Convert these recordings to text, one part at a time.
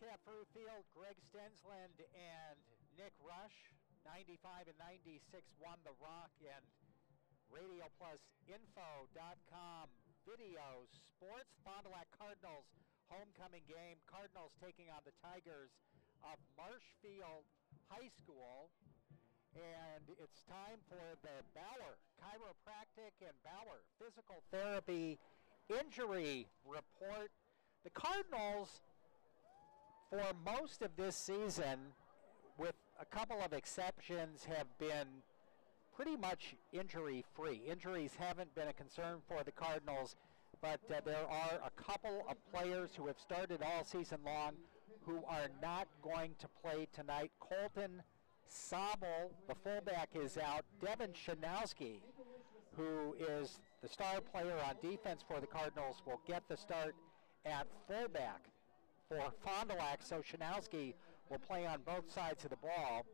back at Fruit Field, Greg Stensland and Nick Rush, 95 and 96 won the Rock, and Radio Plus Info.com video sports. Fond du Lac Cardinals homecoming game. Cardinals taking on the Tigers of Marshfield High School. And it's time for the Bauer Chiropractic and Bauer Physical Therapy Injury Report. The Cardinals, for most of this season, with a couple of exceptions, have been pretty much injury-free. Injuries haven't been a concern for the Cardinals, but there are a couple of players who have started all season long who are not going to play tonight. Colton Sobel, the fullback, is out. Devin Shanowski, who is the star player on defense for the Cardinals, will get the start at fullback for Fond du Lac, so Shanowski will play on both sides of the ball.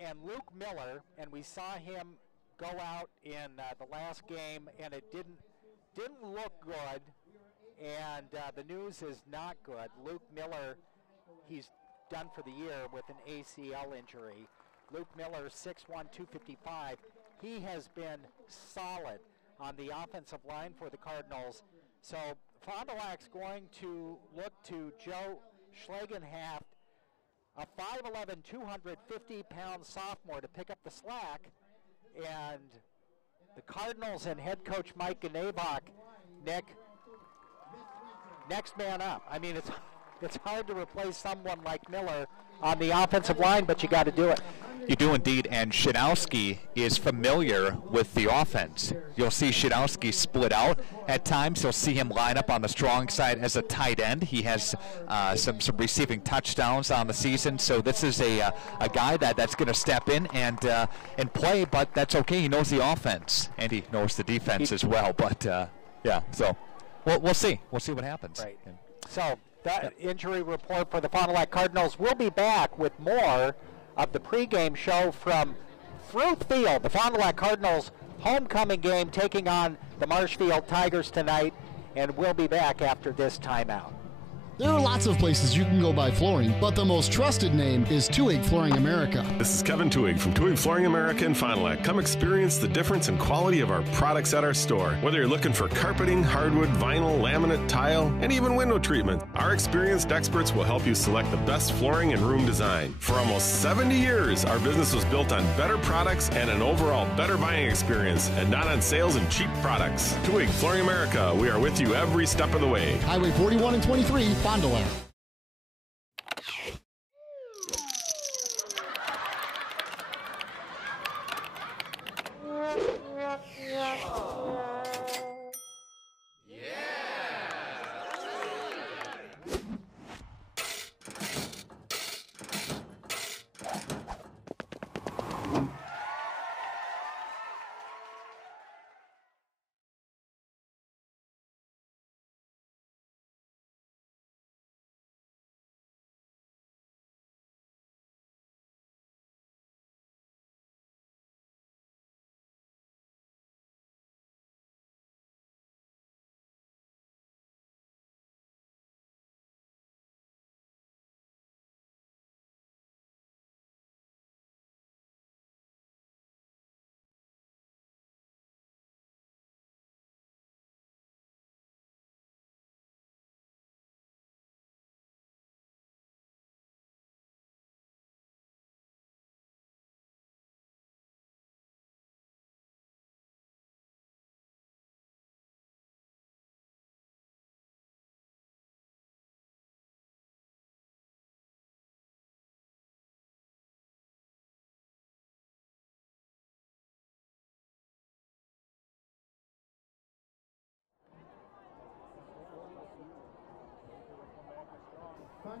And Luke Miller, and we saw him go out in the last game, and it didn't look good, and the news is not good. Luke Miller, he's done for the year with an ACL injury. Luke Miller, 6'1", 255. He has been solid on the offensive line for the Cardinals. So Fond du Lac's going to look to Joe Schlegenhaft, a 5'11", 250-pound sophomore, to pick up the slack. And the Cardinals and head coach Mike Ganavok, Nick, next man up. I mean, it's hard to replace someone like Miller on the offensive line, but you got to do it. You do indeed, and Shanowski is familiar with the offense. You'll see Shanowski split out at times. You'll see him line up on the strong side as a tight end. He has some receiving touchdowns on the season, so this is a guy that's going to step in and play, but that's okay. He knows the offense, and he knows the defense as well. But, yeah, so we'll see. We'll see what happens. Right. So that injury report for the Fond du Lac Cardinals. We'll be back with more of the pregame show from Fruit Field, the Fond du Lac Cardinals homecoming game taking on the Marshfield Tigers tonight, and we'll be back after this timeout. There are lots of places you can go buy flooring, but the most trusted name is Tuig Flooring America. This is Kevin Tuig from Tuig Flooring America in Fond du Lac. Come experience the difference in quality of our products at our store. Whether you're looking for carpeting, hardwood, vinyl, laminate, tile, and even window treatment, our experienced experts will help you select the best flooring and room design. For almost 70 years, our business was built on better products and an overall better buying experience, and not on sales and cheap products. Tuig Flooring America, we are with you every step of the way. Highway 41 and 23, Fond du Lac.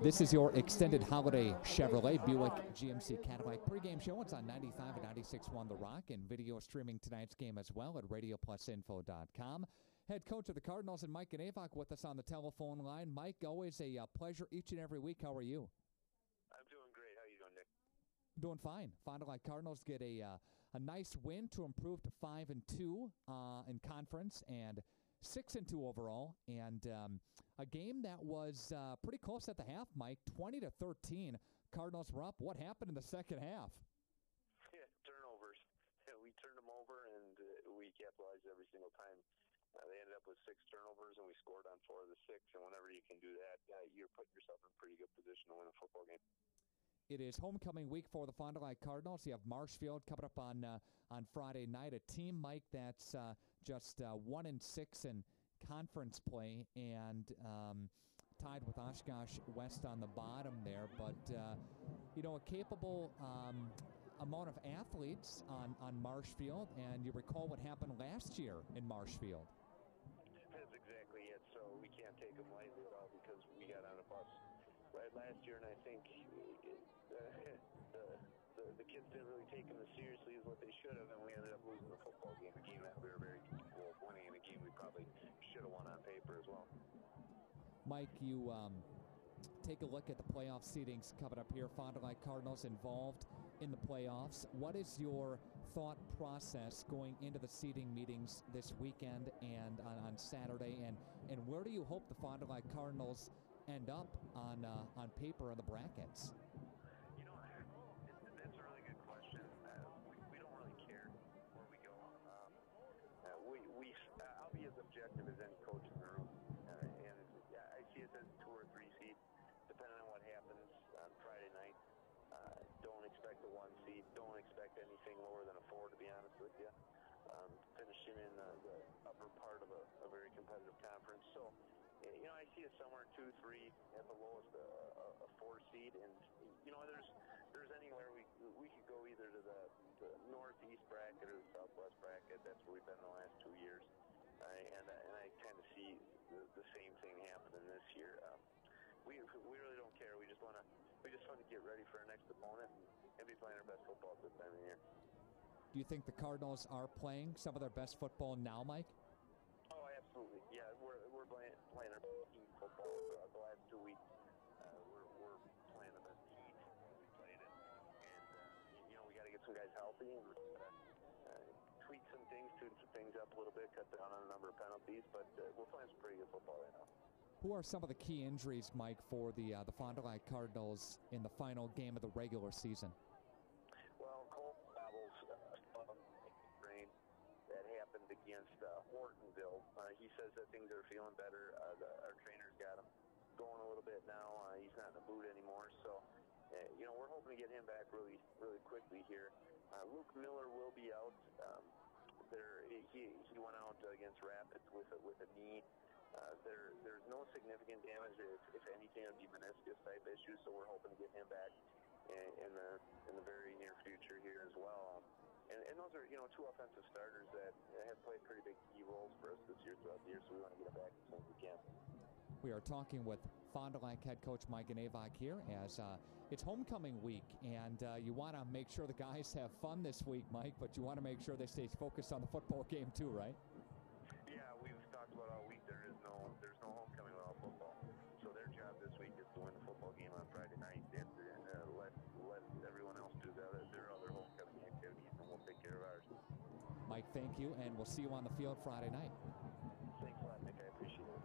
This is your extended holiday Chevrolet Buick GMC Cadillac pregame show. It's on 95 and 96.1 The Rock, and video streaming tonight's game as well at RadioPlusInfo.com. Head coach of the Cardinals and Mike Ganavok with us on the telephone line. Mike, always a pleasure each and every week. How are you? I'm doing great. How are you doing, Nick? Doing fine. Fond du Lac Cardinals get a nice win to improve to 5-2 in conference and 6-2 overall. And a game that was pretty close at the half, Mike, 20-13. Cardinals were up. What happened in the second half? Yeah, turnovers. We turned them over, and we capitalized every single time. They ended up with 6 turnovers, and we scored on 4 of the 6. And whenever you can do that, you're putting yourself in a pretty good position to win a football game. It is homecoming week for the Fond du Lac Cardinals. You have Marshfield coming up on Friday night, a team, Mike, that's just 1-6 in conference play and tied with Oshkosh West on the bottom there. But, a capable amount of athletes on Marshfield, and you recall what happened last year in Marshfield. That's exactly it. So we can't take them lightly at all because we got on a bus last year, and I think the kids didn't really take them as seriously as what they should have, and we ended up losing the football game, a game that we were very capable of winning, and a game we probably should have won on paper as well. Mike, you take a look at the playoff seedings coming up here. Fond du Lac Cardinals involved in the playoffs. What is your thought process going into the seeding meetings this weekend and on Saturday, and where do you hope the Fond du Lac Cardinals end up on paper in the brackets? That's a really good question. We don't really care where we go. I'll be as objective as any coach in the room, and I see it as a 2 or 3 seed, depending on what happens on Friday night. Don't expect a 1 seed. Don't expect anything lower than a 4, to be honest with you. Finishing in the upper part of a very competitive conference. So, I see it somewhere 2, 3 at the lowest, a 4 seed, and there's anywhere we could go either to the northeast bracket or the southwest bracket. That's where we've been the last 2 years, and I kind of see the same thing happening this year. We really don't care. We just want to get ready for our next opponent and be playing our best football at this time of the year. Do you think the Cardinals are playing some of their best football now, Mike? Oh, absolutely. Yeah, we're playing our best team football the last 2 weeks. We're playing the best team we played it, and we got to get some guys healthy and tweak some things, tune some things up a little bit, cut down on a number of penalties. But we're playing some pretty good football right now. Who are some of the key injuries, Mike, for the Fond du Lac Cardinals in the final game of the regular season? Well, Cole Babbles, brain that happened against Hortonville. He says that things are feeling better. Our trainer's got him going a little bit now. He's not in the boot anymore, so we're hoping to get him back really, really quickly here. Luke Miller will be out. He went out against Rapids with a knee. There's no significant damage. If anything, it'll be meniscus type issues, so we're hoping to get him back in the very near future here as well. And those are 2 offensive starters that have played pretty big key roles for us this year throughout the year, so we want to get them back as soon as we can. We are talking with Fond du Lac head coach Mike Ganavak here as it's homecoming week, and you want to make sure the guys have fun this week, Mike, but you want to make sure they stay focused on the football game too, right? Yeah, we've talked about all week. There's no homecoming without football. So their job this week is to win the football game on Friday night and let everyone else do their other homecoming activities, and we'll take care of ours. Mike, thank you, and we'll see you on the field Friday night. Thanks a lot, Nick. I appreciate it.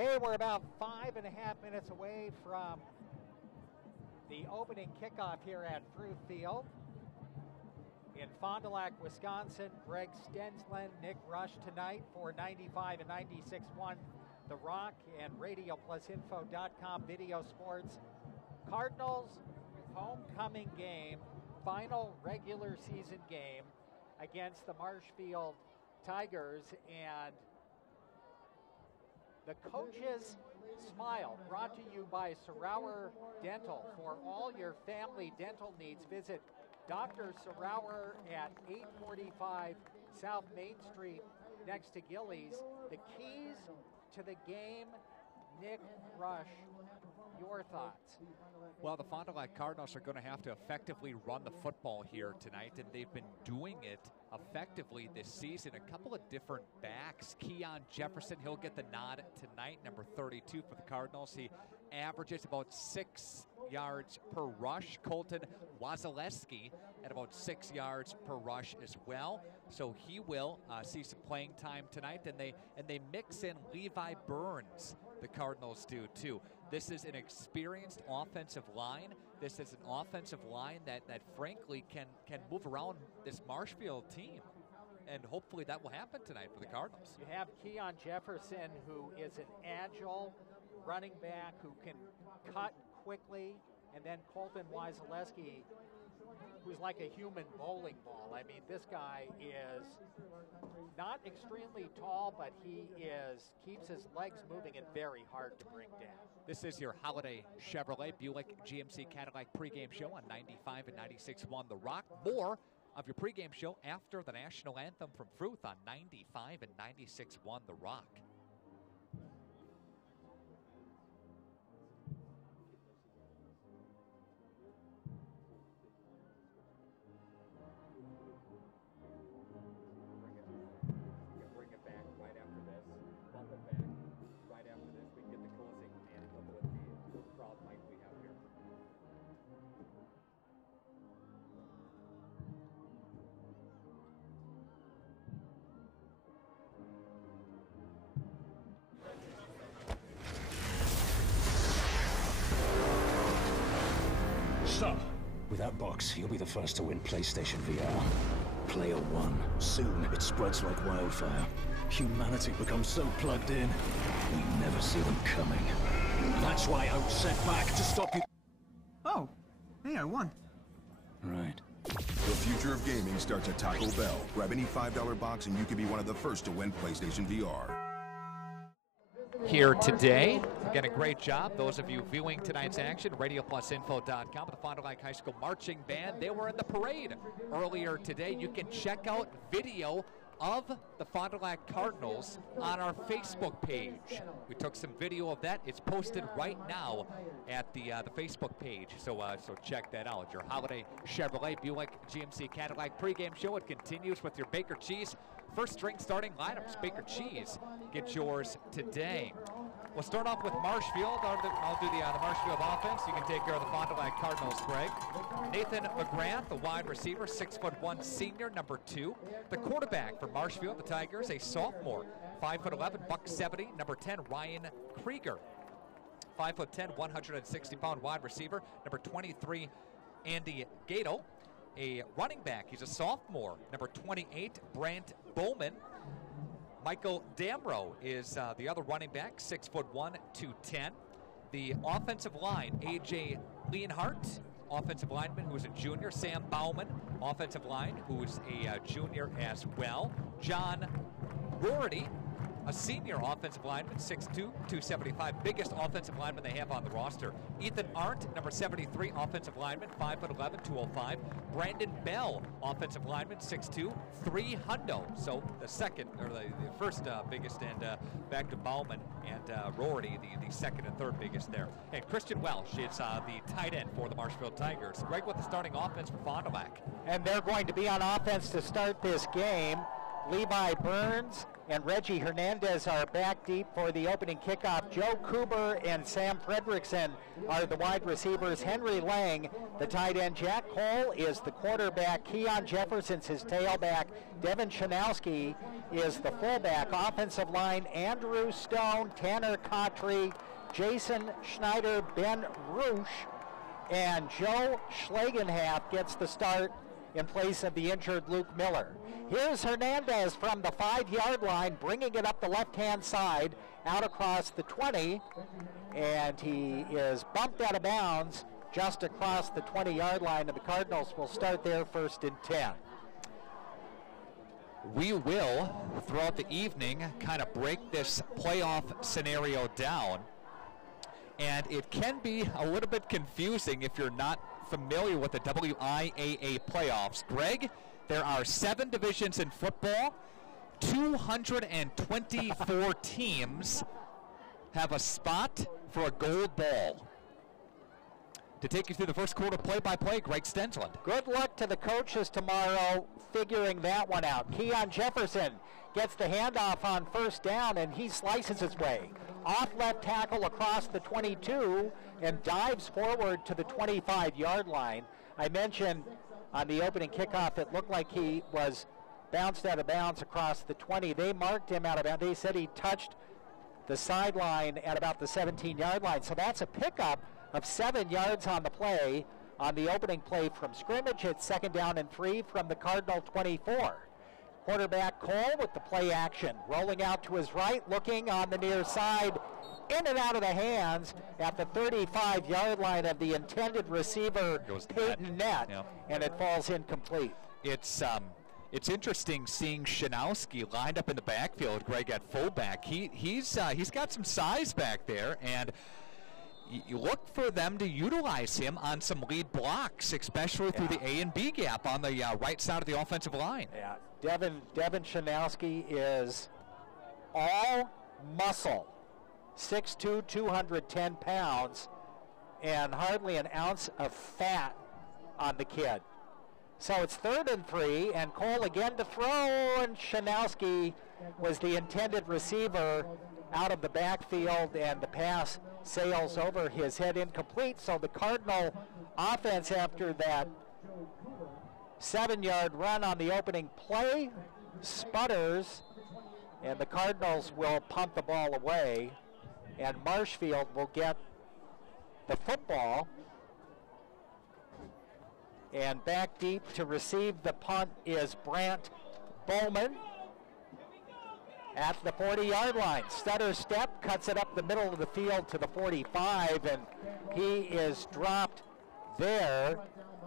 Hey, we're about 5.5 minutes away from the opening kickoff here at Fruit Field in Fond du Lac, Wisconsin. Greg Stensland, Nick Rush tonight for 95 and 96.1 The Rock and RadioPlusInfo.com Video Sports. Cardinals homecoming game, final regular season game against the Marshfield Tigers, and the coaches smile, brought to you by Sarower Dental. For all your family dental needs, visit Dr. Sarower at 845 South Main Street next to Gillies. The keys to the game, Nick Rush, your thoughts? Well, the Fond du Lac Cardinals are going to have to effectively run the football here tonight, and they've been doing it effectively this season. A couple of different backs. Keon Jefferson, he'll get the nod tonight, number 32 for the Cardinals. He averages about 6 yards per rush. Colton Wasilewski at about 6 yards per rush as well. So he will see some playing time tonight, and they mix in Levi Burns. The Cardinals do too. This is an experienced offensive line. This is an offensive line that frankly can move around this Marshfield team. And hopefully that will happen tonight for the Cardinals. You have Keon Jefferson, who is an agile running back who can cut quickly, and then Colton Wasilewski, who's like a human bowling ball. I mean, this guy is not extremely tall, but he keeps his legs moving and very hard to bring down. This is your Holiday Chevrolet Buick GMC Cadillac pregame show on 95 and 96.1 The Rock. More of your pregame show after the national anthem from Fruth on 95 and 96.1 The Rock. With that box, you'll be the first to win PlayStation VR. Player One. Soon, it spreads like wildfire. Humanity becomes so plugged in, we never see them coming. That's why I was sent back to stop you. Oh, hey, I won. Right. The future of gaming starts at Taco Bell. Grab any $5 box and you can be one of the first to win PlayStation VR. Here today, again, a great job. Those of you viewing tonight's action, RadioPlusInfo.com, the Fond du Lac High School Marching Band. They were in the parade earlier today. You can check out video of the Fond du Lac Cardinals on our Facebook page. We took some video of that. It's posted right now at the Facebook page, so check that out. Your Holiday Chevrolet Buick GMC Cadillac pregame show. It continues with your Baker Cheese first string starting lineups. Baker Cheese, get yours today. We'll start off with Marshfield. I'll do the Marshfield offense. You can take care of the Fond du Lac Cardinals, Greg. Nathan McGrath, the wide receiver, 6'1" senior, number 2. The quarterback for Marshfield, the Tigers, a sophomore, 5'11", $170, number 10, Ryan Krieger. 5'10", 160-pound wide receiver, number 23, Andy Gato. A running back, he's a sophomore, number 28, Brant Bowman. Michael Damrow is the other running back, 6'1", 210. The offensive line, A.J. Leonhardt, offensive lineman who is a junior. Sam Bauman, offensive line, who is a junior as well. John Rorty, a senior offensive lineman, 6'2", 275, biggest offensive lineman they have on the roster. Ethan Arndt, number 73, offensive lineman, 5'11", 205. Brandon Bell, offensive lineman, 6'2", 300. So the first biggest, and back to Bauman and Rorty, the second and third biggest there. And Christian Welsh is the tight end for the Marshfield Tigers. Greg, with the starting offense for Fond du Lac. And they're going to be on offense to start this game. Levi Burns and Reggie Hernandez are back deep for the opening kickoff. Joe Kuber and Sam Fredrickson are the wide receivers. Henry Lang, the tight end. Jack Cole is the quarterback. Keon Jefferson's his tailback. Devin Chanowski is the fullback. Offensive line, Andrew Stone, Tanner Cottrey, Jason Schneider, Ben Roosh, and Joe Schlagenhalf gets the start in place of the injured Luke Miller. Here's Hernandez from the 5-yard line, bringing it up the left-hand side, out across the 20, and he is bumped out of bounds just across the 20-yard line, and the Cardinals will start there 1st and 10. We will, throughout the evening, kind of break this playoff scenario down. And it can be a little bit confusing if you're not familiar with the WIAA playoffs. Greg, there are 7 divisions in football. 224 teams have a spot for a gold ball. To take you through the first quarter play-by-play, Greg Stensland. Good luck to the coaches tomorrow figuring that one out. Keon Jefferson gets the handoff on 1st down, and he slices his way off left tackle across the 22 and dives forward to the 25-yard line. I mentioned on the opening kickoff it looked like he was bounced out of bounds across the 20. They marked him out of bounds. They said he touched the sideline at about the 17-yard line. So that's a pickup of 7 yards on the play on the opening play from scrimmage. It's 2nd down and 3 from the Cardinal 24. Quarterback Cole with the play action, rolling out to his right, looking on the near side, in and out of the hands at the 35-yard line of the intended receiver, Peyton Nett, and it falls incomplete. It's interesting seeing Shanowski lined up in the backfield, Greg, at fullback. He's got some size back there, and you look for them to utilize him on some lead blocks, especially through the A and B gap on the right side of the offensive line. Yeah, Devin Shanowski is all muscle, 6'2", 210 pounds, and hardly an ounce of fat on the kid. So it's 3rd and 3, and Cole again to throw, and Shanowski was the intended receiver out of the backfield, and the pass sails over his head, incomplete. So the Cardinal offense, after that 7-yard run on the opening play, sputters, and the Cardinals will punt the ball away, and Marshfield will get the football. And back deep to receive the punt is Brant Bowman at the 40-yard line. Stutter step, cuts it up the middle of the field to the 45, and he is dropped there.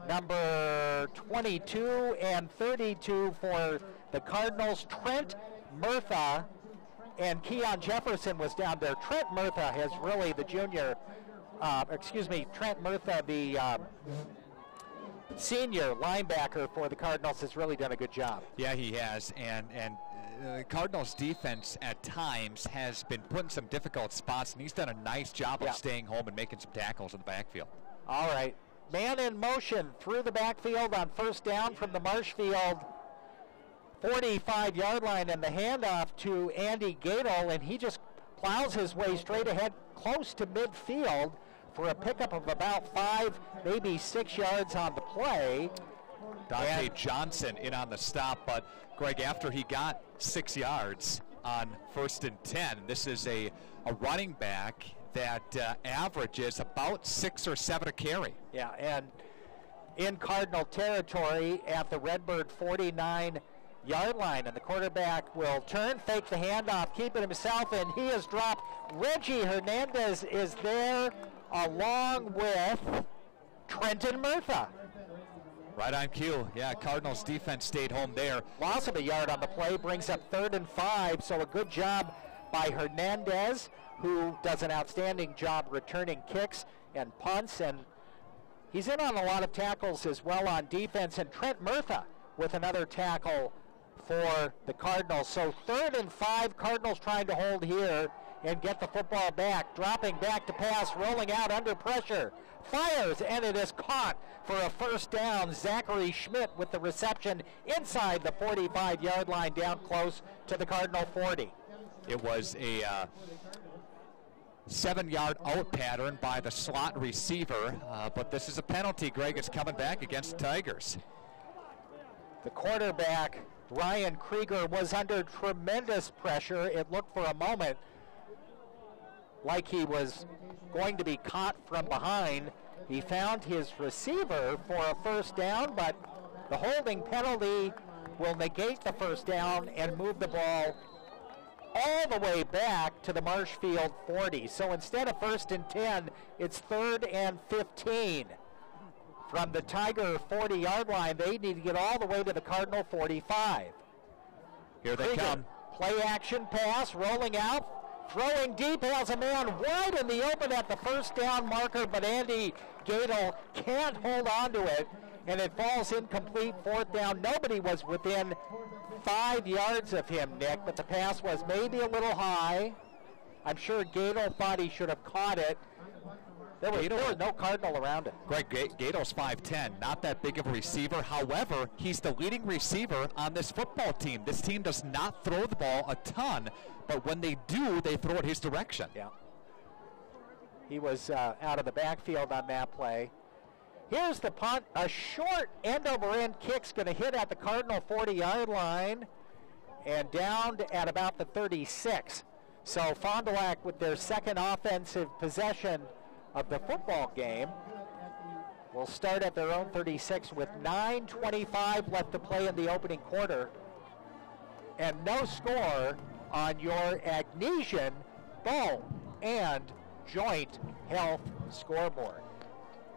Number 22 and 32 for the Cardinals, Trent Murtha, and Keon Jefferson was down there. Trent Murtha has really the junior, Trent Murtha, the senior linebacker for the Cardinals, has really done a good job. Yeah, he has, and Cardinals defense at times has been put in some difficult spots, and he's done a nice job of staying home and making some tackles in the backfield. All right, man in motion through the backfield on 1st down from the Marshfield 45-yard line, and the handoff to Andy Gadel, and he just plows his way straight ahead close to midfield for a pickup of about 5, maybe 6 yards on the play. Dante Johnson in on the stop, but Greg, after he got 6 yards on 1st and 10, this is a running back that averages about 6 or 7 a carry. Yeah, and in Cardinal territory at the Redbird 49-yard line, and the quarterback will turn, fake the handoff, keep it himself, and he is dropped. Reggie Hernandez is there along with Trenton Murtha. Right on cue. Yeah, Cardinals defense stayed home there. Loss of a yard on the play brings up 3rd and 5, so a good job by Hernandez, who does an outstanding job returning kicks and punts, and he's in on a lot of tackles as well on defense, and Trent Murtha with another tackle for the Cardinals. So 3rd and 5, Cardinals trying to hold here and get the football back, dropping back to pass, rolling out under pressure, fires, and it is caught for a 1st down. Zachary Schmidt with the reception inside the 45-yard line, down close to the Cardinal 40. It was a 7-yard out pattern by the slot receiver, but this is a penalty. Greg is coming back against the Tigers. The quarterback Ryan Krieger was under tremendous pressure. It looked for a moment like he was going to be caught from behind. He found his receiver for a first down, but the holding penalty will negate the first down and move the ball all the way back to the Marshfield 40. So instead of 1st and 10, it's 3rd and 15. From the Tiger 40-yard line, they need to get all the way to the Cardinal 45. Here they Krieger, come. Play action pass, rolling out, throwing deep, has a man wide in the open at the first down marker, but Andy Gadel can't hold on to it, and it falls incomplete, 4th down. Nobody was within 5 yards of him, Nick, but the pass was maybe a little high. I'm sure Gadel thought he should have caught it. There was no Cardinal around it. Greg, Gadel's 5'10", not that big of a receiver. However, he's the leading receiver on this football team. This team does not throw the ball a ton, but when they do, they throw it his direction. Yeah. He was out of the backfield on that play. Here's the punt. A short end-over-end kick's going to hit at the Cardinal 40-yard line and down at about the 36. So Fond du Lac with their second offensive possession of the football game will start at their own 36 with 9:25 left to play in the opening quarter. And no score on your Agnesian Bone and Joint Health scoreboard.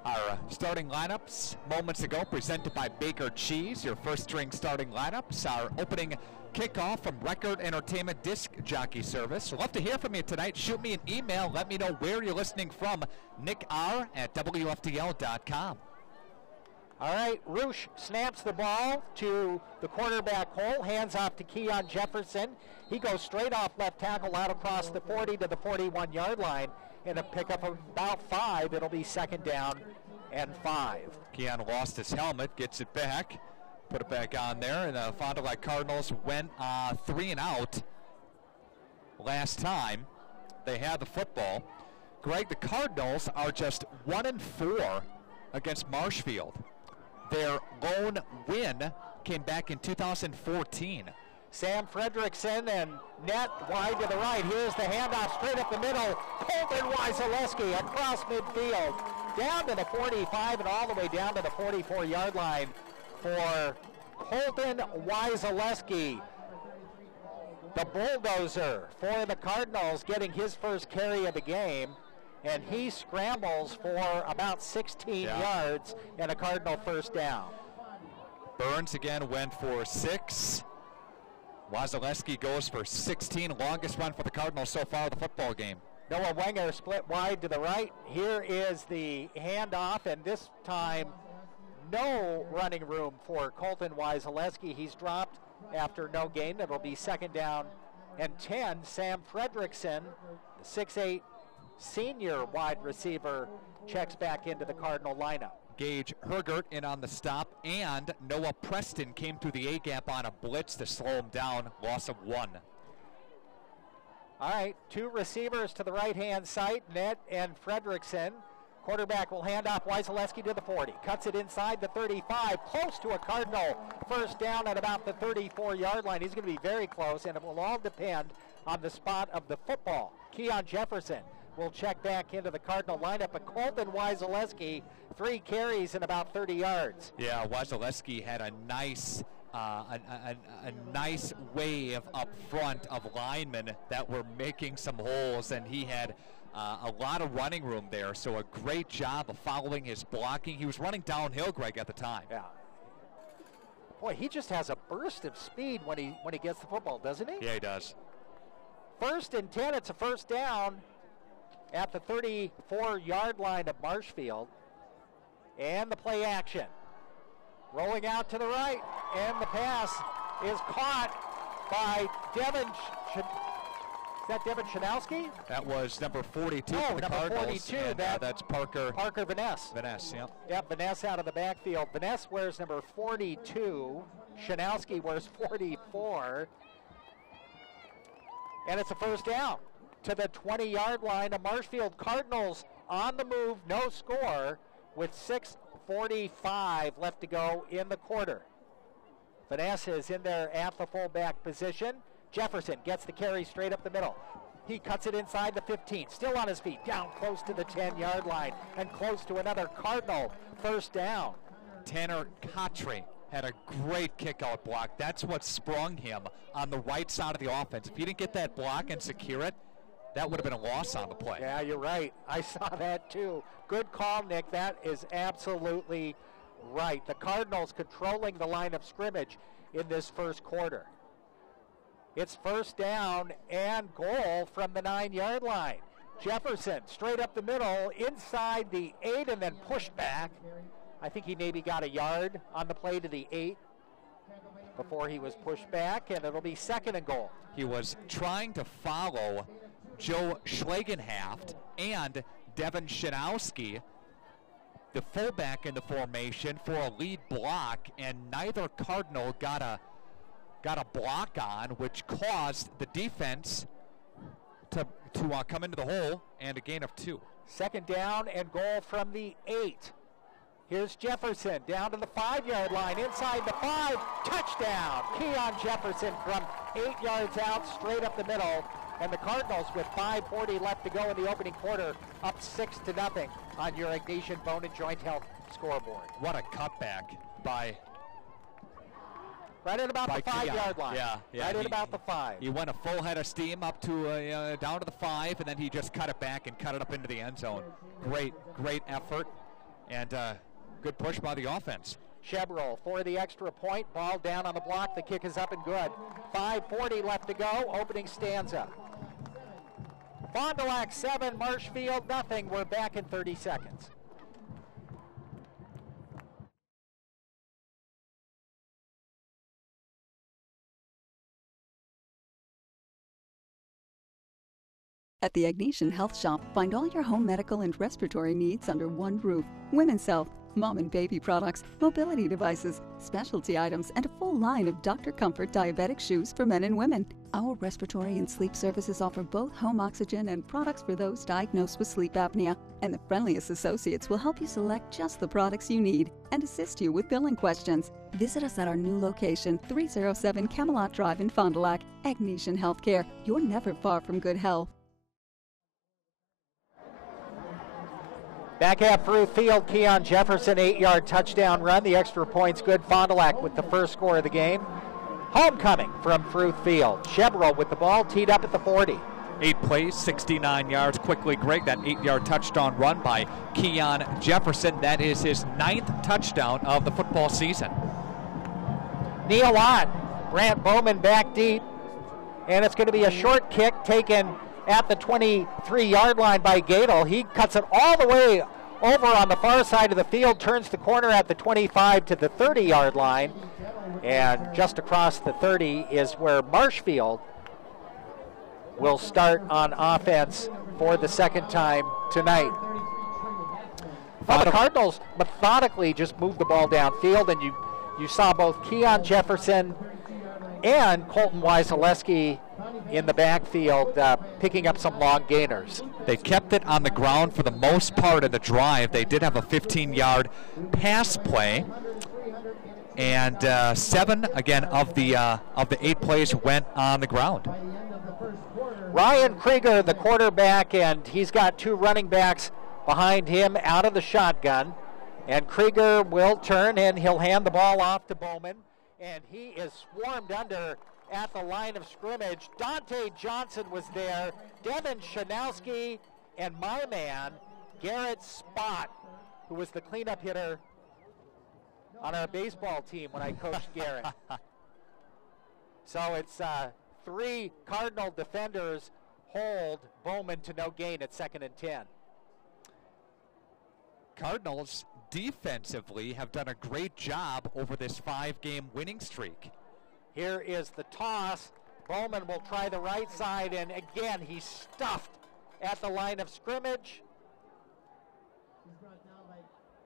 Our starting lineups moments ago presented by Baker Cheese, your first string starting lineups. Our opening kickoff from Record Entertainment Disc Jockey Service. Love to hear from you tonight. Shoot me an email. Let me know where you're listening from. nickr@wftl.com. All right, Roosh snaps the ball to the quarterback hole, hands off to Keon Jefferson. He goes straight off left tackle out across the 40 to the 41-yard line. In a pickup of about 5, it'll be 2nd down and 5. Keon lost his helmet, gets it back, put it back on there, and the Fond du Lac Cardinals went 3 and out last time they had the football. Greg, the Cardinals are just 1 and 4 against Marshfield. Their lone win came back in 2014. Sam Fredrickson and net wide to the right. Here's the handoff straight up the middle. Colton Wyzaleski across midfield, down to the 45 and all the way down to the 44-yard line for Colton Wyzaleski. The bulldozer for the Cardinals getting his first carry of the game, and he scrambles for about 16 yards and a Cardinal first down. Burns again went for 6. Wyzaleski goes for 16, longest run for the Cardinals so far of the football game. Noah Wenger split wide to the right. Here is the handoff, and this time no running room for Colton Wyzaleski. He's dropped after no gain. It'll be 2nd down and 10. Sam Fredrickson, the 6'8" senior wide receiver, checks back into the Cardinal lineup. Gage Hergert in on the stop, and Noah Preston came through the A-gap on a blitz to slow him down, loss of 1. All right, 2 receivers to the right-hand side, Nett and Fredrickson. Quarterback will hand off Wyzaleski to the 40, cuts it inside the 35, close to a Cardinal first down at about the 34-yard line. He's going to be very close, and it will all depend on the spot of the football. Keon Jefferson will check back into the Cardinal lineup, but Colton Wyzaleski, 3 carries and about 30 yards. Yeah, Wyzaleski had a nice nice wave up front of linemen that were making some holes, and he had a lot of running room there, so a great job of following his blocking. He was running downhill, Greg, at the time. Yeah. Boy, he just has a burst of speed when he gets the football, doesn't he? Yeah, he does. 1st and 10, it's a first down at the 34-yard line of Marshfield. And the play action. Rolling out to the right, and the pass is caught by Devin. Is that Devin Shanowski? That was number 42 for the number Cardinals. 42. And, that's Parker Vaness. Vaness, yep. Yep, Vaness out of the backfield. Vaness wears number 42. Shanowski wears 44. And it's a first down to the 20-yard line of Marshfield. Cardinals on the move, no score, with 6:45 left to go in the quarter. Vanessa is in there at the fullback position. Jefferson gets the carry straight up the middle. He cuts it inside the 15, still on his feet, down close to the 10-yard line and close to another Cardinal first down. Tanner Cottry had a great kick-out block. That's what sprung him on the right side of the offense. If he didn't get that block and secure it, that would have been a loss on the play. Yeah, you're right. I saw that too. Good call, Nick. That is absolutely right. The Cardinals controlling the line of scrimmage in this first quarter. It's first down and goal from the 9-yard line. Jefferson straight up the middle, inside the 8, and then pushed back. I think he maybe got a yard on the play to the 8 before he was pushed back, and it'll be second and goal. He was trying to follow Joe Schlagenhaft and Devin Shanowski, the fullback in the formation, for a lead block, and neither Cardinal got a block on, which caused the defense to come into the hole, and a gain of 2. Second down and goal from the 8. Here's Jefferson down to the 5-yard line, inside the 5, touchdown. Keon Jefferson from 8 yards out, straight up the middle, and the Cardinals with 5:40 left to go in the opening quarter, up 6-0 on your Ignatian Bone and Joint Health scoreboard. What a cutback by... Right at about the 5-yard line. Yeah. Right at about the 5. He went a full head of steam up to down to the 5, and then he just cut it back and cut it up into the end zone. Great effort, and good push by the offense. Chevrolet for the extra point. Ball down on the block. The kick is up and good. 5:40 left to go. Opening stanza. Fond du Lac 7, Marshfield nothing. We're back in 30 seconds. At the Ignatian Health Shop, find all your home medical and respiratory needs under one roof. Women's health, mom and baby products, mobility devices, specialty items, and a full line of Dr. Comfort diabetic shoes for men and women. Our respiratory and sleep services offer both home oxygen and products for those diagnosed with sleep apnea. And the friendliest associates will help you select just the products you need and assist you with billing questions. Visit us at our new location, 307 Camelot Drive in Fond du Lac. Ignatian Healthcare. You're never far from good health. Back at Fruth Field, Keon Jefferson, 8-yard touchdown run. The extra point's good. Fond du Lac with the first score of the game. Homecoming from Fruth Field. Chevrolet with the ball teed up at the 40. 8 plays, 69 yards. Quickly, Greg, that 8-yard touchdown run by Keon Jefferson. That is his 9th touchdown of the football season. Neil Ott, Grant Bowman back deep. And it's going to be a short kick taken at the 23-yard line by Gadel. He cuts it all the way over on the far side of the field, turns the corner at the 25 to the 30-yard line, and just across the 30 is where Marshfield will start on offense for the second time tonight. Well, the Cardinals methodically just moved the ball downfield, and you saw both Keon Jefferson and Colton Wyseleski in the backfield picking up some long gainers. They kept it on the ground for the most part of the drive. They did have a 15-yard pass play, and 7 again of the 8 plays went on the ground. Ryan Krieger, the quarterback, and he's got 2 running backs behind him out of the shotgun. And Krieger will turn, and he'll hand the ball off to Bowman. And he is swarmed under at the line of scrimmage. Dante Johnson was there. Devin Shanowski, and my man, Garrett Spott, who was the cleanup hitter on our baseball team when I coached Garrett. So it's 3 Cardinal defenders hold Bowman to no gain at 2nd and 10. Cardinals defensively have done a great job over this 5-game winning streak. Here is the toss. Bowman will try the right side, and again he's stuffed at the line of scrimmage.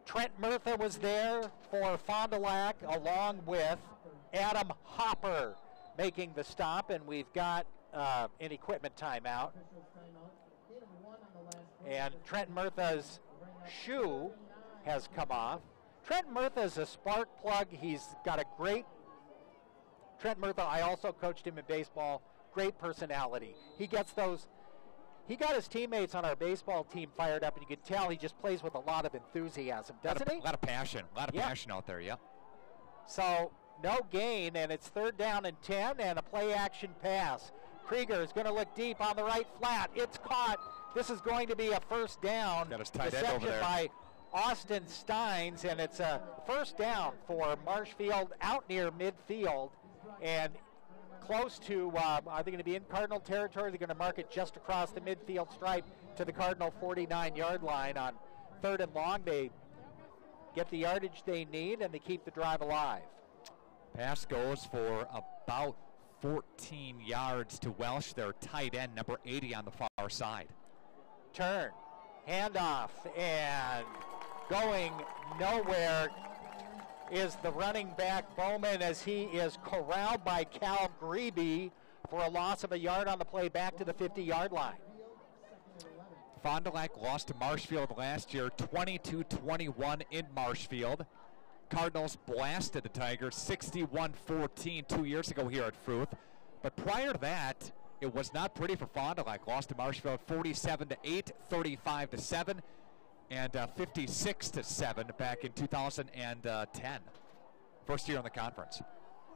Trent Murtha was there for Fond du Lac, along with Adam Hopper making the stop, and we've got an equipment timeout. And Trent Murtha's shoe has come off. Trent Murtha is a spark plug. He's got a great Trent Murtha, I also coached him in baseball. Great personality. He got his teammates on our baseball team fired up, and you can tell he just plays with a lot of enthusiasm, doesn't he? A lot of passion. A lot of passion out there, yep. So no gain, and it's 3rd down and 10, and a play-action pass. Krieger is going to look deep on the right flat. It's caught. This is going to be a first down. Got his tight end over there. By Austin Steins, and it's a first down for Marshfield out near midfield, and close to, are they going to be in Cardinal territory? They're going to mark it just across the midfield stripe to the Cardinal 49-yard line on 3rd and long. They get the yardage they need, and they keep the drive alive. Pass goes for about 14 yards to Welsh, their tight end, number 80 on the far side. Turn, handoff, and going nowhere is the running back Bowman, as he is corralled by Cal Grebe for a loss of a yard on the play back to the 50-yard line. Fond du Lac lost to Marshfield last year, 22-21 in Marshfield. Cardinals blasted the Tigers 61-14 2 years ago here at Fruth. But prior to that, it was not pretty for Fond du Lac. Lost to Marshfield 47-8, 35-7, and 56-7 back in 2010. First year in the conference.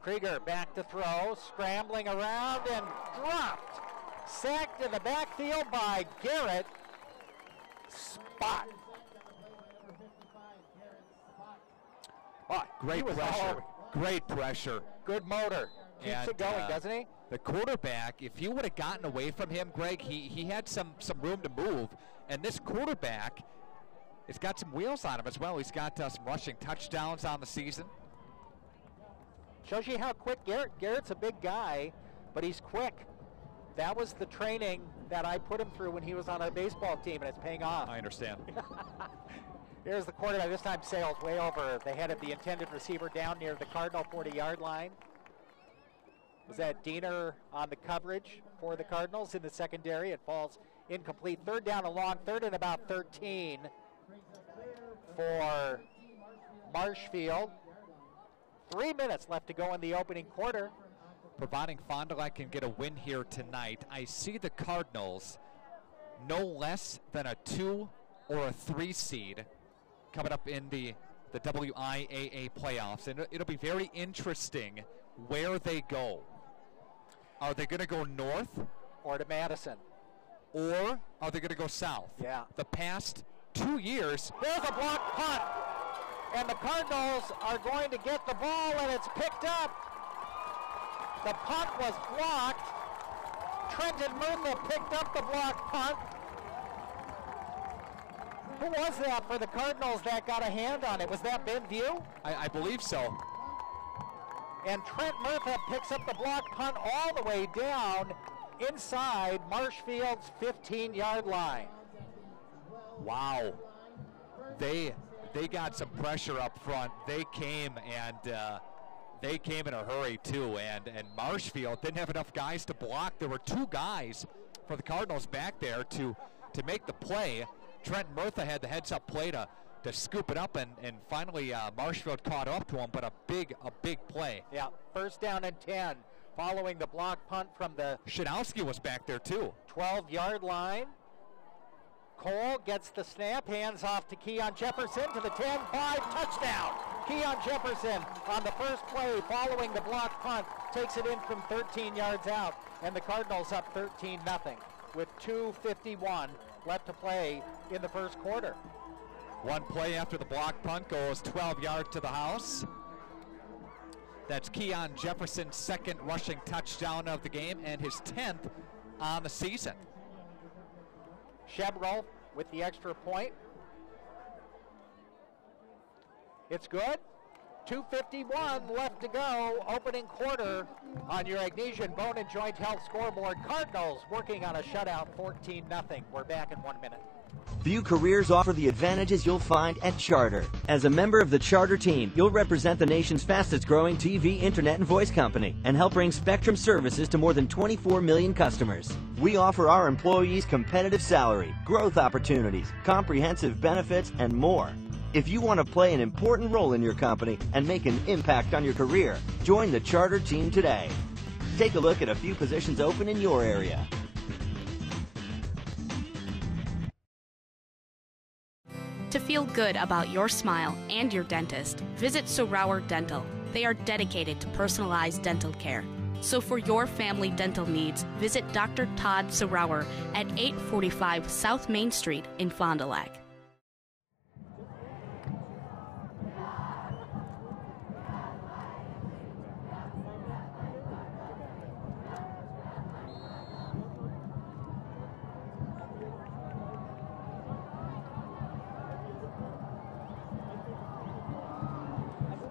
Krieger back to throw, scrambling around and dropped. Sacked in the backfield by Garrett. Spot. Oh, great pressure. Great pressure. Good motor. Keeps it going, doesn't he? The quarterback, if you would have gotten away from him, Greg, he had some room to move. And this quarterback has got some wheels on him as well. He's got some rushing touchdowns on the season. Shows you how quick Garrett's a big guy, but he's quick. That was the training that I put him through when he was on our baseball team, and it's paying off. I understand. Here's the quarterback. This time Sales way over the head of the intended receiver down near the Cardinal 40-yard line. Was that Diener on the coverage for the Cardinals in the secondary? It falls incomplete. 3rd down and long, 3rd and about 13 for Marshfield. 3 minutes left to go in the opening quarter. Providing Fond du Lac can get a win here tonight, I see the Cardinals no less than a 2 or a 3 seed coming up in the WIAA playoffs. And it'll be very interesting where they go. Are they going to go north? Or to Madison. Or are they going to go south? Yeah. The past 2 years. There's a blocked punt. And the Cardinals are going to get the ball, and it's picked up. The punt was blocked. Trenton Murtha picked up the blocked punt. Who was that for the Cardinals that got a hand on it? Was that Ben View? I believe so. And Trent Murtha picks up the blocked punt all the way down inside Marshfield's 15-yard line. Wow. They got some pressure up front. They came in a hurry too, and Marshfield didn't have enough guys to block. There were 2 guys for the Cardinals back there to make the play. Trent Murtha had the heads-up play to scoop it up, and finally Marshfield caught up to him, but a big play. Yeah, 1st down and 10 following the block punt from the... Shadowski was back there too. 12-yard line. Cole gets the snap, hands off to Keon Jefferson to the 10-5, touchdown. Keon Jefferson on the first play following the block punt takes it in from 13 yards out, and the Cardinals up 13-0 with 2:51 left to play in the first quarter. One play after the block punt goes 12 yards to the house. That's Keon Jefferson's 2nd rushing touchdown of the game and his 10th on the season. Chevrolet with the extra point. It's good. 2:51 left to go. Opening quarter on your Agnesian Bone and Joint Health scoreboard. Cardinals working on a shutout, 14-0. We're back in 1 minute. Few careers offer the advantages you'll find at Charter. As a member of the Charter team, you'll represent the nation's fastest growing TV, internet, and voice company and help bring Spectrum services to more than 24 million customers. We offer our employees competitive salary, growth opportunities, comprehensive benefits, and more. If you want to play an important role in your company and make an impact on your career, join the Charter team today. Take a look at a few positions open in your area. To feel good about your smile and your dentist, visit Saurower Dental. They are dedicated to personalized dental care. So for your family dental needs, visit Dr. Todd Saurower at 845 South Main Street in Fond du Lac.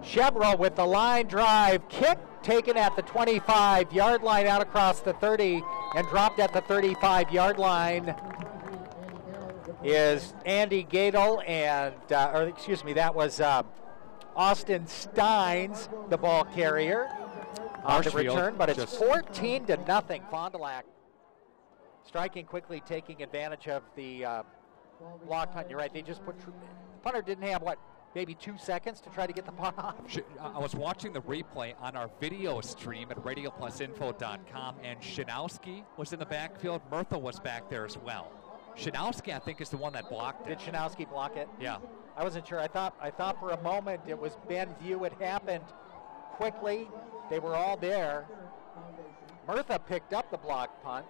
Chevrolet with the line drive kick taken at the 25-yard line out across the 30 and dropped at the 35-yard line is Andy Gadel and, that was Austin Steins, the ball carrier on the return, but it's 14-0. Fond du Lac striking quickly, taking advantage of the block punt. You're right, they just put, the punter didn't have, maybe 2 seconds to try to get the punt off. I was watching the replay on our video stream at radioplusinfo.com, and Shinowski was in the backfield. Murtha was back there as well. Shinowski, I think, is the one that blocked it. Did Shinowski block it? Yeah. I wasn't sure. I thought for a moment it was Ben View. It happened quickly. They were all there. Murtha picked up the block punt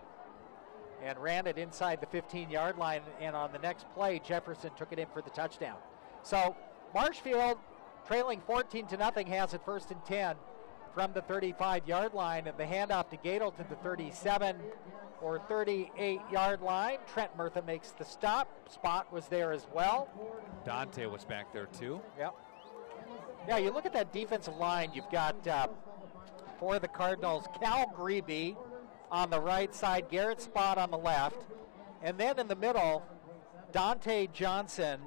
and ran it inside the 15-yard line, and on the next play, Jefferson took it in for the touchdown. So Marshfield, trailing 14-0, has it 1st and 10 from the 35-yard line, and the handoff to Gadel to the 37 or 38-yard line. Trent Murtha makes the stop. Spot was there as well. Dante was back there too. Yep. Yeah, you look at that defensive line. You've got, for the Cardinals, Cal Grebe on the right side, Garrett Spot on the left, and then in the middle, Dante Johnson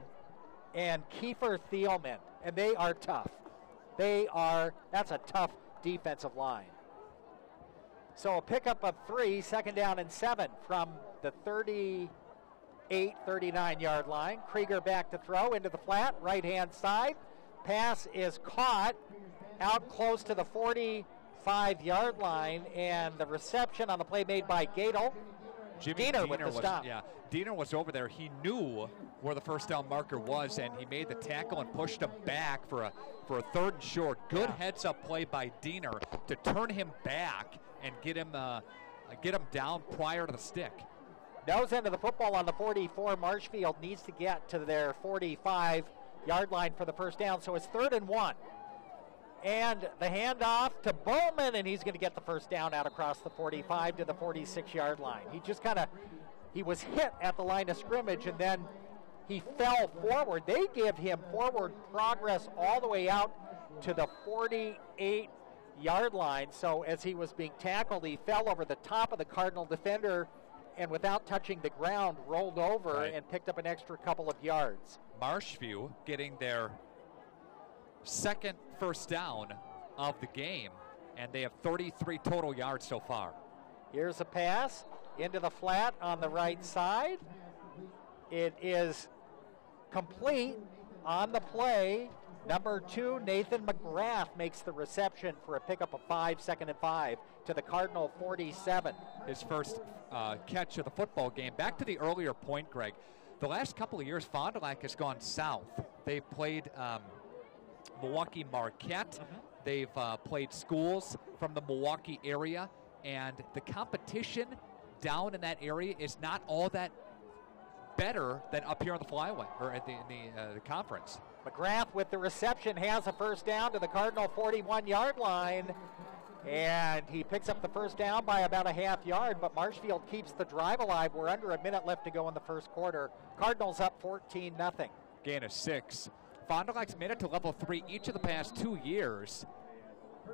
and Kiefer Thielman, and they are tough. That's a tough defensive line. So a pickup of 3, 2nd down and 7 from the 38, 39-yard line. Krieger back to throw into the flat, right-hand side. Pass is caught out close to the 45-yard line, and the reception on the play made by Gadel. Diener with the stop. Yeah, Diener was over there. He knew where the first down marker was, and he made the tackle and pushed him back for a 3rd and short. Good heads-up play by Diener to turn him back and get him down prior to the stick. Nose end of the football on the 44. Marshfield needs to get to their 45-yard line for the first down, so it's 3rd and 1. And the handoff to Bowman, and he's going to get the first down out across the 45 to the 46-yard line. He was hit at the line of scrimmage, and then he fell forward. They give him forward progress all the way out to the 48-yard line. So as he was being tackled, he fell over the top of the Cardinal defender, and without touching the ground, rolled over and picked up an extra couple of yards. Marshview getting their 2nd first down of the game, and they have 33 total yards so far. Here's a pass into the flat on the right side. It is complete on the play. Number 2, Nathan McGrath makes the reception for a pickup of 5, 2nd and 5 to the Cardinal 47. His first catch of the football game. Back to the earlier point, Greg. The last couple of years, Fond du Lac has gone south. They played Milwaukee Marquette. They've played schools from the Milwaukee area, and the competition down in that area is not all that better than up here on the flyway or at the conference. McGrath with the reception has a first down to the Cardinal 41-yard line, and he picks up the first down by about a half yard, but Marshfield keeps the drive alive. We're under a minute left to go in the first quarter. Cardinals up 14-0. Gain of 6. Fond du Lac's made it to level 3 each of the past 2 years.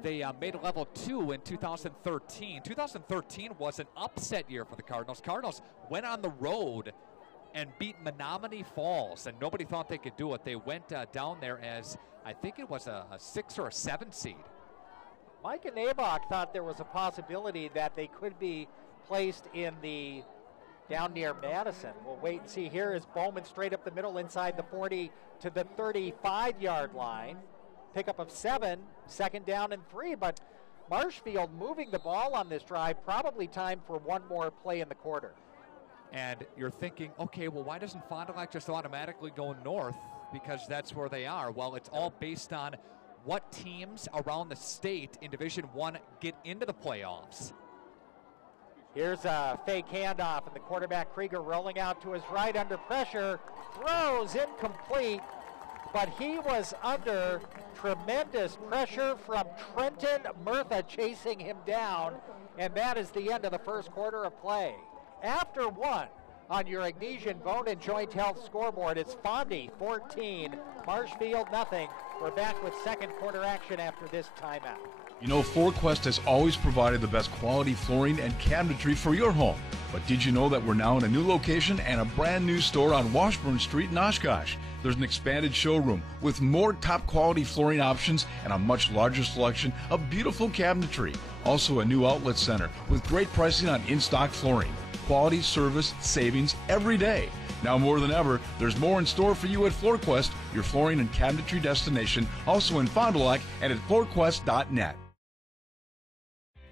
They made level 2 in 2013. 2013 was an upset year for the Cardinals. Cardinals went on the road and beat Menominee Falls, and nobody thought they could do it. They went down there as, I think it was a 6 or a 7 seed. Micah Nabok thought there was a possibility that they could be placed in the down near Madison. We'll wait and see. Here is Bowman straight up the middle inside the 40 to the 35-yard line. Pickup of 7, 2nd down and 3, but Marshfield moving the ball on this drive, probably time for one more play in the quarter. And you're thinking, okay, well, why doesn't Fond du Lac just automatically go north? Because that's where they are. Well, it's all based on what teams around the state in Division I get into the playoffs. Here's a fake handoff, and the quarterback Krieger rolling out to his right under pressure, throws incomplete, but he was under tremendous pressure from Trenton Murtha chasing him down, and that is the end of the first quarter of play. After 1 on your Ignesian Bone and Joint Health scoreboard, it's Fondy 14, Marshfield nothing. We're back with second quarter action after this timeout. You know, FloorQuest has always provided the best quality flooring and cabinetry for your home. But did you know that we're now in a new location and a brand new store on Washburn Street in Oshkosh? There's an expanded showroom with more top quality flooring options and a much larger selection of beautiful cabinetry. Also a new outlet center with great pricing on in-stock flooring. Quality, service, savings every day. Now more than ever, there's more in store for you at FloorQuest, your flooring and cabinetry destination, also in Fond du Lac and at floorquest.net.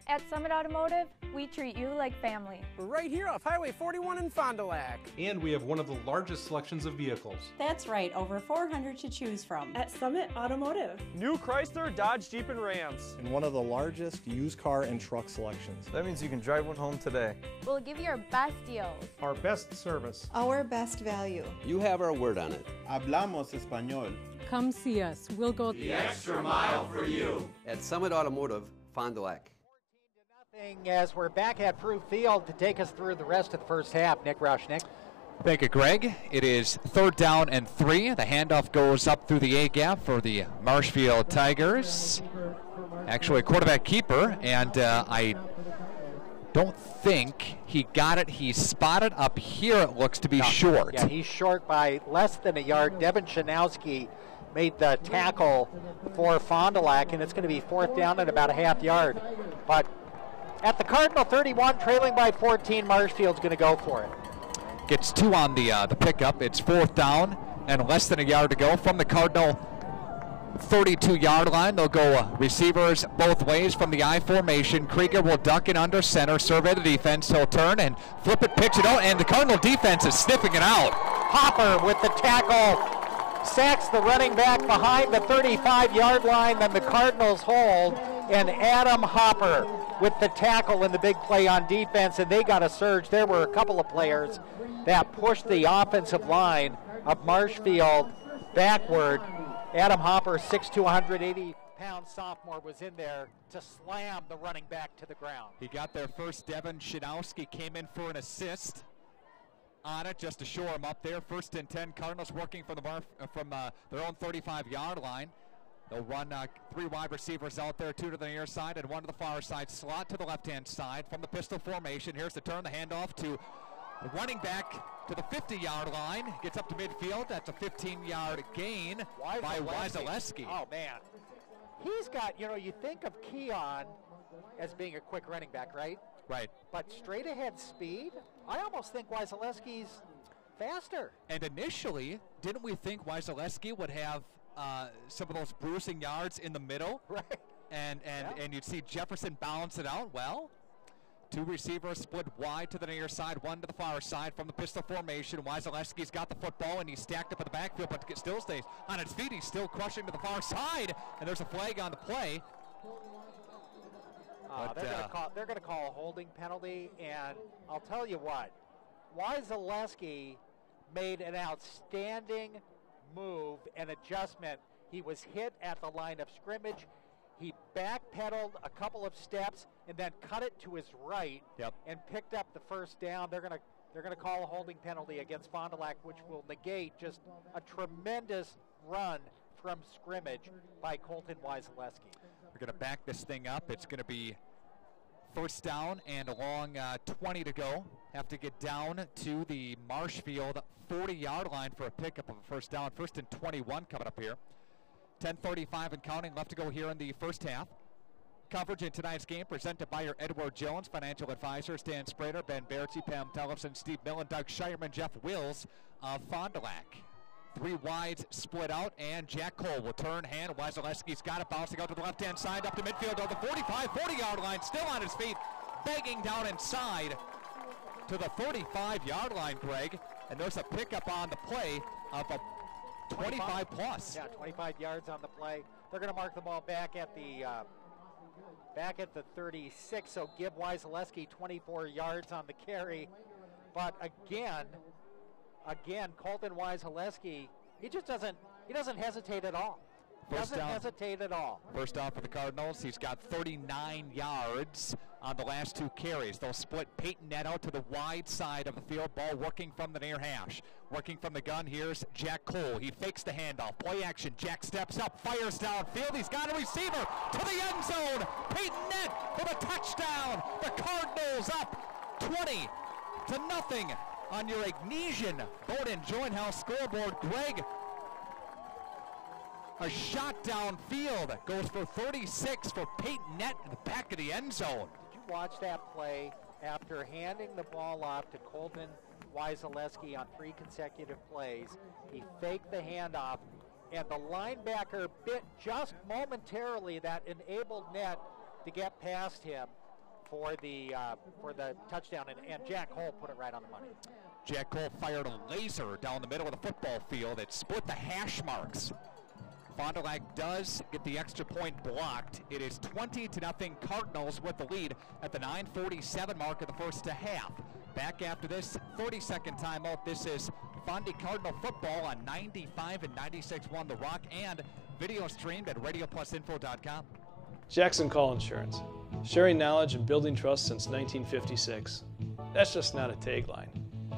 At Summit Automotive, we treat you like family. We're right here off Highway 41 in Fond du Lac. And we have one of the largest selections of vehicles. That's right, over 400 to choose from. At Summit Automotive. New Chrysler, Dodge, Jeep, and Rams. And one of the largest used car and truck selections. That means you can drive one home today. We'll give you our best deals. Our best service. Our best value. You have our word on it. Hablamos español. Come see us. We'll go the extra mile for you. At Summit Automotive, Fond du Lac. As we're back at Proof Field to take us through the rest of the first half. Nick Roush. Nick. Thank you, Greg. It is 3rd down and 3. The handoff goes up through the A-gap for the Marshfield Tigers. Actually, a quarterback keeper, and I don't think he got it. He's spotted up here. It looks to be short. Yeah, he's short by less than a yard. Devin Shanowski made the tackle for Fond du Lac, and it's going to be 4th down and about a half yard. But at the Cardinal 31, trailing by 14, Marshfield's going to go for it. Gets 2 on the pickup. It's 4th down and less than a yard to go from the Cardinal 32-yard line. They'll go receivers both ways from the I formation. Krieger will duck in under center, survey the defense. He'll turn and flip it, pitch it out, and the Cardinal defense is sniffing it out. Hopper with the tackle. Sacks the running back behind the 35-yard line, then the Cardinals hold, and Adam Hopper with the tackle in the big play on defense, and they got a surge. There were a couple of players that pushed the offensive line of Marshfield backward. Adam Hopper, 6'2", 180-pound sophomore, was in there to slam the running back to the ground. He got there first. Devin Shanowski came in for an assist on it just to shore him up there. 1st and 10. Cardinals working from their own 35-yard line. They'll run 3 wide receivers out there, 2 to the near side and 1 to the far side. Slot to the left-hand side from the pistol formation. Here's the turn, the handoff to the running back to the 50-yard line. Gets up to midfield. That's a 15-yard gain by Wyzaleski. Oh, man. He's got, you think of Keon as being a quick running back, right? Right. But straight ahead speed, I almost think Wyzaleski's faster. And initially, didn't we think Wyzaleski would have some of those bruising yards in the middle? Right. And you'd see Jefferson balance it out well. 2 receivers split wide to the near side, 1 to the far side from the pistol formation. Wyzaleski's got the football, and he's stacked up in the backfield, but still stays on his feet. He's still crushing to the far side, and there's a flag on the play. They're going to call a holding penalty, and I'll tell you what, Wyzaleski made an outstanding move and adjustment. He was hit at the line of scrimmage. He backpedaled a couple of steps and then cut it to his right and picked up the first down. They're going to call a holding penalty against Fond du Lac, which will negate just a tremendous run from scrimmage by Colton Wyzaleski. We're going to back this thing up. It's going to be 1st down and a long 20 to go. Have to get down to the Marshfield 40-yard line for a pickup of a 1st down. 1st and 21 coming up here. 10:35 and counting left to go here in the first half. coverage in tonight's game presented by your Edward Jones financial advisors, Dan Sprader, Ben Berti, Pam Tellefson, Steve Millen, Doug Shireman, Jeff Wills of Fond du Lac. 3 wides split out, and Jack Cole will turn hand. Wasilewski's got it, bouncing out to the left-hand side, up to midfield on the 45, 40-yard line, still on his feet, begging down inside to the 35-yard line, Greg. And there's a pickup on the play of a 25 plus. Yeah, 25 yards on the play. They're going to mark the ball back at the 36, so give Wasilewski 24 yards on the carry. But again, Colton Wasilewski, he doesn't hesitate at all. Doesn't hesitate at all. First down for the Cardinals. He's got 39 yards on the last 2 carries. They'll split Peyton Net out to the wide side of the field. Ball working from the near hash. Working from the gun, here's Jack Cole. He fakes the handoff. Play action. Jack steps up, fires downfield. He's got a receiver to the end zone. Peyton Net for the touchdown. The Cardinals up 20-0 on your Ignesian Bowden Joint House scoreboard. Greg, a shot downfield goes for 36 for Peyton Net in the back of the end zone. Did you watch that play after handing the ball off to Colton Wasilewski on 3 consecutive plays? He faked the handoff, and the linebacker bit just momentarily that enabled Net to get past him for the touchdown, and Jack Cole put it right on the money. Jack Cole fired a laser down the middle of the football field. It split the hash marks. Fond du Lac does get the extra point blocked. It is 20-0 Cardinals with the lead at the 9:47 mark of the first half. Back after this 30-second timeout. This is Fondy Cardinal football on 95 and 96.1 The Rock, and video streamed at radioplusinfo.com. Jackson Call Insurance, sharing knowledge and building trust since 1956. That's just not a tagline.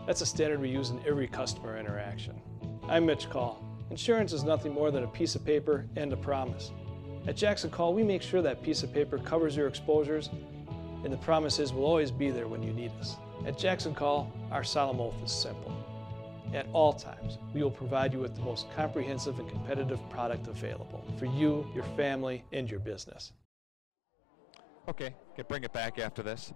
That's a standard we use in every customer interaction. I'm Mitch Call. Insurance is nothing more than a piece of paper and a promise. At Jackson Call, we make sure that piece of paper covers your exposures, and the promise is we'll always be there when you need us. At Jackson Call, our solemn oath is simple. At all times, we will provide you with the most comprehensive and competitive product available for you, your family, and your business. Okay, can bring it back after this.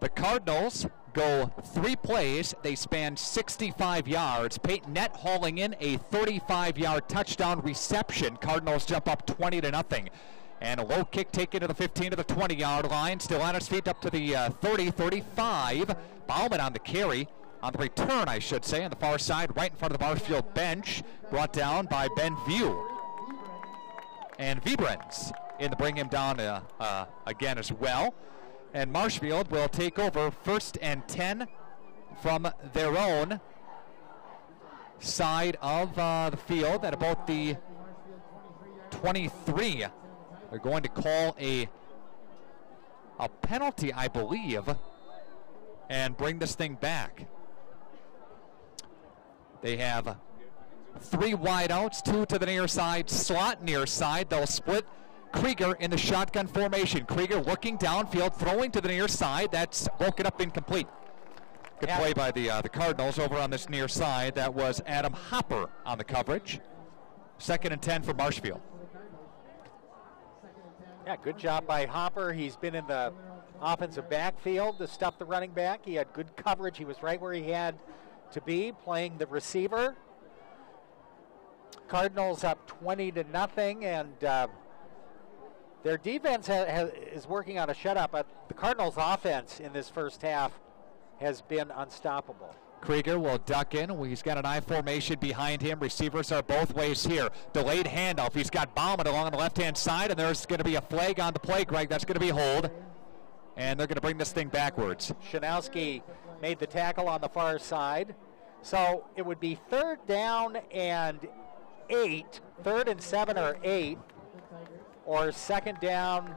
The Cardinals go 3 plays. They span 65 yards. Peyton Net hauling in a 35-yard touchdown reception. Cardinals jump up 20-0. And a low kick taken to the 15 to the 20-yard line. Still on his feet up to the 30, 35. Bauman on the carry. On the return, I should say, on the far side, right in front of the Marshfield bench. Brought down by Ben View. And Vibrens in to bring him down again as well. And Marshfield will take over 1st and 10 from their own side of the field at about the 23. They're going to call a penalty, I believe, and bring this thing back. They have 3 wideouts, 2 to the near side, slot near side. They'll split Krieger in the shotgun formation. Krieger looking downfield, throwing to the near side. That's broken up, incomplete. Good play by the Cardinals over on this near side. That was Adam Hopper on the coverage. 2nd and 10 for Marshfield. Yeah, good job by Hopper. He's been in the offensive backfield to stop the running back. He had good coverage. He was right where he had to be, playing the receiver. Cardinals up 20-0, and their defense is working on a shutout, but the Cardinals' offense in this first half has been unstoppable. Krieger will duck in. He's got an I formation behind him. Receivers are both ways here. Delayed handoff. He's got Bauman along on the left-hand side, and there's going to be a flag on the play, Greg. That's going to be hold, and they're going to bring this thing backwards. Shanowski made the tackle on the far side. So it would be 3rd down and 8, 3rd and 7 or 8, or 2nd down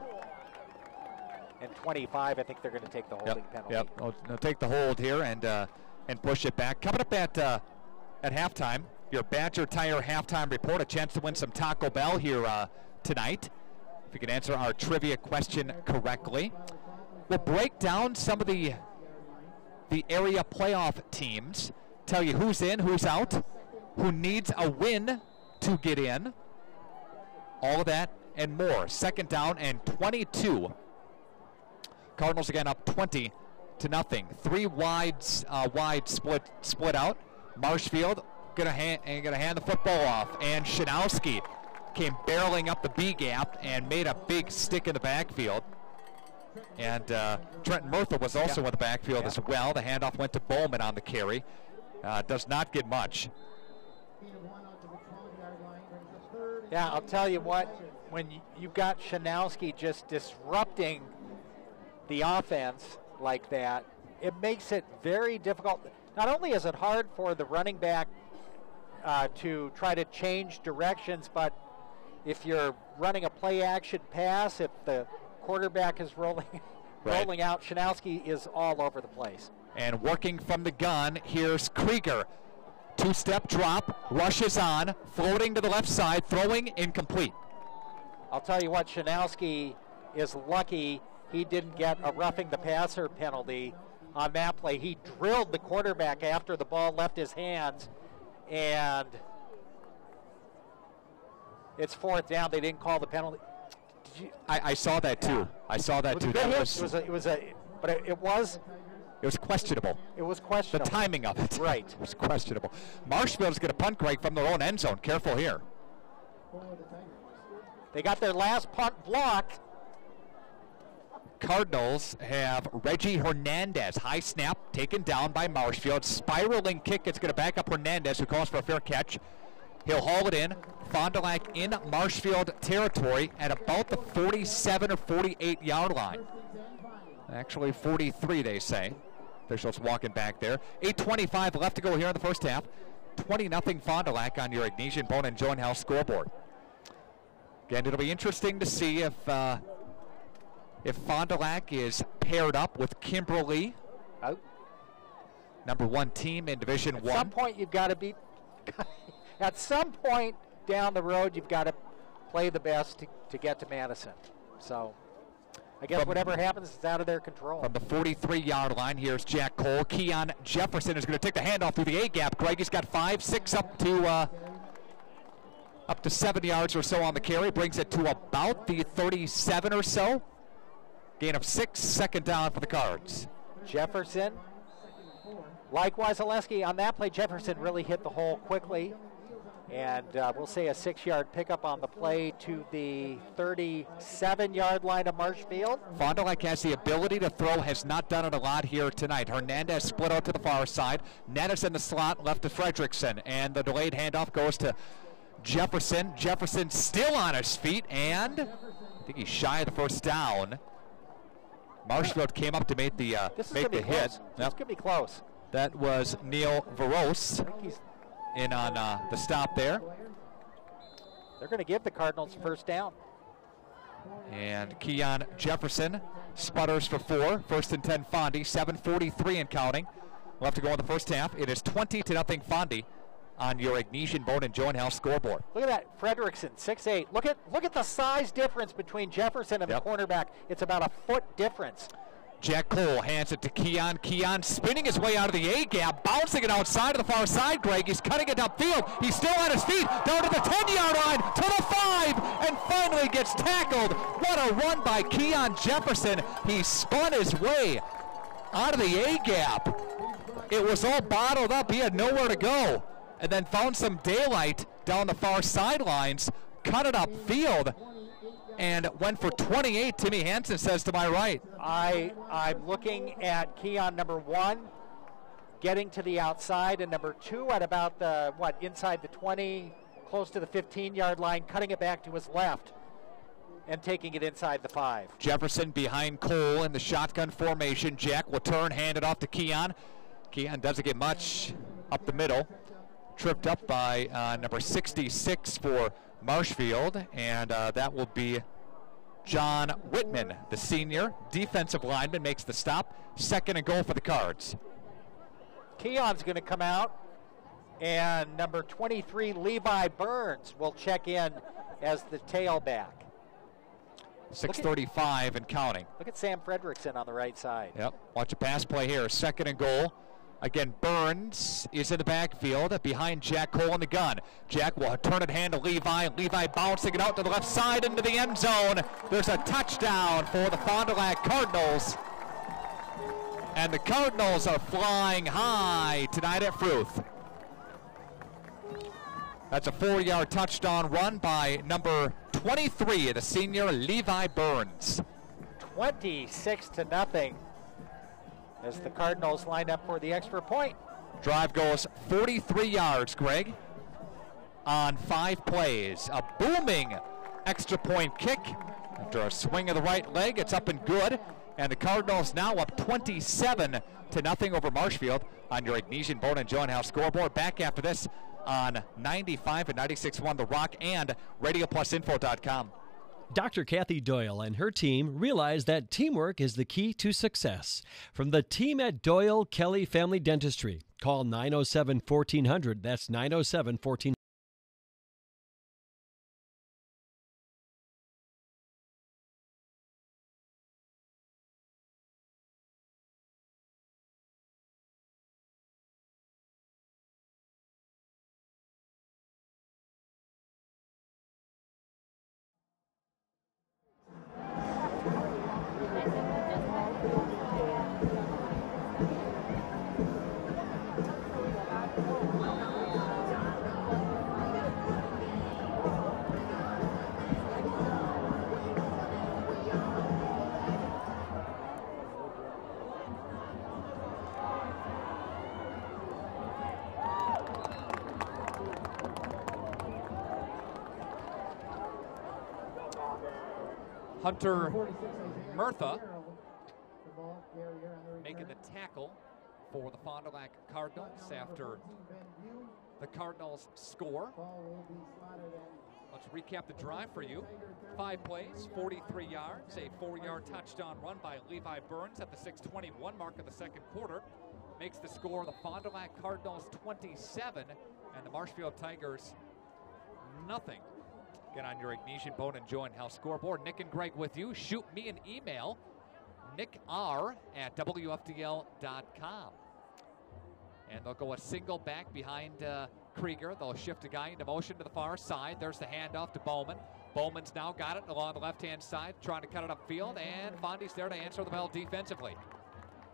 and 25. I think they're going to take the holding penalty. Yep, they'll take the hold here and push it back. Coming up at halftime, your Badger Tire halftime report, a chance to win some Taco Bell here tonight, if you can answer our trivia question correctly. we'll break down some of the area playoff teams, tell you who's in, who's out, who needs a win to get in. All of that and more. Second down and 22. Cardinals again up 20-0. 3 wide split out. Marshfield gonna hand the football off, and Shanowski came barreling up the B gap and made a big stick in the backfield. And Trenton Murtha was also in the backfield as well. The handoff went to Bowman on the carry. Does not get much. Yeah, I'll tell you what, when you've got Shanowski just disrupting the offense like that, it makes it very difficult. Not only is it hard for the running back to try to change directions, but if you're running a play action pass, if the quarterback is rolling out, Shanowski is all over the place. And working from the gun, here's Krieger. 2-step drop, rushes on, floating to the left side, throwing incomplete. I'll tell you what, Shanowski is lucky he didn't get a roughing the passer penalty on that play. He drilled the quarterback after the ball left his hands, and it's 4th down. They didn't call the penalty. I saw that too. Yeah. I saw that too. It was questionable. It was questionable. The timing of it. Right. It was questionable. Marshfield's going to punt, Greg, from their own end zone. Careful here. They got their last punt blocked. Cardinals have Reggie Hernandez. High snap taken down by Marshfield. Spiraling kick. It's going to back up Hernandez, who calls for a fair catch. He'll haul it in. Fond du Lac in Marshfield territory at about the 47 or 48 yard line. Actually 43, they say. Officials walking back there. 8:25 left to go here in the first half. 20-0 Fond du Lac on your Ignesian Bone and Joint Health scoreboard. Again, it'll be interesting to see if Fond du Lac is paired up with Kimberly, number 1 team in Division 1. At some point, you've got to be. At some point down the road, you've got to play the best to get to Madison. So, I guess whatever happens is out of their control. From the 43-yard line, here's Jack Cole. Keon Jefferson is going to take the handoff through the A-gap. Greg, he's got 5, 6 up to 7 yards or so on the carry. Brings it to about the 37 or so. Gain of 6, second down for the Cards. Jefferson. Likewise, Oleski, on that play, Jefferson really hit the hole quickly. And we'll say a 6-yard pickup on the play to the 37-yard line of Marshfield. Fond du Lac has the ability to throw, has not done it a lot here tonight. Hernandez split out to the far side. Nettis in the slot, left to Fredrickson. And the delayed handoff goes to Jefferson. Jefferson still on his feet, and I think he's shy of the first down. Marshfield came up to make the hit. This could be close. That was Neil Veros in on the stop there. They're going to give the Cardinals first down. And Keon Jefferson sputters for 4. 1st and 10 Fondy. 7:43 and counting. We'll have to go in the first half. It is 20-0 Fondy on your Ignesian Bone and Joint Health scoreboard. Look at that, Fredrickson, 6'8". Look at the size difference between Jefferson and the cornerback. It's about a foot difference. Jack Cole hands it to Keon. Keon spinning his way out of the A-gap, bouncing it outside of the far side, Greg. He's cutting it upfield. He's still on his feet, down to the 10-yard line, to the 5, and finally gets tackled. What a run by Keon Jefferson. He spun his way out of the A-gap. It was all bottled up. He had nowhere to go. And then found some daylight down the far sidelines, cut it upfield, and went for 28. Timmy Hansen says to my right. I'm looking at Keon, number 1, getting to the outside, and number 2 at about the, inside the 20, close to the 15-yard line, cutting it back to his left and taking it inside the 5. Jefferson behind Cole in the shotgun formation. Jack will turn, hand it off to Keon. Keon doesn't get much up the middle. Tripped up by number 66 for Marshfield, and that will be John Whitman, the senior defensive lineman, makes the stop. 2nd and goal for the Cards. Keon's going to come out, and number 23, Levi Burns, will check in as the tailback. 6:35 and counting. Look at Sam Fredrickson on the right side. Yep. Watch a pass play here. 2nd and goal. Again, Burns is in the backfield behind Jack Cole in the gun. Jack will turn it hand to Levi. Levi bouncing it out to the left side into the end zone. There's a touchdown for the Fond du Lac Cardinals. And the Cardinals are flying high tonight at Fruth. That's a 4-yard touchdown run by number 23, the senior Levi Burns. 26-0 as the Cardinals line up for the extra point. Drive goes 43 yards, Greg, on 5 plays. A booming extra point kick. After a swing of the right leg, it's up and good. And the Cardinals now up 27-0 over Marshfield on your Ignesian Bone and Joint House scoreboard. Back after this on 95 and 96.1 The Rock and RadioPlusInfo.com. Dr. Kathy Doyle and her team realize that teamwork is the key to success. From the team at Doyle Kelly Family Dentistry, call 907-1400. That's 907-1400. Hunter Murtha making the tackle for the Fond du Lac Cardinals after the Cardinals score. Let's recap the drive for you. 5 plays, 43 yards, a 4-yard touchdown run by Levi Burns at the 6:21 mark of the 2nd quarter. Makes the score the Fond du Lac Cardinals 27 and the Marshfield Tigers nothing. Get on your Ignesian Bone and Joint House scoreboard. Nick and Greg with you. Shoot me an email, nickr@wfdl.com. And they'll go a single back behind Krieger. They'll shift a guy into motion to the far side. There's the handoff to Bowman. Bowman's now got it along the left-hand side, trying to cut it upfield, and Fondy's there to answer the bell defensively.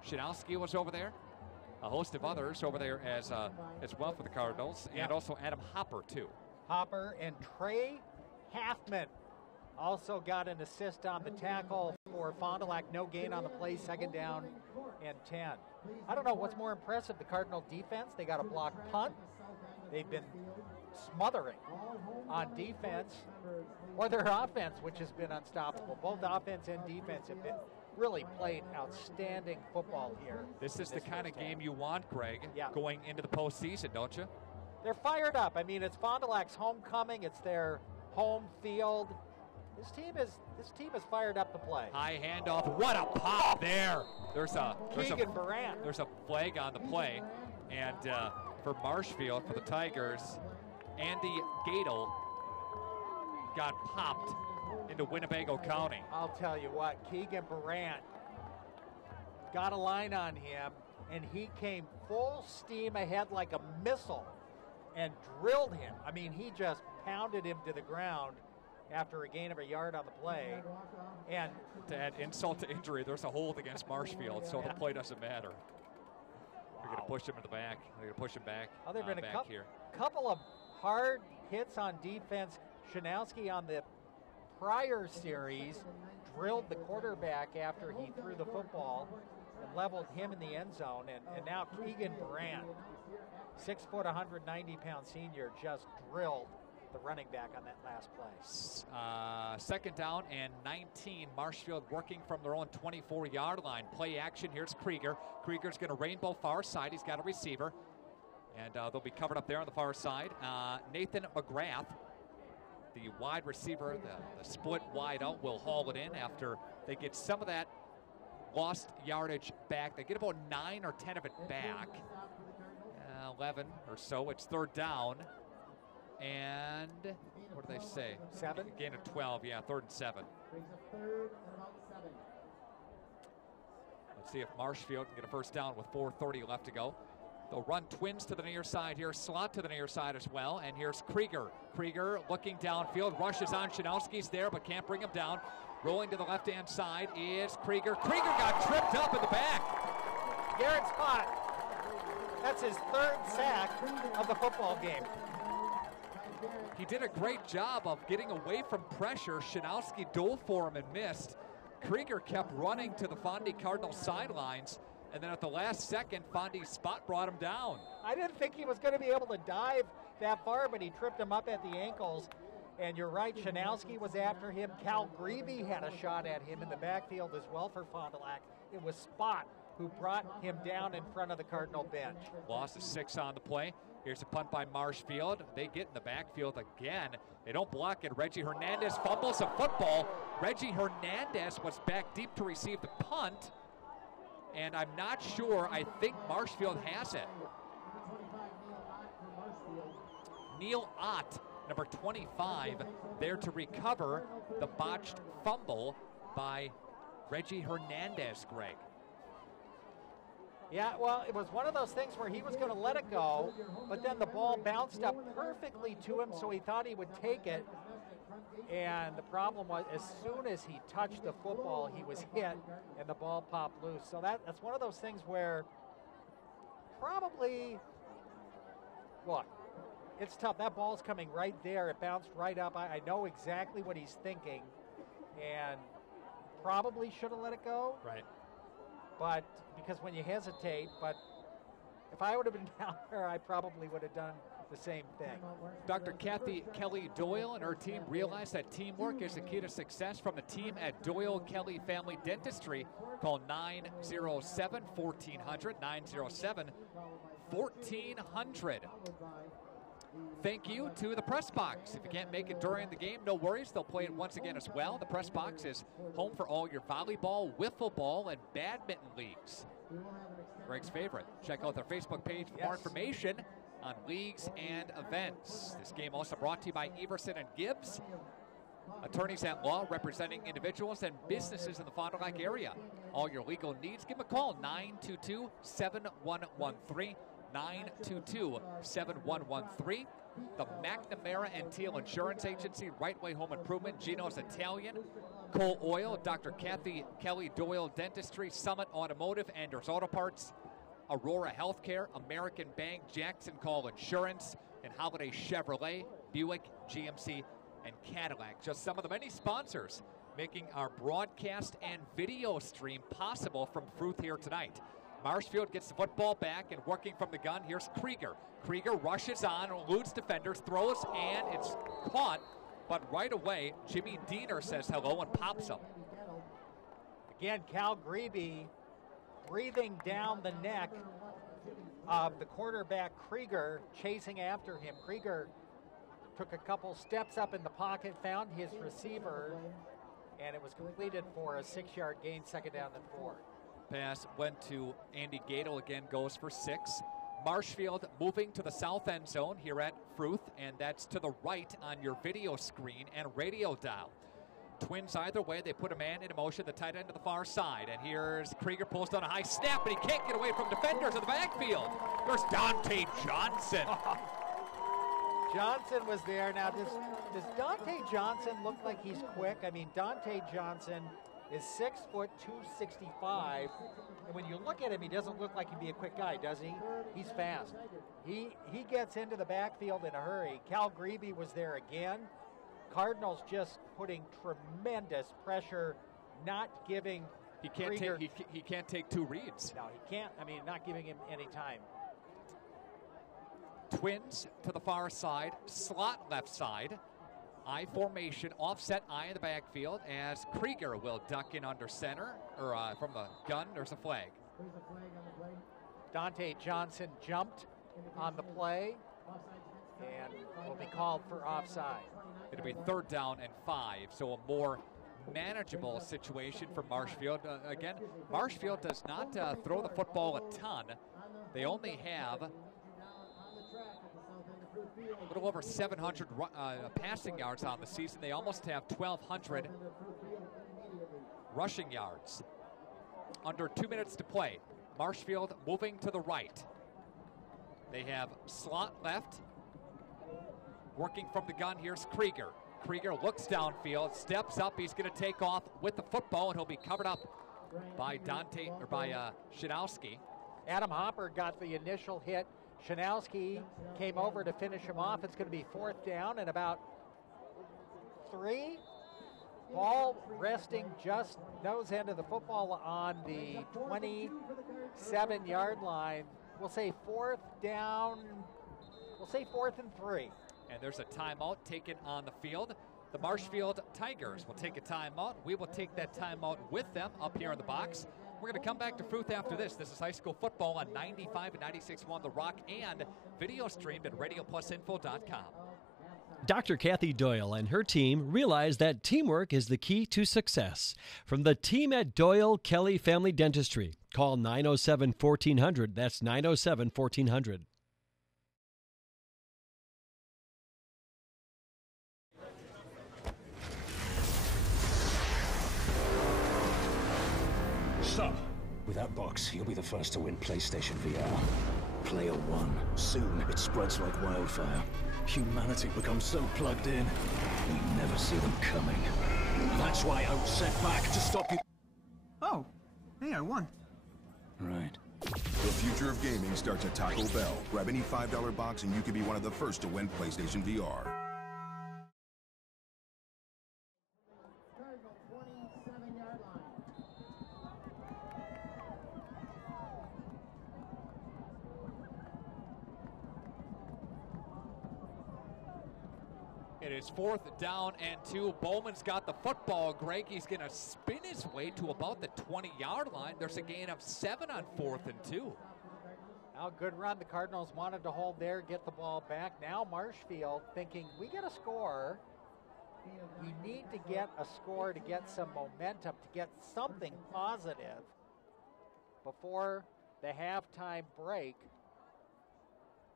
Shanowski was over there. A host of others over there as well for the Cardinals, and also Adam Hopper, too. Hopper and Trey Halfman also got an assist on the tackle for Fond du Lac. No gain on the play, 2nd down and 10. I don't know what's more impressive, the Cardinal defense. They got a blocked punt. They've been smothering on defense, or their offense, which has been unstoppable. Both offense and defense have been really played outstanding football here. This is the kind of game you want, Greg, going into the postseason, don't you? They're fired up. I mean, it's Fond du Lac's homecoming. It's their home field. This team is fired up to play. High handoff. What a pop there! There's a flag on the play, and for Marshfield, for the Tigers, Andy Gadel got popped into Winnebago County. I'll tell you what, Keegan Barant got a line on him, and he came full steam ahead like a missile and drilled him. I mean, he just pounded him to the ground after a gain of a yard on the play. And to add insult to injury, there's a hold against Marshfield, so the play doesn't matter. We're going to push him in the back. They're going to push him back. Oh, there have been a couple of hard hits on defense. Shanowski on the prior series drilled the quarterback after he threw the football and leveled him in the end zone. And now Keegan Barant, 6 foot, 190-pound senior, just drilled the running back on that last play. 2nd down and 19. Marshfield working from their own 24-yard line. Play action. Here's Krieger. Krieger's going to rainbow far side. He's got a receiver. And they'll be covered up there on the far side. Nathan McGrath, the wide receiver, the split wide out, will haul it in after they get some of that lost yardage back. They get about 9 or 10 of it back. 11 or so. It's 3rd down. and what do they say? 7? Gain of 12, yeah, 3rd and 7. Let's see if Marshfield can get a first down with 4:30 left to go. They'll run twins to the near side here, slot to the near side as well, and here's Krieger. Krieger looking downfield, rushes on. Shanowski's there, but can't bring him down. Rolling to the left-hand side is Krieger. Krieger got tripped up in the back. Garrett Spot. That's his 3rd sack of the football game. He did a great job of getting away from pressure. Shanowski dove for him and missed. Krieger kept running to the Fondy Cardinals sidelines, and then at the last second, Fondy's Spot brought him down. I didn't think he was going to be able to dive that far, but he tripped him up at the ankles. And you're right, Shanowski was after him. Cal Grebe had a shot at him in the backfield as well for Fond du Lac. It was Spot who brought him down in front of the Cardinal bench. Loss of 6 on the play. Here's a punt by Marshfield. They get in the backfield again. They don't block it. Reggie Hernandez fumbles a football. Reggie Hernandez was back deep to receive the punt. And I'm not sure. I think Marshfield has it. Neil Ott, number 25, there to recover the botched fumble by Reggie Hernandez, Greg. Yeah, well, it was one of those things where he was going to let it go, but then the ball bounced up perfectly to him, so he thought he would take it. And the problem was, as soon as he touched the football, he was hit, and the ball popped loose. So that's one of those things where probably, look, it's tough. That ball's coming right there. It bounced right up. I know exactly what he's thinking, and probably should have let it go. Right. But because when you hesitate, but if I would have been down there, I probably would have done the same thing. Dr. Kathy Kelly Doyle and her team realize that teamwork is the key to success. From the team at Doyle Kelly Family Dentistry, call 907-1400, 907-1400. Thank you to the Press Box. If you can't make it during the game, no worries. They'll play it once again as well. The Press Box is home for all your volleyball, wiffle ball, and badminton leagues. Greg's favorite. Check out their Facebook page for more information on leagues and events. This game also brought to you by Everson and Gibbs, attorneys at law representing individuals and businesses in the Fond du Lac area. All your legal needs, give them a call, 922-7113. 922-7113. The McNamara and Teal Insurance Agency, Right Way Home Improvement, Gino's Italian, Cole Oil, Dr. Kathy Kelly Doyle Dentistry, Summit Automotive, Anders Auto Parts, Aurora Healthcare, American Bank, Jackson Call Insurance, and Holiday Chevrolet, Buick, GMC, and Cadillac. Just some of the many sponsors making our broadcast and video stream possible from Fruth here tonight. Marshfield gets the football back and working from the gun. Here's Krieger. Krieger rushes on, eludes defenders, throws, and it's caught. But right away, Jimmy Diener says hello and pops him. Again, Cal Grebe breathing down the neck of the quarterback Krieger, chasing after him. Krieger took a couple steps up in the pocket, found his receiver, and it was completed for a 6-yard gain, 2nd down and 4. Pass went to Andy Gadel, again goes for 6. Marshfield moving to the south end zone here at Fruth, and that's to the right on your video screen and radio dial. Twins either way, they put a man in motion, the tight end to the far side. And here's Krieger, pulls down a high snap, but he can't get away from defenders in the backfield. There's Dante Johnson. Johnson was there. Now, does Dante Johnson look like he's quick? I mean, Dante Johnson is 6 foot 265, and when you look at him, he doesn't look like he'd be a quick guy, does he? He's fast. He gets into the backfield in a hurry. Cal Grebe was there again. Cardinals just putting tremendous pressure, not giving. He can't take 2 reads. No, he can't. I mean, not giving him any time. Twins to the far side, slot left side. I formation, offset I in the backfield as Krieger will duck in under center, or from the gun. There's a flag. Dante Johnson jumped on the play and will be called for offside. It'll be 3rd down and 5, so a more manageable situation for Marshfield. Again, Marshfield does not throw the football a ton. They only have a little over 700 passing yards on the season. They almost have 1,200 rushing yards. Under 2 minutes to play. Marshfield moving to the right. They have slot left. Working from the gun, here's Krieger. Krieger looks downfield, steps up. He's going to take off with the football, and he'll be covered up by Shadowski. Adam Hopper got the initial hit. Shanowski came over to finish him off. It's going to be 4th down and about 3. Ball resting just nose end of the football on the 27-yard line. We'll say 4th down. We'll say 4th and 3. And there's a timeout taken on the field. The Marshfield Tigers will take a timeout. We will take that timeout with them up here in the box. We're going to come back to Fruth after this. This is high school football on 95 and 96.1 The Rock and video streamed at radioplusinfo.com. Dr. Kathy Doyle and her team realize that teamwork is the key to success. From the team at Doyle Kelly Family Dentistry, call 907-1400. That's 907-1400. Stop. With that box, you'll be the first to win PlayStation VR. Player One. Soon, it spreads like wildfire. Humanity becomes so plugged in, we never see them coming. That's why I was sent back to stop you. Oh, hey, I won. Right. The future of gaming starts at Taco Bell. Grab any $5 box and you could be one of the first to win PlayStation VR. It is 4th down and 2. Bowman's got the football, Greg. He's going to spin his way to about the 20-yard line. There's a gain of 7 on 4th and 2. Now, good run. The Cardinals wanted to hold there, get the ball back. Now Marshfield thinking, we get a score. We need to get a score to get some momentum, to get something positive before the halftime break.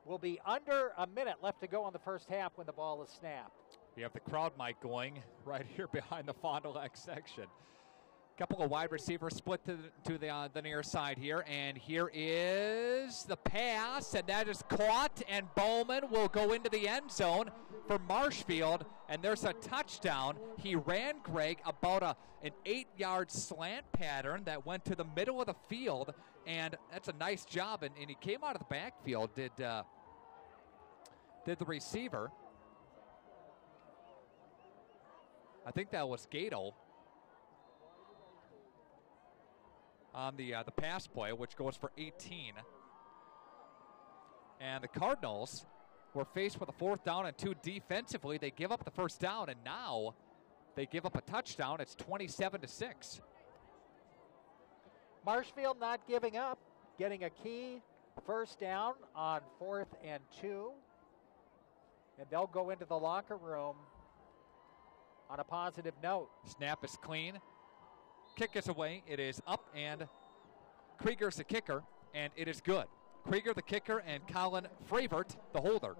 Will be under a minute left to go in the first half when the ball is snapped. We have the crowd mic going right here behind the Fond du Lac section. Couple of wide receivers split to the near side here, and here is the pass, and that is caught, and Bowman will go into the end zone for Marshfield, and there's a touchdown. He ran, Greg, about an 8-yard slant pattern that went to the middle of the field, and that's a nice job, and he came out of the backfield, did the receiver. I think that was Gato on the pass play, which goes for 18. And the Cardinals were faced with a 4th down and 2 defensively. They give up the first down, and now they give up a touchdown. It's 27-6. Marshfield not giving up, getting a key first down on 4th and 2. And they'll go into the locker room on a positive note. Snap is clean. Kick is away. It is up, and Krieger's the kicker, and it is good. Krieger the kicker, and Colin Fravert the holder.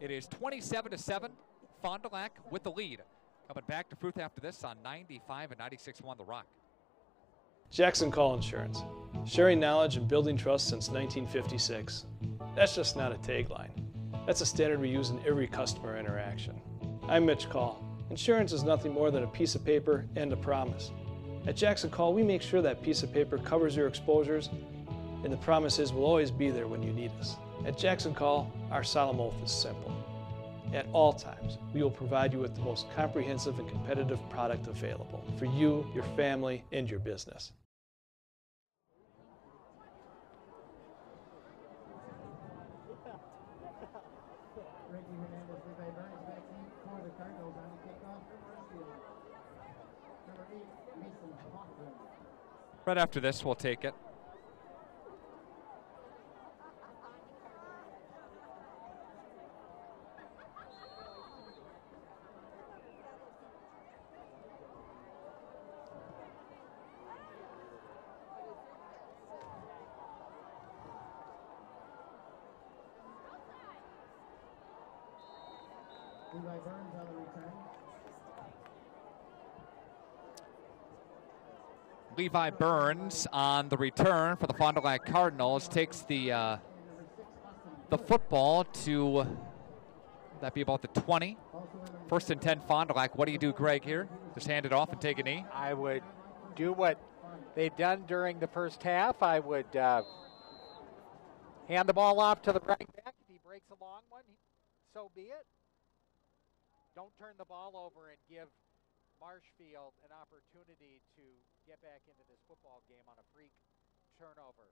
It is 27-7. Fond du Lac with the lead. Coming back to Fruth after this on 95 and 96.1 The Rock. Jackson Call Insurance. Sharing knowledge and building trust since 1956. That's just not a tagline. That's a standard we use in every customer interaction. I'm Mitch Call. Insurance is nothing more than a piece of paper and a promise. At Jackson Call, we make sure that piece of paper covers your exposures, and the promise is we'll always be there when you need us. At Jackson Call, our solemn oath is simple. At all times, we will provide you with the most comprehensive and competitive product available for you, your family, and your business. Right after this, we'll take it. Levi Burns on the return for the Fond du Lac Cardinals takes the football to, that'd be about the 20. First and 10 Fond du Lac. What do you do, Greg, here? Just hand it off and take a knee? I would do what they've done during the first half. I would hand the ball off to the running back. If he breaks a long one, so be it. Don't turn the ball over and give Marshfield an opportunity to get back into this football game on a freak turnover.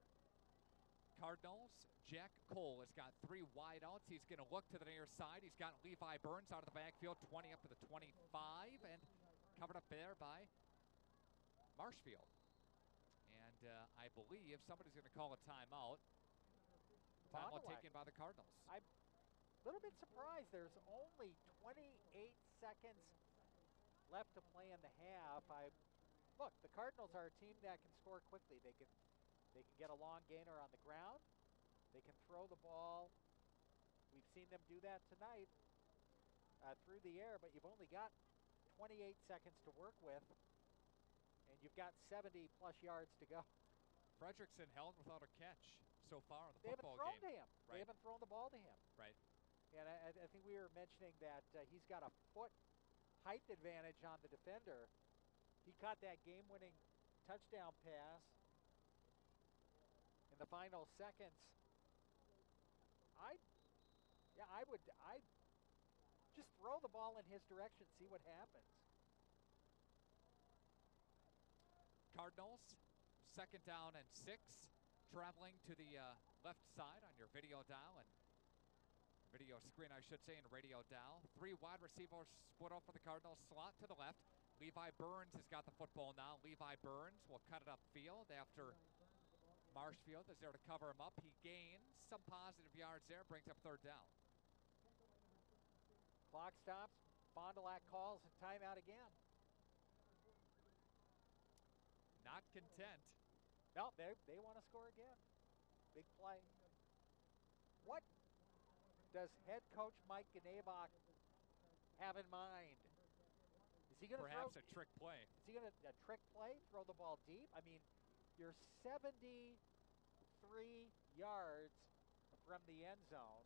Cardinals, Jack Cole has got 3 wideouts. He's going to look to the near side. He's got Levi Burns out of the backfield, 20 up to the 25, and covered up there by Marshfield. And I believe somebody's going to call a timeout. Timeout taken by the Cardinals. I'm a little bit surprised. There's only 28 seconds left to play in the half. Look, the Cardinals are a team that can score quickly. They can get a long gainer on the ground. They can throw the ball. We've seen them do that tonight through the air, but you've only got 28 seconds to work with, and you've got 70-plus yards to go. Fredrickson held without a catch so far in the They haven't football thrown game. to him. Right. They haven't thrown the ball to him. Right. And I think we were mentioning that he's got a foot height advantage on the defender. He caught that game-winning touchdown pass in the final seconds. I'd just throw the ball in his direction, see what happens. Cardinals, 2nd down and 6, traveling to the left side on your video dial and video screen, I should say, and radio dial. 3 wide receivers split up for the Cardinals. Slot to the left. Levi Burns has got the football now. Levi Burns will cut it upfield after Marshfield is there to cover him up. He gains some positive yards there, brings up 3rd down. Clock stops. Fond du Lac calls and timeout again. Not content. No, they want to score again. Big play. What does head coach Mike Ganebach have in mind? Is he going to perhaps a trick play? Is he going to a trick play? Throw the ball deep? I mean, you're 73 yards from the end zone,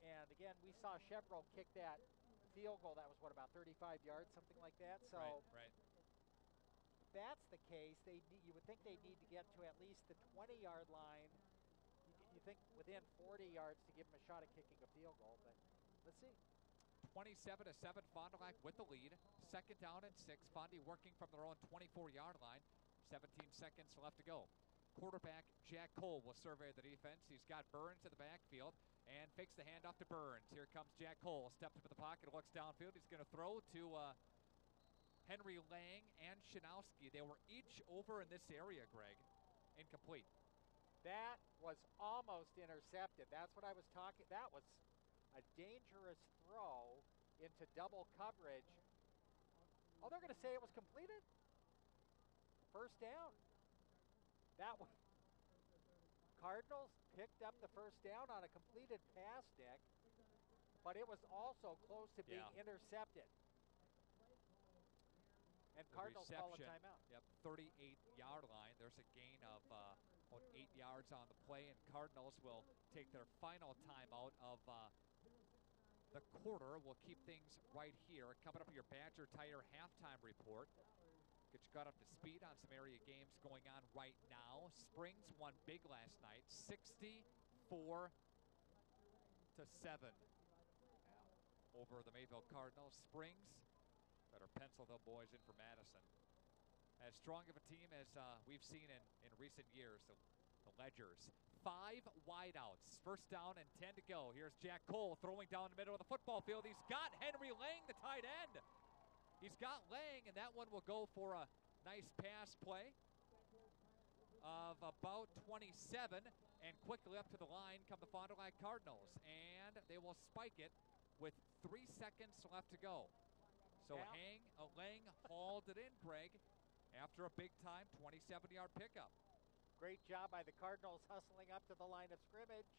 and again, we saw Chevrolet kick that field goal. That was what, about 35 yards, something like that. So, right. If that's the case, you would think they need to get to at least the 20-yard line. You think within 40 yards to give them a shot at kicking a field goal, but let's see. 27-7, Fond du Lac with the lead. 2nd down and 6. Fondy working from their own 24-yard line. 17 seconds left to go. Quarterback Jack Cole will survey the defense. He's got Burns in the backfield and fakes the handoff to Burns. Here comes Jack Cole. Steps into the pocket, looks downfield. He's going to throw to Henry Lang and Shinowski. They were each over in this area, Greg. Incomplete. That was almost intercepted. That's what I was talking. That was a dangerous throw into double coverage. Oh, they're going to say it was completed? 1st down. That was Cardinals picked up the 1st down on a completed pass, Nick, but it was also close to being intercepted. And Cardinals call a timeout. Yep, 38-yard line. There's a gain of about 8 yards on the play, and Cardinals will take their final timeout of the quarter. We'll keep things right here. Coming up with your Badger Tire halftime report. Get you caught up to speed on some area games going on right now. Springs won big last night, 64-7 over the Mayville Cardinals. Springs better pencil the boys in for Madison. As strong of a team as we've seen in recent years, the Ledgers. 5 wideouts. 1st down and 10 to go. Here's Jack Cole throwing down the middle of the football field. He's got Henry Lang, the tight end. He's got Lang, and that one will go for a nice pass play of about 27. And quickly up to the line come the Fond du Lac Cardinals. And they will spike it with 3 seconds left to go. So Lang hauled it in, Greg, after a big-time 27-yard pickup. Great job by the Cardinals hustling up to the line of scrimmage.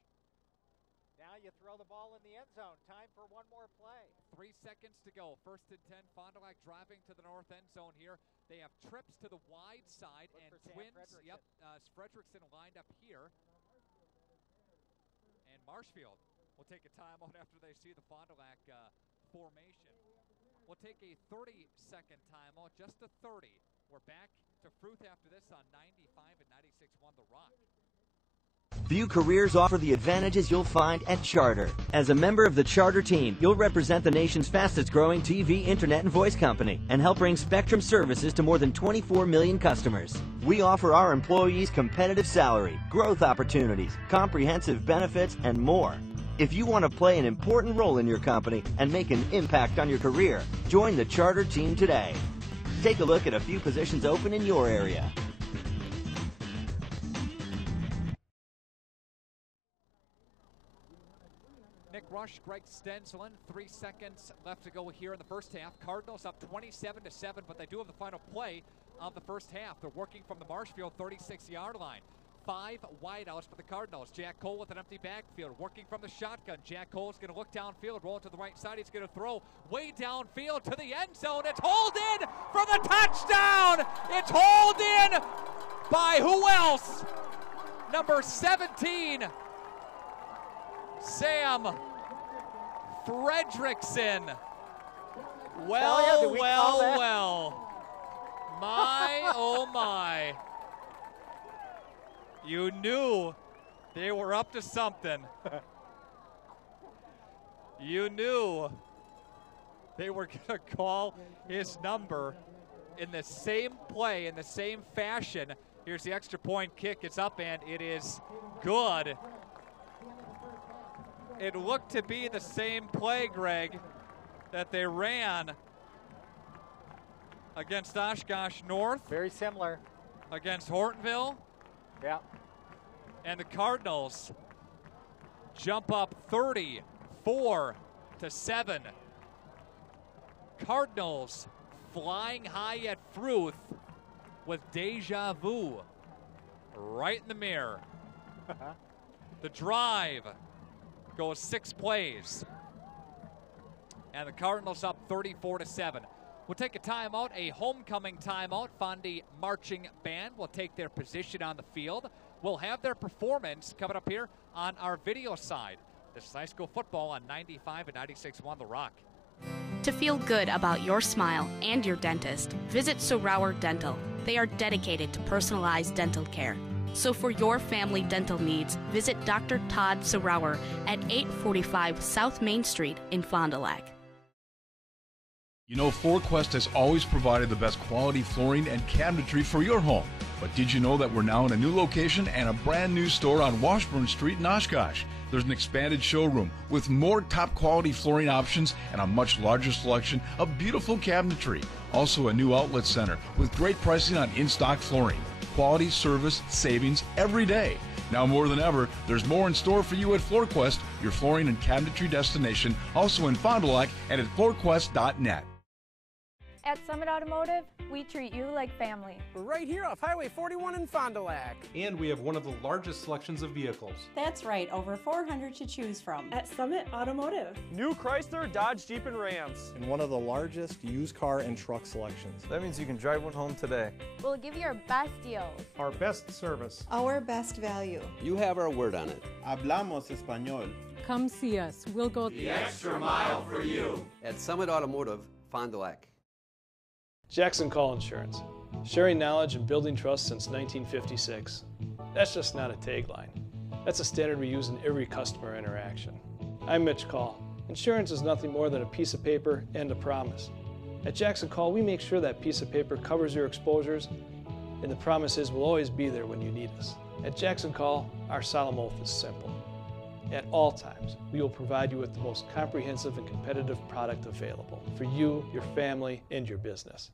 Now you throw the ball in the end zone. Time for one more play. 3 seconds to go. 1st and 10, Fond du Lac driving to the north end zone here. They have trips to the wide side and twins. Yep, Frederickson lined up here. And Marshfield will take a timeout after they see the Fond du Lac formation. We'll take a 30-second timeout, just a 30. We're back to Fruth after this on 95 and 96.1 The Rock. Few careers offer the advantages you'll find at Charter. As a member of the Charter team, you'll represent the nation's fastest growing TV, internet, and voice company and help bring Spectrum services to more than 24 million customers. We offer our employees competitive salary, growth opportunities, comprehensive benefits, and more. If you want to play an important role in your company and make an impact on your career, join the Charter team today. Take a look at a few positions open in your area. Nick Rush, Greg Stenslin, 3 seconds left to go here in the first half. Cardinals up 27-7, but they do have the final play of the first half. They're working from the Marshfield 36-yard line. 5 wideouts for the Cardinals. Jack Cole with an empty backfield, working from the shotgun. Jack Cole's going to look downfield, roll to the right side. He's going to throw way downfield to the end zone. It's hauled in for the touchdown. It's hauled in by who else? Number 17. Sam Frederickson. Well. My, oh my. You knew they were up to something. You knew they were going to call his number in the same play, in the same fashion. Here's the extra point kick. It's up and it is good. It looked to be the same play, Greg, that they ran against Oshkosh North. Very similar. Against Hortonville. Yeah. And the Cardinals jump up 34-7. Cardinals flying high at Fruth with deja vu right in the mirror. The drive goes 6 plays. And the Cardinals up 34-7. We'll take a timeout, a homecoming timeout. Fondy Marching Band will take their position on the field. We'll have their performance coming up here on our video side. This is high school football on 95 and 96.1 The Rock. To feel good about your smile and your dentist, visit Sorauer Dental. They are dedicated to personalized dental care. So for your family dental needs, visit Dr. Todd Sorauer at 845 South Main Street in Fond du Lac. You know, FloorQuest has always provided the best quality flooring and cabinetry for your home. But did you know that we're now in a new location and a brand new store on Washburn Street in Oshkosh? There's an expanded showroom with more top quality flooring options and a much larger selection of beautiful cabinetry. Also a new outlet center with great pricing on in-stock flooring. Quality, service, savings every day. Now more than ever, there's more in store for you at FloorQuest, your flooring and cabinetry destination, also in Fond du Lac and at floorquest.net. At Summit Automotive, we treat you like family. We're right here off Highway 41 in Fond du Lac. And we have one of the largest selections of vehicles. That's right, over 400 to choose from. At Summit Automotive. New Chrysler, Dodge, Jeep, and Rams. And one of the largest used car and truck selections. That means you can drive one home today. We'll give you our best deals. Our best service. Our best value. You have our word on it. Hablamos español. Come see us. We'll go the extra mile for you. At Summit Automotive, Fond du Lac. Jackson Call Insurance. Sharing knowledge and building trust since 1956. That's just not a tagline. That's a standard we use in every customer interaction. I'm Mitch Call. Insurance is nothing more than a piece of paper and a promise. At Jackson Call, we make sure that piece of paper covers your exposures, and the promise is we'll always be there when you need us. At Jackson Call, our solemn oath is simple. At all times, we will provide you with the most comprehensive and competitive product available for you, your family, and your business.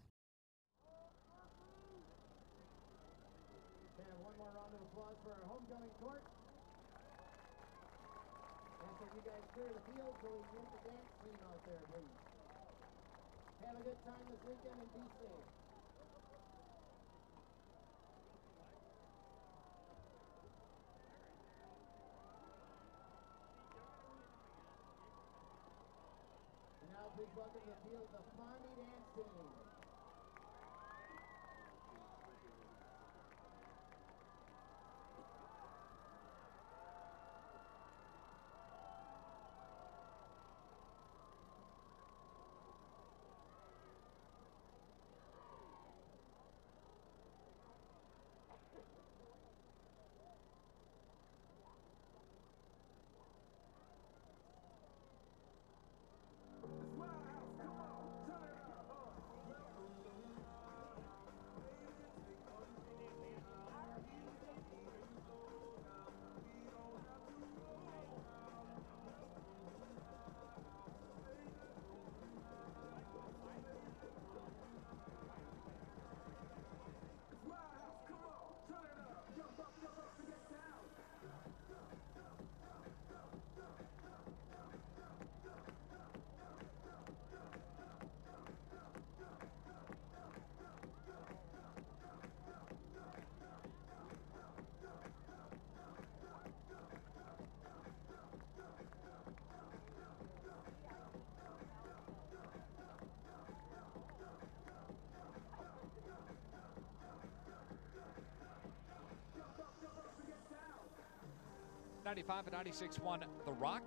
95 and 96.1 The Rock.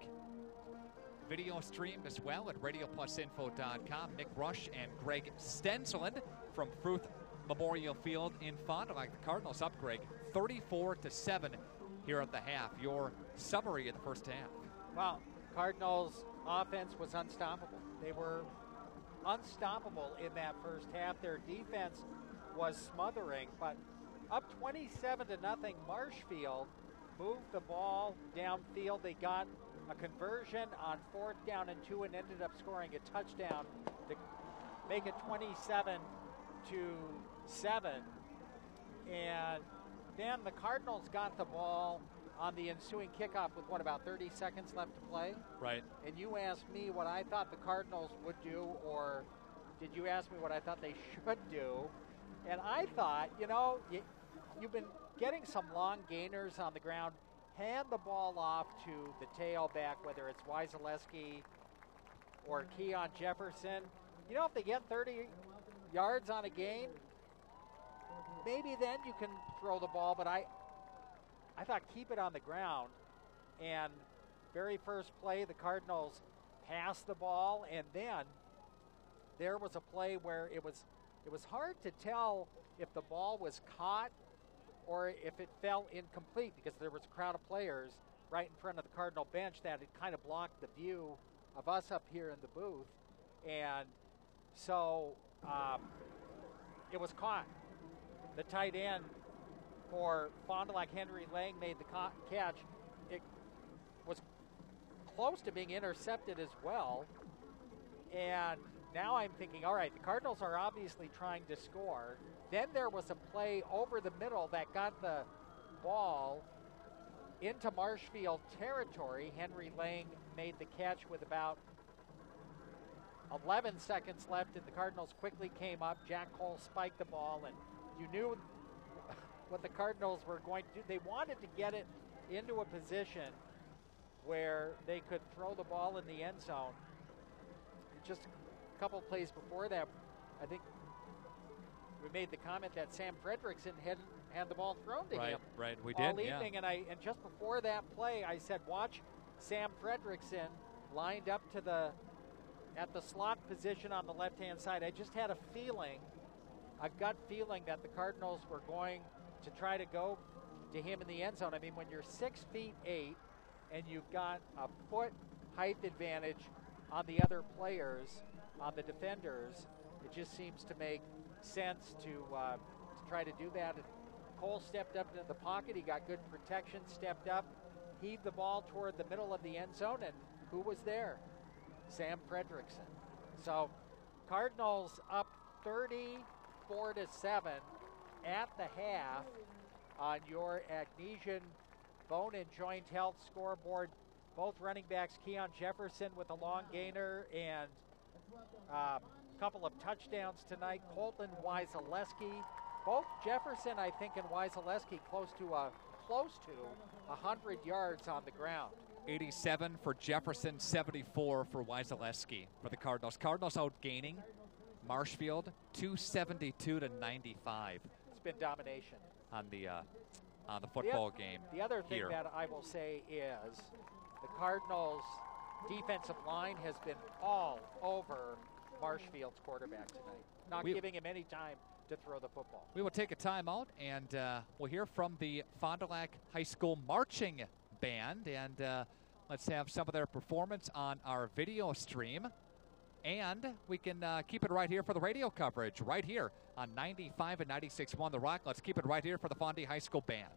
Video streamed as well at radioplusinfo.com. Nick Rush and Greg Stensland from Fruth Memorial Field in Fond du Lac. The Cardinals up, Greg, 34-7 here at the half. Your summary of the first half. Well, Cardinals offense was unstoppable. They were unstoppable in that first half. Their defense was smothering, but up 27-0, Marshfield moved the ball downfield. They got a conversion on 4th down and 2 and ended up scoring a touchdown to make it 27-7. And then the Cardinals got the ball on the ensuing kickoff with, about 30 seconds left to play? Right. And you asked me what I thought the Cardinals would do, or did you ask me what I thought they should do? And I thought, you've been getting some long gainers on the ground. Hand the ball off to the tailback, whether it's Wyzaleski or Keon Jefferson. If they get 30 yards on a gain, maybe then you can throw the ball. But I thought keep it on the ground. And very first play, the Cardinals passed the ball, and then there was a play where it was hard to tell if the ball was caught or if it fell incomplete, because there was a crowd of players right in front of the Cardinal bench that had kind of blocked the view of us up here in the booth. And so it was caught. The tight end for Fond du Lac, Henry Lang, made the catch. It was close to being intercepted as well. And now I'm thinking, all right, the Cardinals are obviously trying to score. Then there was a play over the middle that got the ball into Marshfield territory. Henry Lang made the catch with about 11 seconds left, and the Cardinals quickly came up. Jack Cole spiked the ball, and you knew what the Cardinals were going to do. They wanted to get it into a position where they could throw the ball in the end zone. Just a couple plays before that, I think we made the comment that Sam Fredrickson hadn't had the ball thrown to him right. We all did, evening. yeah. And just before that play, I said, watch Sam Fredrickson lined up at the slot position on the left-hand side. I just had a gut feeling that the Cardinals were going to try to go to him in the end zone. I mean, when you're 6'8" and you've got a foot height advantage on the other players, on the defenders, it just seems to make sense to try to do that. And Cole stepped up into the pocket. He got good protection, stepped up, heaved the ball toward the middle of the end zone, and who was there? Sam Fredrickson. So Cardinals up 34-7 at the half on your Agnesian Bone and Joint Health scoreboard. Both running backs, Keon Jefferson with a long gainer and couple of touchdowns tonight. Colton Wyzaleski, both Jefferson, I think, and Wyzaleski close to 100 yards on the ground. 87 for Jefferson, 74 for Wyzaleski for the Cardinals. Cardinals outgaining Marshfield 272 to 95. It's been domination on the football game. The other thing here. that I will say is the Cardinals' defensive line has been all over Marshfield's quarterback tonight, not giving him any time to throw the football. We will take a timeout, and we'll hear from the Fond du Lac High School marching band, and let's have some of their performance on our video stream. And we can keep it right here for the radio coverage, right here on 95 and 96.1 The Rock. Let's keep it right here for the Fond du Lac High School band.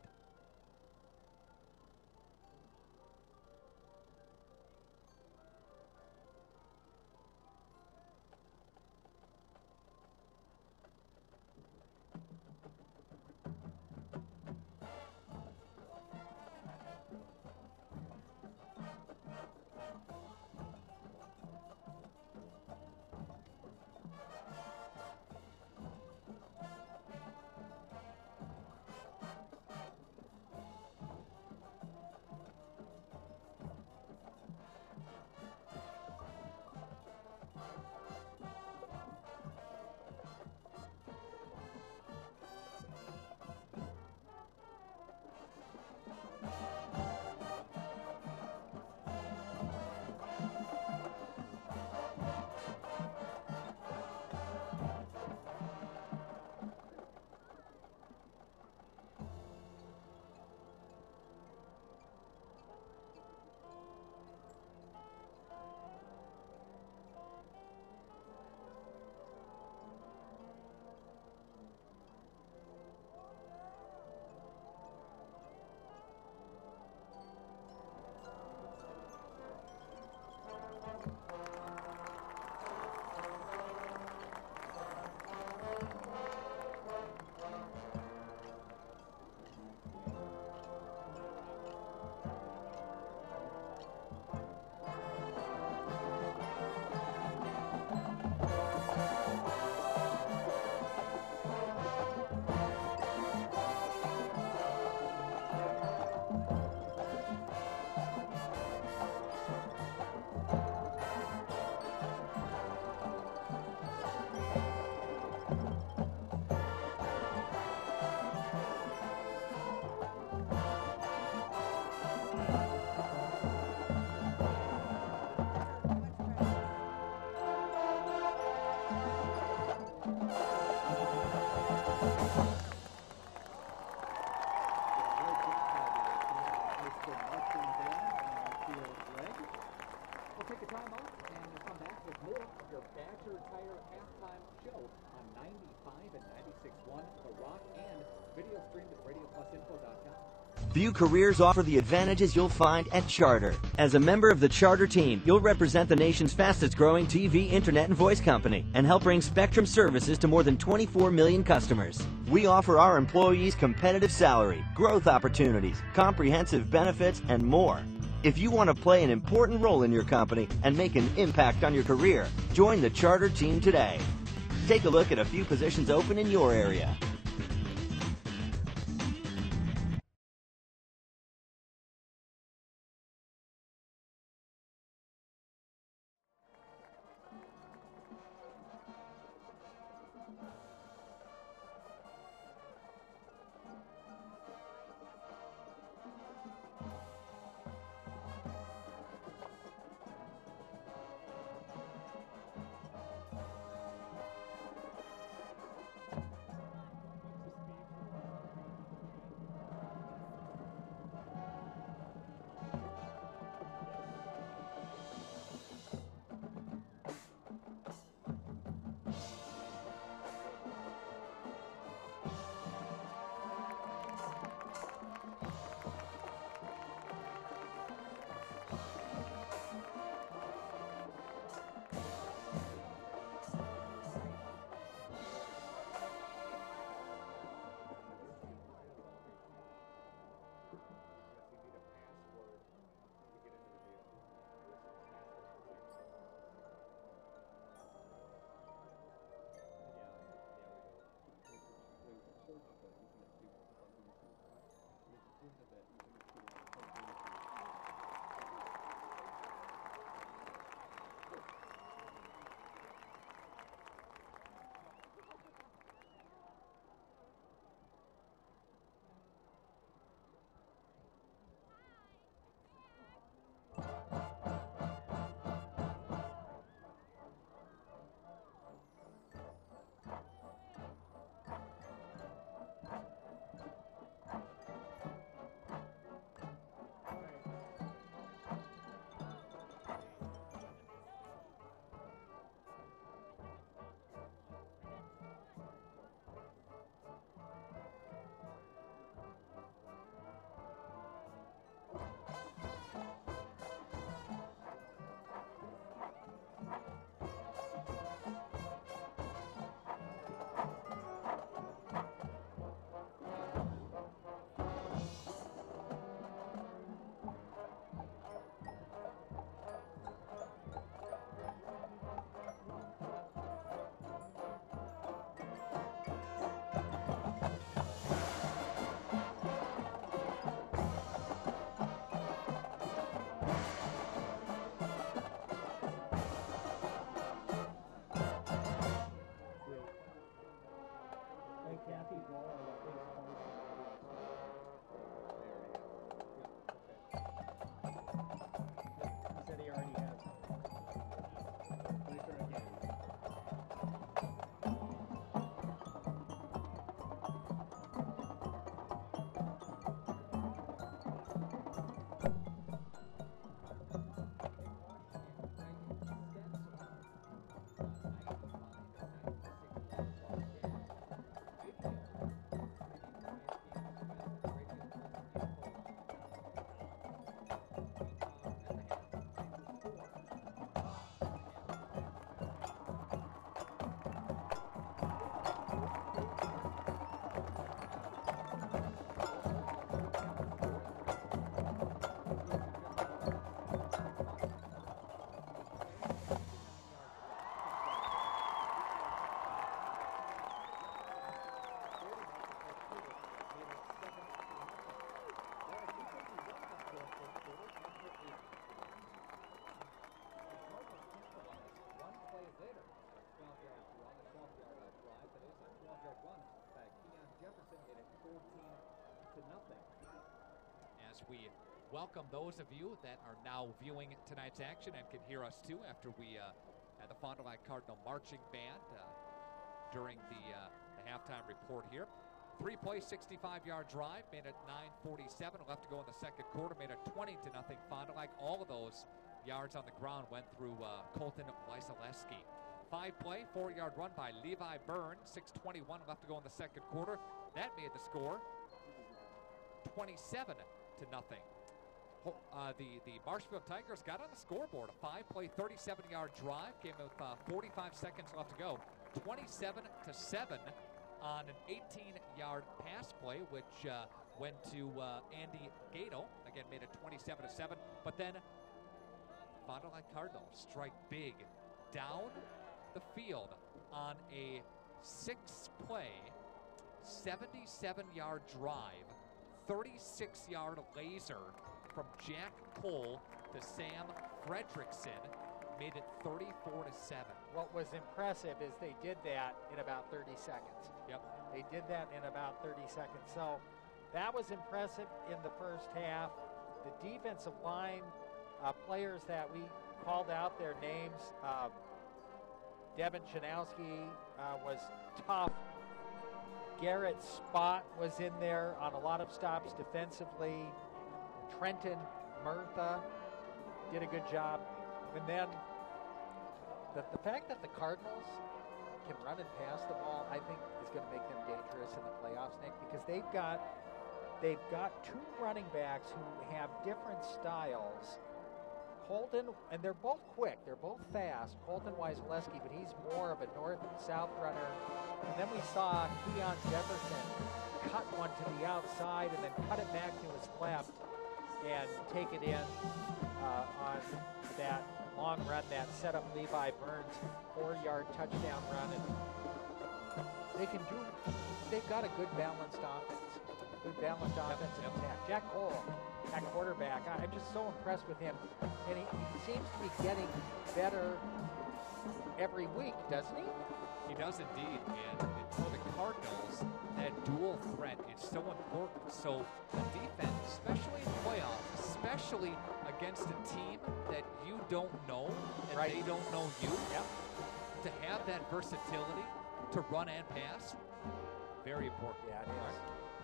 View Careers offer the advantages you'll find at Charter. As a member of the Charter team, you'll represent the nation's fastest growing TV, internet, and voice company and help bring Spectrum services to more than 24 million customers. We offer our employees competitive salary, growth opportunities, comprehensive benefits, and more. If you want to play an important role in your company and make an impact on your career, join the Charter team today. Take a look at a few positions open in your area. we welcome those of you that are now viewing tonight's action and can hear us too after we had the Fond du Lac Cardinal Marching Band during the halftime report here. 3-play, 65-yard drive, made it 9:47 left to go in the second quarter, made it 20-0 Fond du Lac. All of those yards on the ground went through Colton Wyseleski. 5-play, 4-yard run by Levi Burns, 6:21 left to go in the second quarter. That made the score 27-0. The Marshfield Tigers got on the scoreboard. A 5-play, 37-yard drive came with 45 seconds left to go. 27-7 on an 18-yard pass play, which went to Andy Gato. Again, made it 27-7. But then Fond du Lac Cardinals strike big down the field on a 6-play, 77-yard drive, 36-yard laser from Jack Cole to Sam Fredrickson, made it 34-7. What was impressive is they did that in about 30 seconds. Yep. They did that in about 30 seconds. So that was impressive in the first half. The defensive line players that we called out their names, Devin Chanowski was tough. Garrett Spott was in there on a lot of stops defensively. Trenton Murtha did a good job. And then the fact that the Cardinals can run and pass the ball, I think, is going to make them dangerous in the playoffs, Nick, because they've got two running backs who have different styles. Colton, and they're both quick, they're both fast. Colton Wyseleski, but he's more of a north and south runner. And then we saw Keon Jefferson cut one to the outside and then cut it back to his left and take it in on that long run that set up Levi Burns' 4-yard touchdown run. And they've got a good balanced offense. Good balanced offensive attack. Jack Cole, that quarterback, I'm just so impressed with him. And he seems to be getting better every week, doesn't he? He does indeed. And for the Cardinals, that dual threat is so important. So the defense, especially in the playoffs, especially against a team that you don't know and they don't know you, to have that versatility to run and pass, very important. Yeah, it is.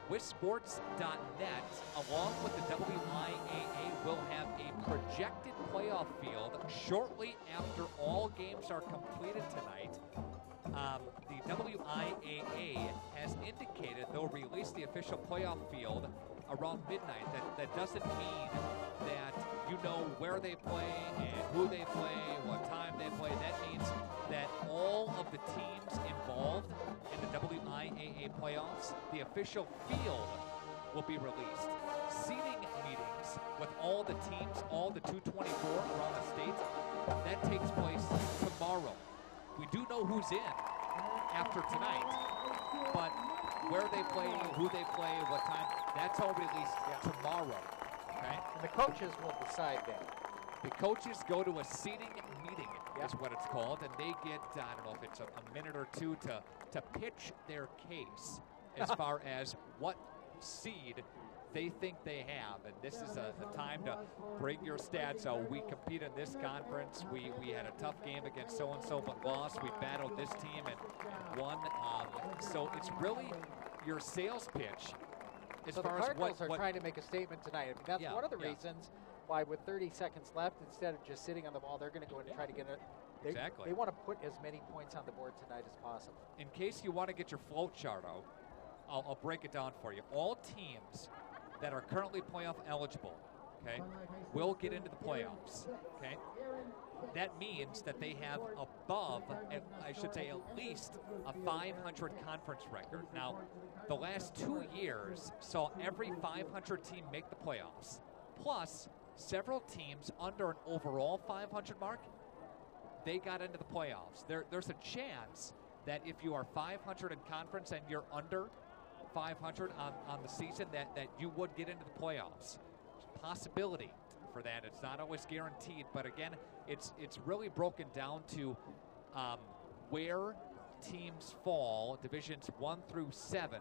WisSports.net, along with the WIAA, will have a projected playoff field shortly after all games are completed tonight. The WIAA has indicated they'll release the official playoff field around midnight. That doesn't mean that you know where they play and who they play, what time they play. That means that all of the teams involved in the WIAA playoffs, the official field will be released. Seating meetings with all the teams, all the 224 around the state, that takes place tomorrow. We do know who's in after tonight, but where they play, who they play, what time, that's all released tomorrow. Okay? And the coaches will decide that. The coaches go to a seating meeting, is what it's called, and they get, I don't know if it's a minute or two to pitch their case as far as what seed they think they have. And this is a time to bring your stats. So we compete in this conference. We had a tough game against so-and-so but lost. We battled this team and won. So it's really your sales pitch as so far the as Cardinals what are trying to make a statement tonight. I mean, that's one of the reasons why with 30 seconds left, instead of just sitting on the ball, they're going to go in and try to get it. They want to put as many points on the board tonight as possible. In case you want to get your flow chart out, I'll break it down for you. All teams that are currently playoff eligible, okay, will get into the playoffs, okay? That means that they have above, I should say at least a 500 conference record. Now, the last 2 years saw every 500 team make the playoffs, plus several teams under an overall 500 mark, they got into the playoffs. There's a chance that if you are 500 in conference and you're under 500 on the season, that you would get into the playoffs. Possibility for that. It's not always guaranteed, but again, it's really broken down to where teams fall, divisions 1 through 7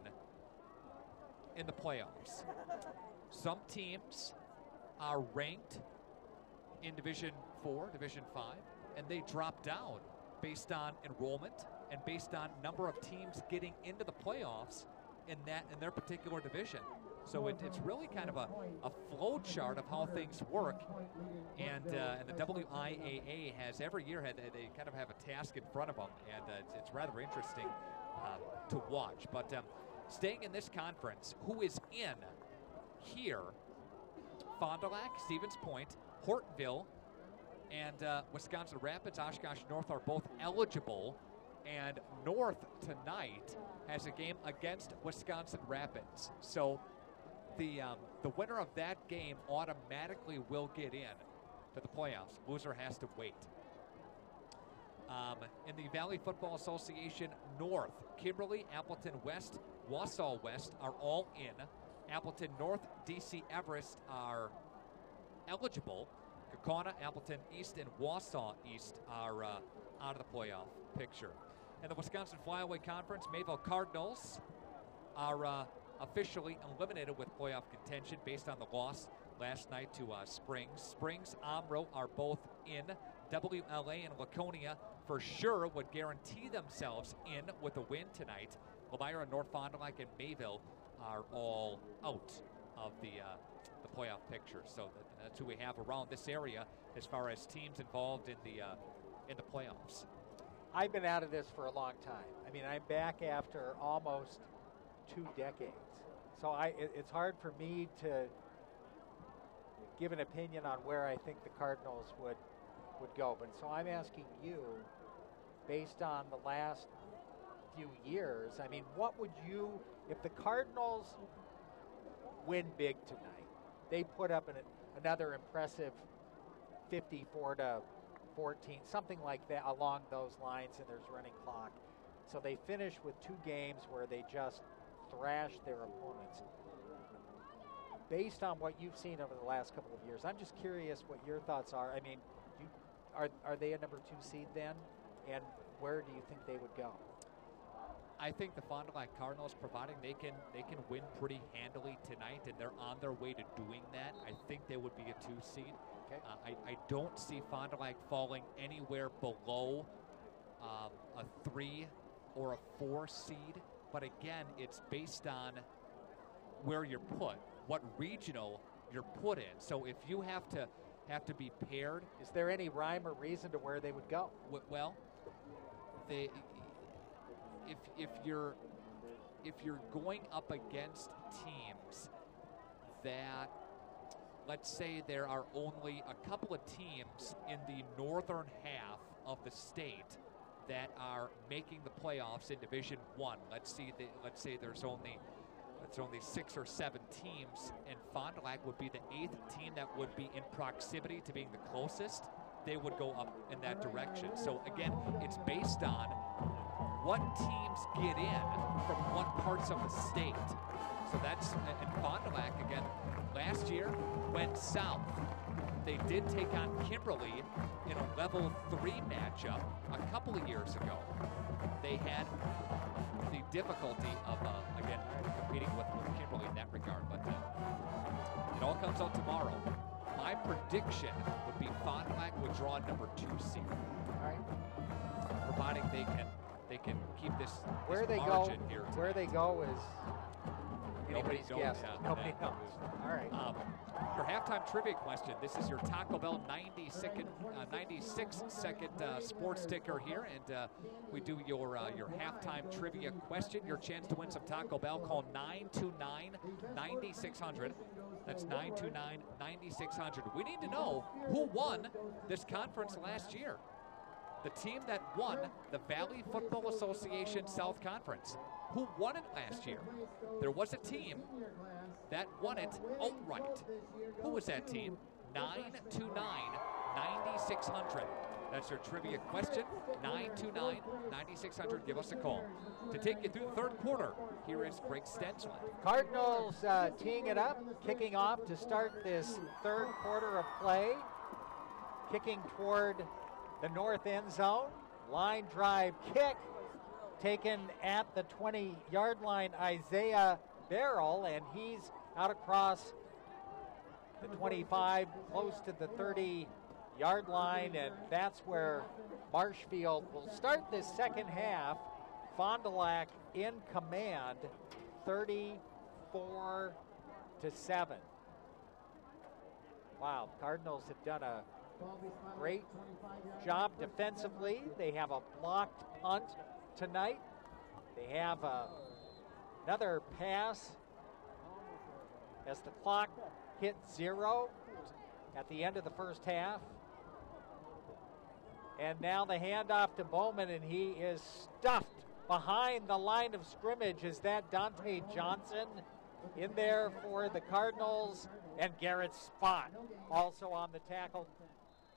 in the playoffs. some teams are ranked in Division 4, Division 5, and they drop down based on enrollment and based on number of teams getting into the playoffs in their particular division. So it's really kind of a flow chart of how things work, and the WIAA has every year they kind of have a task in front of them, and it's rather interesting to watch. But staying in this conference, who is in here? Fond du Lac, Stevens Point, Hortonville, and Wisconsin Rapids, Oshkosh North are both eligible, and North tonight has a game against Wisconsin Rapids. So the winner of that game automatically will get in to the playoffs. Loser has to wait. In the Valley Football Association North, Kimberly, Appleton West, Wausau West are all in. Appleton North, DC Everest are eligible. Kaukauna, Appleton East, and Wausau East are out of the playoff picture. In the Wisconsin Flyaway Conference, Mayville Cardinals are officially eliminated with playoff contention based on the loss last night to Springs. Springs, Omro are both in. WLA and Laconia for sure would guarantee themselves in with a win tonight. Elmira, North Fond du Lac, and Mayville are all out of the playoff picture. So that's who we have around this area as far as teams involved in the playoffs. I've been out of this for a long time. I mean, I'm back after almost 2 decades. So it's hard for me to give an opinion on where I think the Cardinals would go. But so I'm asking you, based on the last few years, I mean, what would you, if the Cardinals win big tonight, they put up another impressive 54-14, something like that along those lines, and there's running clock. So they finish with 2 games where they just thrashed their opponents. Based on what you've seen over the last couple of years, I'm just curious what your thoughts are. I mean, are they a number 2 seed then? And where do you think they would go? I think the Fond du Lac Cardinals, providing they can win pretty handily tonight, and they're on their way to doing that, I think they would be a 2 seed. Okay. I don't see Fond du Lac falling anywhere below a 3 or a 4 seed. But again, it's based on where you're put, what regional you're put in. So if you have to be paired, is there any rhyme or reason to where they would go? Well, if you're going up against teams that, let's say there are only a couple of teams in the northern half of the state that are making the playoffs in Division 1. Let's say there's only 6 or 7 teams, and Fond du Lac would be the 8th team that would be in proximity to being the closest. They would go up in that direction. So again, it's based on what teams get in from what parts of the state. So that's, and Fond du Lac, again, last year went south. They did take on Kimberly in a level 3 matchup a couple of years ago. They had the difficulty of, again, competing with Kimberly in that regard. But it all comes out tomorrow. My prediction would be Fond du Lac would draw number 2 seed. All right. Providing they can keep this where they margin go here tonight. Where they go is anybody's guess. Nobody knows. All right. Your halftime trivia question. This is your Taco Bell 96-second sports ticker here, and we do your halftime trivia question. Your chance to win some Taco Bell. Call 929-9600. That's 929-9600. We need to know who won this conference last year. The team that won the Valley Football Association South Conference. Who won it last year? There was a team that won it outright. Who was that team? 929-9600. That's your trivia question. 929-9600. Give us a call. To take you through the third quarter, here is Greg Stensland. Cardinals teeing it up, kicking off to start this third quarter of play. Kicking toward the north end zone. Line drive kick taken at the 20-yard line. Isaiah Barrel, and he's out across the 25, close to the 30-yard line, and that's where Marshfield will start this second half. Fond du Lac in command, 34-7. Wow, Cardinals have done a great job defensively. They have a blocked punt tonight. They have another pass as the clock hit 0 at the end of the first half. And now the handoff to Bowman, and he is stuffed behind the line of scrimmage. Is that Dante Johnson in there for the Cardinals? And Garrett Spott also on the tackle.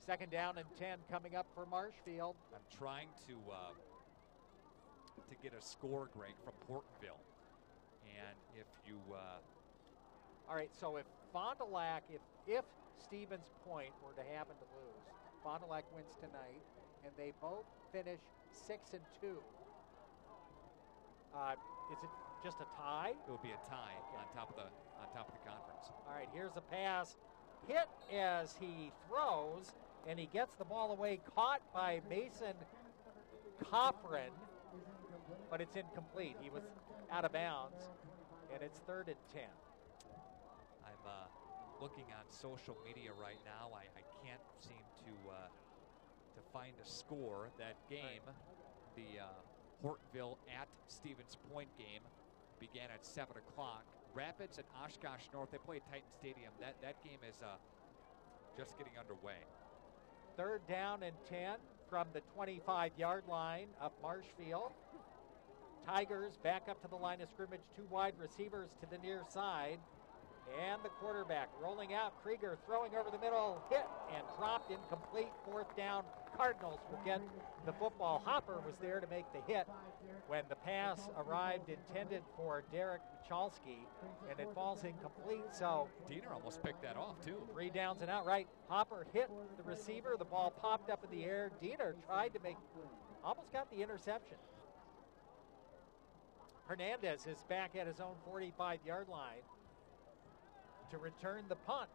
Second down and 10 coming up for Marshfield. I'm trying to get a score, Greg, from Portonville. And if you... All right, so if Fond du Lac, if Stevens Point were to happen to lose, Fond du Lac wins tonight, and they both finish 6-2. Is it just a tie? It would be a tie on top of the conference. All right, here's a pass. Hit as he throws, and he gets the ball away, caught by Mason Coffrin, but it's incomplete. He was out of bounds, and it's 3rd and 10. I'm looking on social media right now. I can't seem to find a score. That game, the Hortonville at Stevens Point game, began at 7 o'clock. Rapids and Oshkosh North, they play at Titan Stadium. That game is just getting underway. 3rd down and 10 from the 25-yard line of Marshfield. Tigers back up to the line of scrimmage, 2 wide receivers to the near side. And the quarterback rolling out. Krieger throwing over the middle, hit and dropped, incomplete. 4th down. Cardinals will get the football. Hopper was there to make the hit when the pass arrived intended for Derek Michalski, and it falls incomplete. So Diener almost picked that off too. 3 downs and out. Right. Hopper hit the receiver. The ball popped up in the air. Diener tried to almost got the interception. Hernandez is back at his own 45-yard line to return the punt.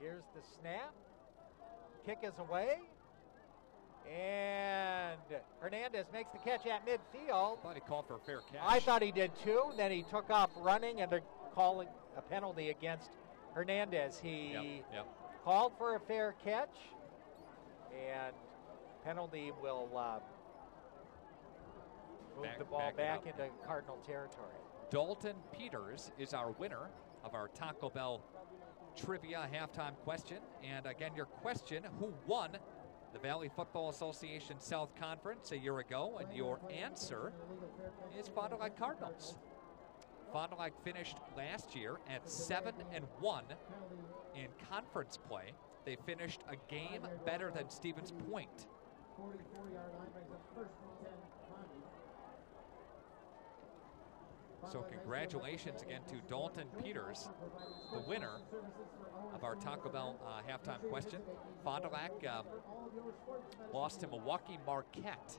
Here's the snap. Kick is away. And Hernandez makes the catch at midfield. I thought he called for a fair catch. I thought he did too. Then he took off running, and they're calling a penalty against Hernandez. He called for a fair catch, and penalty will move the ball back into Cardinal territory. Dalton Peters is our winner of our Taco Bell trivia halftime question. And again, your question, who won the Valley Football Association South Conference a year ago? And your answer is Fond du Lac Cardinals. Fond du Lac finished last year at 7-1 in conference play. They finished a game better than Stevens Point. So congratulations again to Dalton Peters, the winner of our Taco Bell halftime question. Fond du Lac lost to Milwaukee Marquette.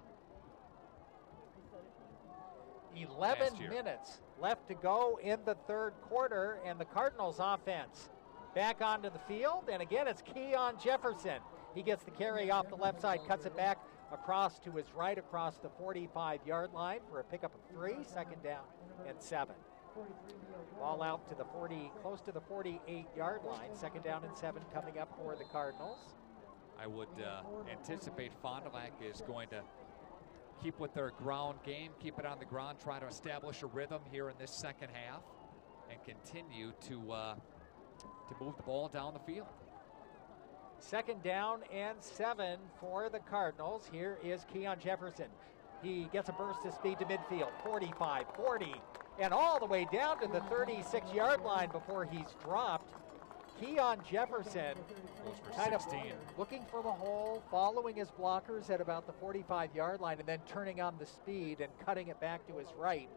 11 minutes left to go in the 3rd quarter, and the Cardinals offense back onto the field. And again, it's Keon Jefferson. He gets the carry off the left side, cuts it back across to his right across the 45-yard line for a pickup of 3, 2nd down and 7. Ball out to the 40, close to the 48-yard line. 2nd down and 7 coming up for the Cardinals. I would anticipate Fond du Lac is going to keep with their ground game, keep it on the ground, try to establish a rhythm here in this second half, and continue to move the ball down the field. 2nd down and 7 for the Cardinals. Here is Keon Jefferson. He gets a burst of speed to midfield, 45, 40, and all the way down to the 36-yard line before he's dropped. Keon Jefferson kind of looking for the hole, following his blockers at about the 45-yard line, and then turning on the speed and cutting it back to his right,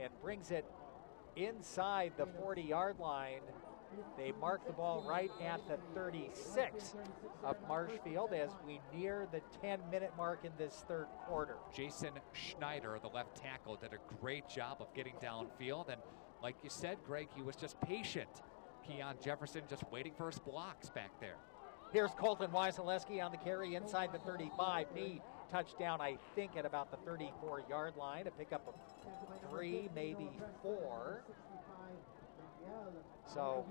and brings it inside the 40-yard line. They mark the ball right at the 36 of Marshfield as we near the 10-minute mark in this 3rd quarter. Jason Schneider, the left tackle, did a great job of getting downfield. And like you said, Greg, he was just patient. Keon Jefferson just waiting for his blocks back there. Here's Colton Wyseleski on the carry inside the 35. Knee touchdown, I think, at about the 34-yard line. A pickup of 3, maybe 4. So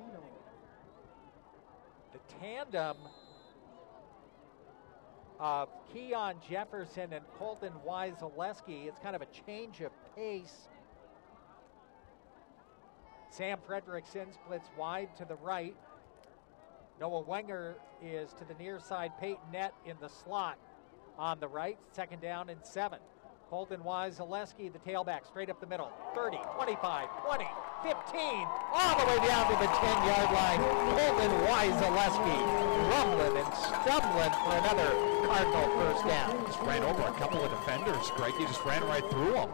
the tandem of Keon Jefferson and Colton Wyseleski, it's kind of a change of pace. Sam Fredrickson splits wide to the right. Noah Wenger is to the near side. Peyton Nett in the slot on the right. 2nd down and 7. Colton Wyseleski, the tailback, straight up the middle. 30, 25, 20, 15, all the way down to the 10-yard line. Colton Wyseleski rumbling and stumbling for another Cardinal first down. Just ran over a couple of defenders, Greg. He just ran right through them.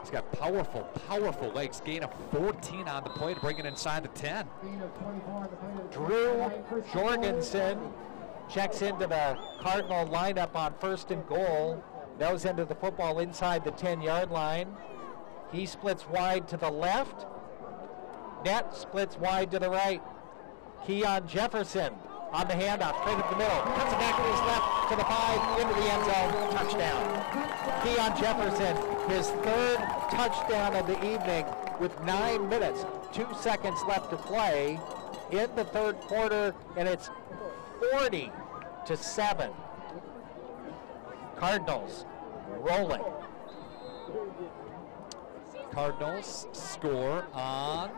He's got powerful, powerful legs. Gain of 14 on the play to bring it inside the 10. Drew Jorgensen checks into the Cardinal lineup on 1st and goal. Nose into the football inside the 10-yard line. He splits wide to the left. Nett splits wide to the right. Keon Jefferson on the handoff, straight up the middle. Cuts it back to his left to the 5, into the end zone, touchdown. Keon Jefferson, his 3rd touchdown of the evening with 9 minutes, 2 seconds left to play in the 3rd quarter, and it's 40-7. Cardinals rolling. Cardinals score on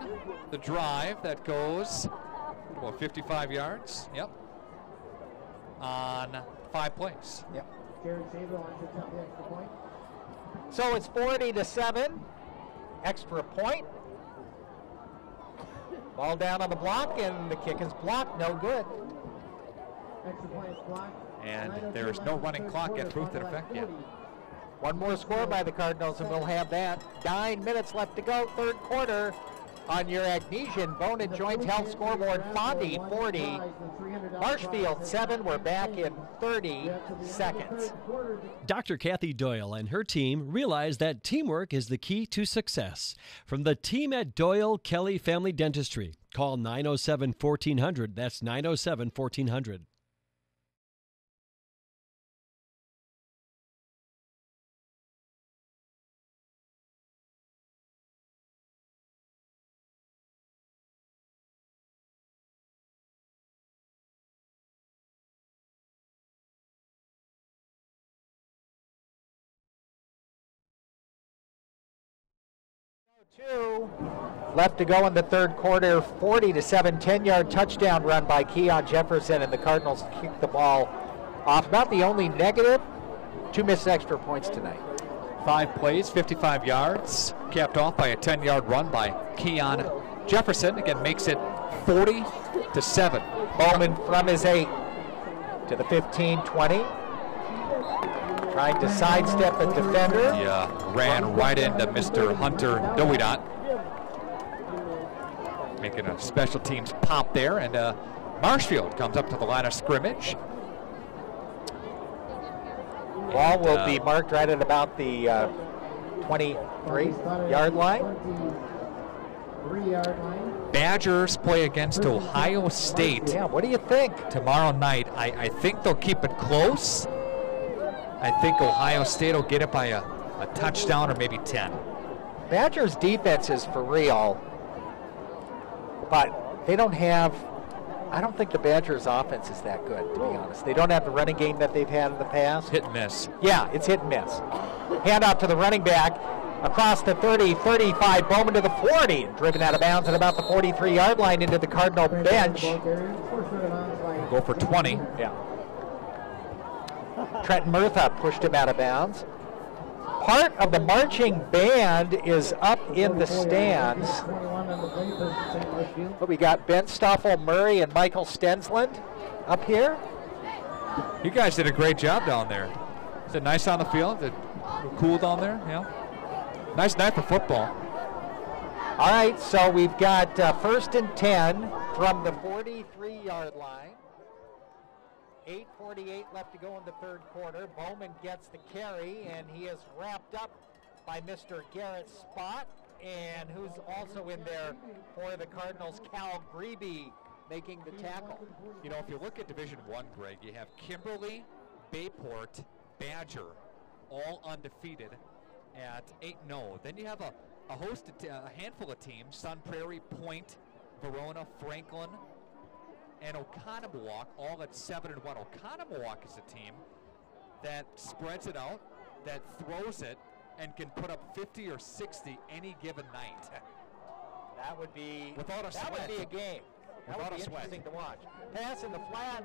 the drive that goes, 55 yards? Yep. On 5 plays. Yep. So it's 40-7. Extra point. Ball down on the block, and the kick is blocked. No good. And there is no running clock at proof in effect yet. One more score by the Cardinals, and we'll have that. 9 minutes left to go, 3rd quarter. On your Agnesian Bone and Joint Health scoreboard, Fondy 40, Marshfield 7. We're back in 30 seconds. Dr. Kathy Doyle and her team realize that teamwork is the key to success. From the team at Doyle Kelly Family Dentistry, call 907-1400. That's 907-1400. Left to go in the 3rd quarter, 40-7, 10-yard touchdown run by Keon Jefferson, and the Cardinals kick the ball off. About the only negative, 2 missed extra points tonight. 5 plays, 55 yards, capped off by a 10-yard run by Keon Jefferson. Again, makes it 40-7. Bowman from his 8 to the 15-20. Trying to sidestep a defender. Yeah, ran right into Mr. Hunter Doidot. Making a special teams pop there, and Marshfield comes up to the line of scrimmage. Ball will be marked right at about the 23-yard line. Badgers play against Ohio State. Yeah, what do you think? Tomorrow night. I think they'll keep it close. I think Ohio State will get it by a touchdown or maybe 10. Badgers' defense is for real, but they don't have, I don't think the Badgers' offense is that good, to be honest. They don't have the running game that they've had in the past. Hit and miss. Yeah, it's hit and miss. Hand off to the running back across the 30, 35, Bowman to the 40, driven out of bounds at about the 43-yard line into the Cardinal bench. Go for 20. Yeah. Trenton Murtha pushed him out of bounds. Part of the marching band is up in the stands. But we got Ben Stoffel Murray and Michael Stensland up here. You guys did a great job down there. Is it nice on the field? Is it cool down there? Yeah. Nice night for football. All right, so we've got 1st and 10 from the 43-yard line. 8:48 left to go in the 3rd quarter. Bowman gets the carry, and he is wrapped up by Mr. Garrett Spott. And who's also in there for the Cardinals, Cal Grebe, making the tackle. You know, if you look at Division I, Greg, you have Kimberly, Bayport, Badger, all undefeated at 8-0. Then you have a handful of teams, Sun Prairie, Point, Verona, Franklin, and Oconomowoc, all at 7-1. Oconomowoc is a team that spreads it out, that throws it, and can put up 50 or 60 any given night. That would be without a sweat. That would be a game. That Without would be a sweat. interesting to watch. Pass in the flat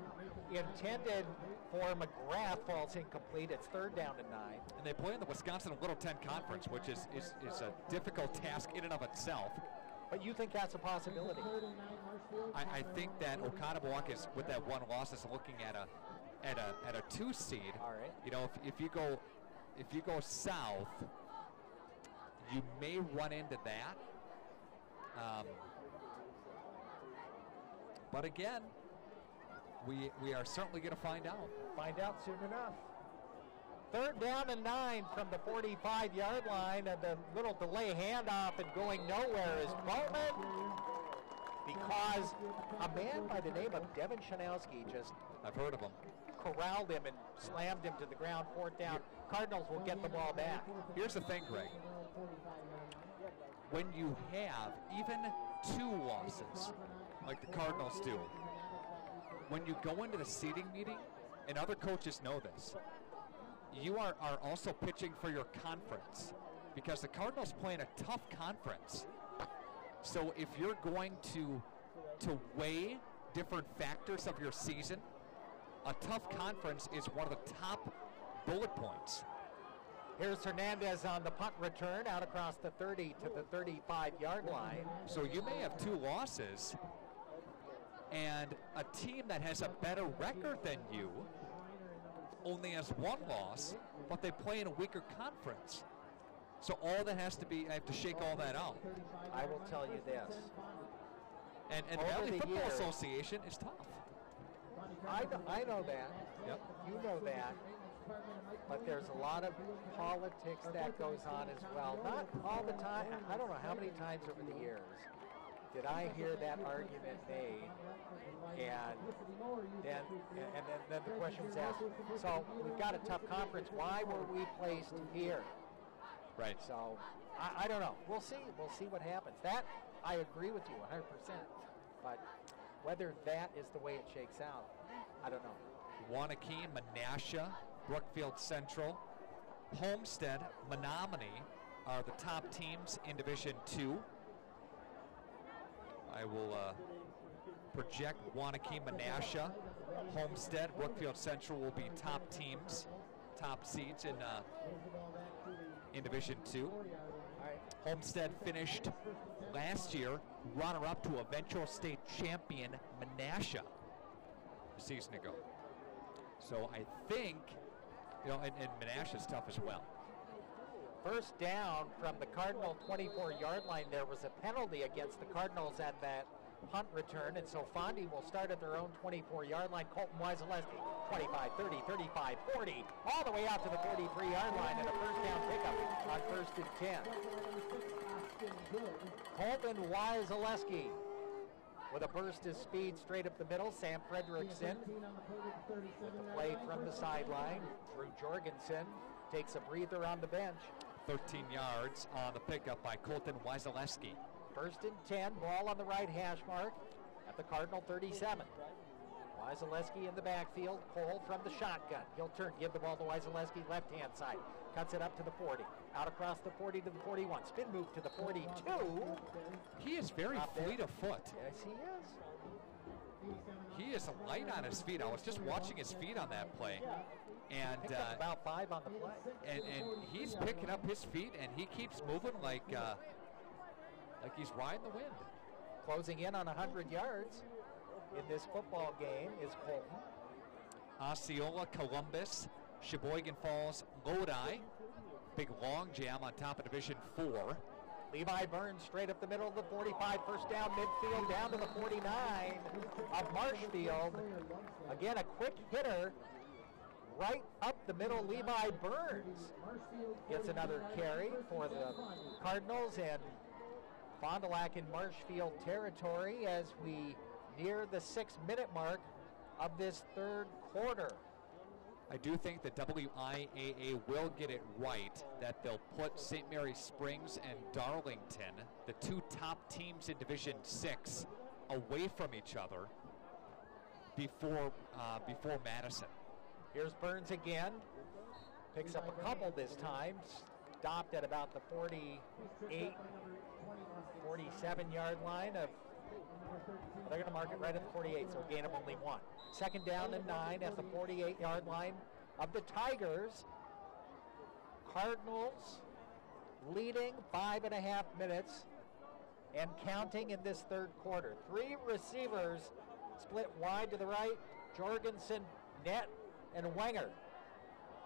intended for McGrath falls incomplete. It's 3rd down and 9. And they play in the Wisconsin Little 10 Conference, which is a difficult task in and of itself. But you think that's a possibility? I think that Oconomowoc is, with that one loss, is looking at a 2 seed. All right. You know, if you go south, you may run into that. But again, we are certainly going to find out. Find out soon enough. 3rd down and 9 from the 45-yard line, and the little delay handoff and going nowhere is Coleman, because a man by the name of Devin Shanowski just I've heard of him. Corralled him and slammed him to the ground. 4th down. Cardinals will get the ball back. Here's the thing, Greg. When you have even 2 losses, like the Cardinals do, when you go into the seating meeting, and other coaches know this, you are also pitching for your conference, because the Cardinals play in a tough conference. So if you're going to weigh different factors of your season, a tough conference is one of the top bullet points. Here's Hernandez on the punt return out across the 30 to the 35-yard line. So you may have 2 losses, and a team that has a better record than you only has 1 loss, but they play in a weaker conference. So all that has to be, I have to shake all that out. I will tell you this. And Valley Football Association is tough. I know that. Yep. You know that. But there's a lot of politics that goes on as well. Not all the time. I don't know how many times over the years did I hear that argument made, and then the question was asked, so we've got a tough conference, why were we placed here? Right. So I don't know. We'll see. We'll see what happens. That, I agree with you 100%. But whether that is the way it shakes out, I don't know. Wanakee, Menasha, Brookfield Central, Homestead, Menominee are the top teams in Division 2. I will project Wanakee, Menasha, Homestead, Brookfield Central will be top teams, top seeds in Division 2. Homestead finished last year runner-up to eventual state champion Menasha a season ago. So I think, you know, and Menasha's tough as well. First down from the Cardinal 24-yard line. There was a penalty against the Cardinals at that punt return, and so Fondy will start at their own 24-yard line. Colton Wyseleski, 25, 30, 35, 40, all the way out to the 43-yard line, and a first down pickup on 1st and 10. Colton Wyseleski with a burst of speed straight up the middle. Sam Fredrickson with the play from the sideline. Drew Jorgensen takes a breather on the bench. 13 yards on the pickup by Colton Wyseleski. 1st and 10, ball on the right hash mark at the Cardinal 37. Wyseleski in the backfield, Cole from the shotgun. He'll turn, give the ball to Wyseleski, left-hand side. Cuts it up to the 40, out across the 40 to the 41. Spin move to the 42. He is very fleet of foot. Yes, he is. He is light on his feet. I was just watching his feet on that play. And about 5 on the play. And he's picking up his feet, and he keeps moving like he's riding the wind. Closing in on 100 yards in this football game is Colton. Osceola, Columbus, Sheboygan Falls, Lodi. Big long jam on top of Division 4. Levi Burns straight up the middle of the 45, first down midfield, down to the 49 of Marshfield. Again, a quick hitter right up the middle. Levi Burns gets another carry for the Cardinals, and Fond du Lac in Marshfield territory as we near the 6-minute mark of this third quarter. I do think the WIAA will get it right, that they'll put St. Mary's Springs and Darlington, the two top teams in Division 6, away from each other before Madison. Here's Burns again. Picks up a couple this time. Stopped at about the 47 yard line of, they're going to mark it right at the 48, so a gain of only 1. Second down and 9 at the 48 yard line of the Tigers. Cardinals leading 5.5 minutes and counting in this third quarter. 3 receivers split wide to the right. Jorgensen, Net, and Wenger.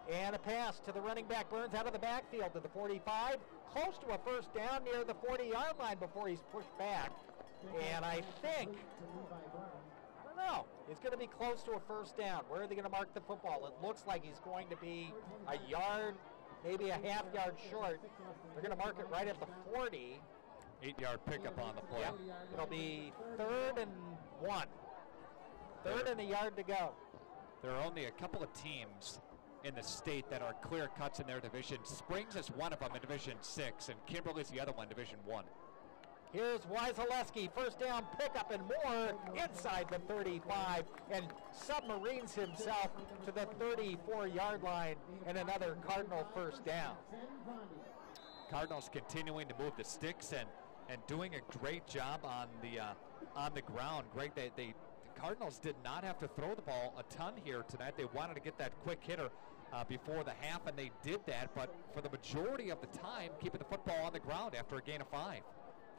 And a pass to the running back, Burns out of the backfield to the 45. Close to a first down near the 40-yard line before he's pushed back. And I think, I don't know, it's going to be close to a first down. Where are they going to mark the football? It looks like he's going to be a yard, maybe a half yard short. They're going to mark it right at the 40. 8-yard pickup on the play. Yep. It'll be 3rd and 1. 3rd and a yard to go. There are only a couple of teams in the state that are clear cuts in their division. Springs is one of them in Division 6, and Kimberly's the other one, Division 1. Here's Wyszeleski, first down pickup and more inside the 35, and submarines himself to the 34-yard line, and another Cardinal first down. Cardinals continuing to move the sticks and doing a great job on the ground. Greg, the Cardinals did not have to throw the ball a ton here tonight. They wanted to get that quick hitter before the half, and they did that, but for the majority of the time, keeping the football on the ground after a gain of 5.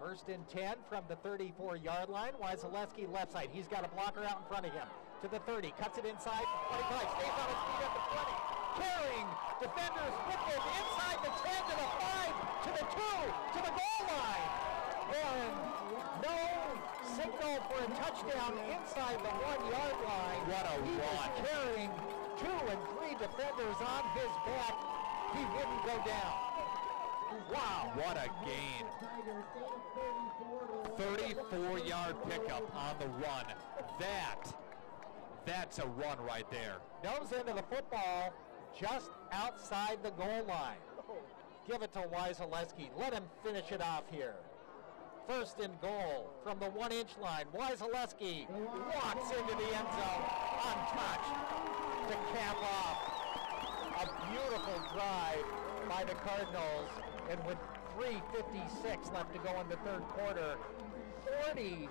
First and 10 from the 34-yard line. Wyszeleski left side. He's got a blocker out in front of him. To the 30, cuts it inside, 25, stays on his feet at the 20. Carrying, defenders with him inside the 10 to the 5, to the 2, to the goal line. And no signal for a touchdown inside the 1-yard line. What a run. Carrying 2 and 3 defenders on his back. He didn't go down. Wow. What a gain. 34-yard pickup on the run. That's a run right there. Nose into the football just outside the goal line. Give it to Wyszeleski. Let him finish it off here. First and goal from the 1-inch line. Wyszeleski walks into the end zone untouched to cap off a beautiful drive by the Cardinals. And with 3:56 left to go in the third quarter, 46-7,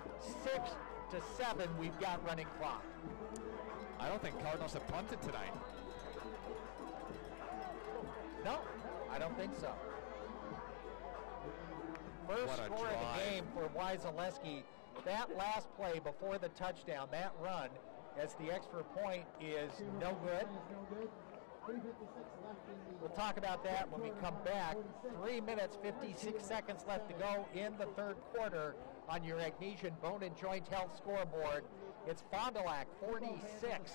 we've got running clock. I don't think Cardinals have punted tonight. No, I don't think so. First score of the game for Wyszeleski. That last play before the touchdown, that run, as the extra point is no good. We'll talk about that when we come back. 3 minutes, 56 seconds left to go in the third quarter on your Agnesian Bone and Joint Health scoreboard. It's Fond du Lac 46,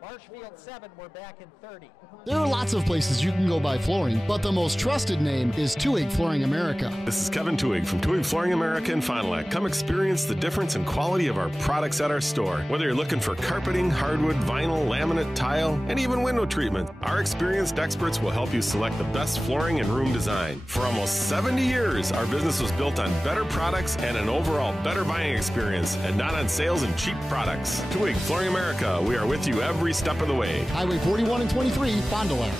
Marshfield 7. We're back in 30. There are lots of places you can go buy flooring, but the most trusted name is Tuig Flooring America. This is Kevin Tuig from Tuig Flooring America in Fond du Lac. Come experience the difference in quality of our products at our store. Whether you're looking for carpeting, hardwood, vinyl, laminate, tile, and even window treatment, our experienced experts will help you select the best flooring and room design. For almost 70 years, our business was built on better products and an overall better buying experience, and not on sales and cheap products. Tuig Flooring America, we are with you every step of the way. Highway 41 and 23, Fond du Lac.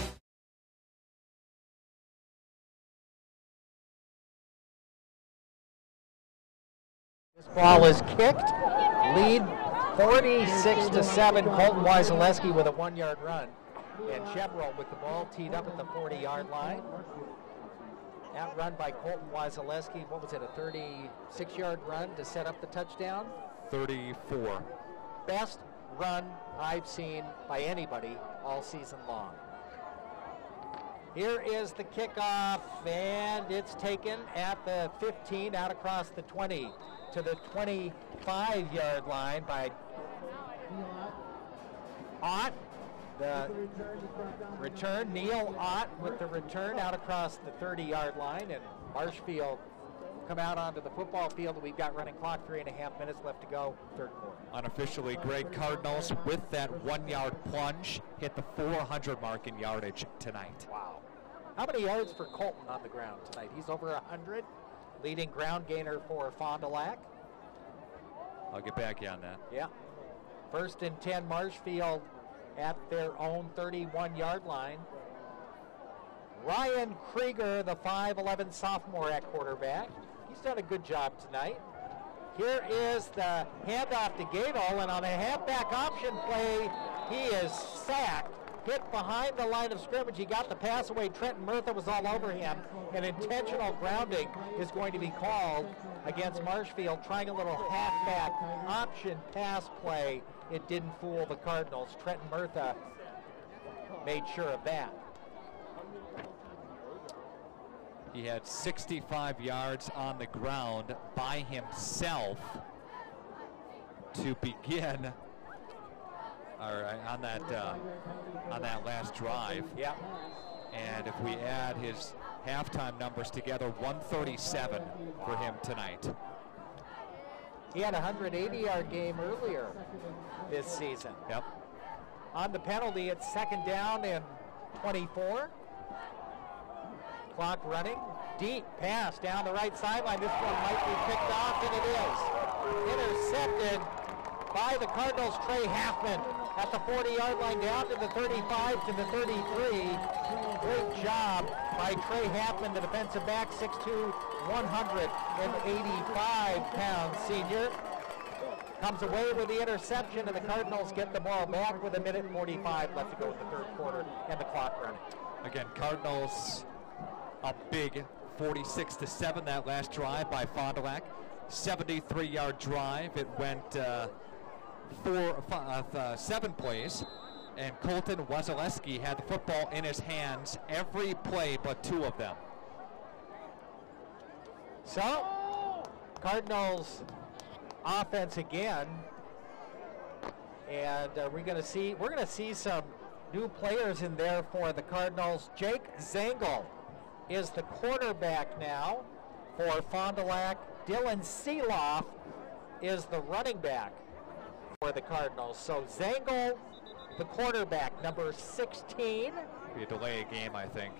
This ball is kicked. Lead 46-7. Colton Wyszeleski with a 1-yard run. And Chevrolet with the ball teed up at the 40-yard line. That run by Colton Wyszeleski, what was it, a 36-yard run to set up the touchdown? 34. Best run I've seen by anybody all season long. Here is the kickoff, and it's taken at the 15, out across the 20 to the 25-yard line by Ott. The return, Neil Ott with the return out across the 30-yard line, and Marshfield come out onto the football field. We've got running clock, 3.5 minutes left to go, third quarter. Unofficially, Greg, Cardinals with that 1-yard plunge hit the 400 mark in yardage tonight. Wow. How many yards for Colton on the ground tonight? He's over 100, leading ground gainer for Fond du Lac. I'll get back to you on that. Yeah. 1st and 10, Marshfield at their own 31-yard line. Ryan Krieger, the 5'11 sophomore at quarterback. He's done a good job tonight. Here is the handoff to Gato, and on a halfback option play, he is sacked, hit behind the line of scrimmage. He got the pass away. Trenton Murtha was all over him. An intentional grounding is going to be called against Marshfield, trying a little halfback option pass play. It didn't fool the Cardinals. Trenton Murtha made sure of that. He had 65 yards on the ground by himself to begin. All right, on that last drive. Yeah. And if we add his halftime numbers together, 137 for him tonight. He had a 180-yard game earlier this season. Yep. On the penalty, it's 2nd down and 24. Clock running. Deep pass down the right sideline. This one might be picked off, and it is. Intercepted by the Cardinals' Trey Halfman at the 40-yard line, down to the 35 to the 33. Great job by Trey Halfman, the defensive back, 6'2", 185-pound senior. Comes away with the interception, and the Cardinals get the ball back with 1:45 left to go in the third quarter, and the clock running. Again, Cardinals a big 46-7 that last drive by Fond du Lac. 73-yard drive. It went 7 plays, and Colton Wasilewski had the football in his hands every play but 2 of them. So, Cardinals offense again, and we're going to see some new players in there for the Cardinals. Jake Zengel is the quarterback now for Fond du Lac. Dylan Seeloff is the running back for the Cardinals. So Zengel, the quarterback, number 16. Be a delay game, I think.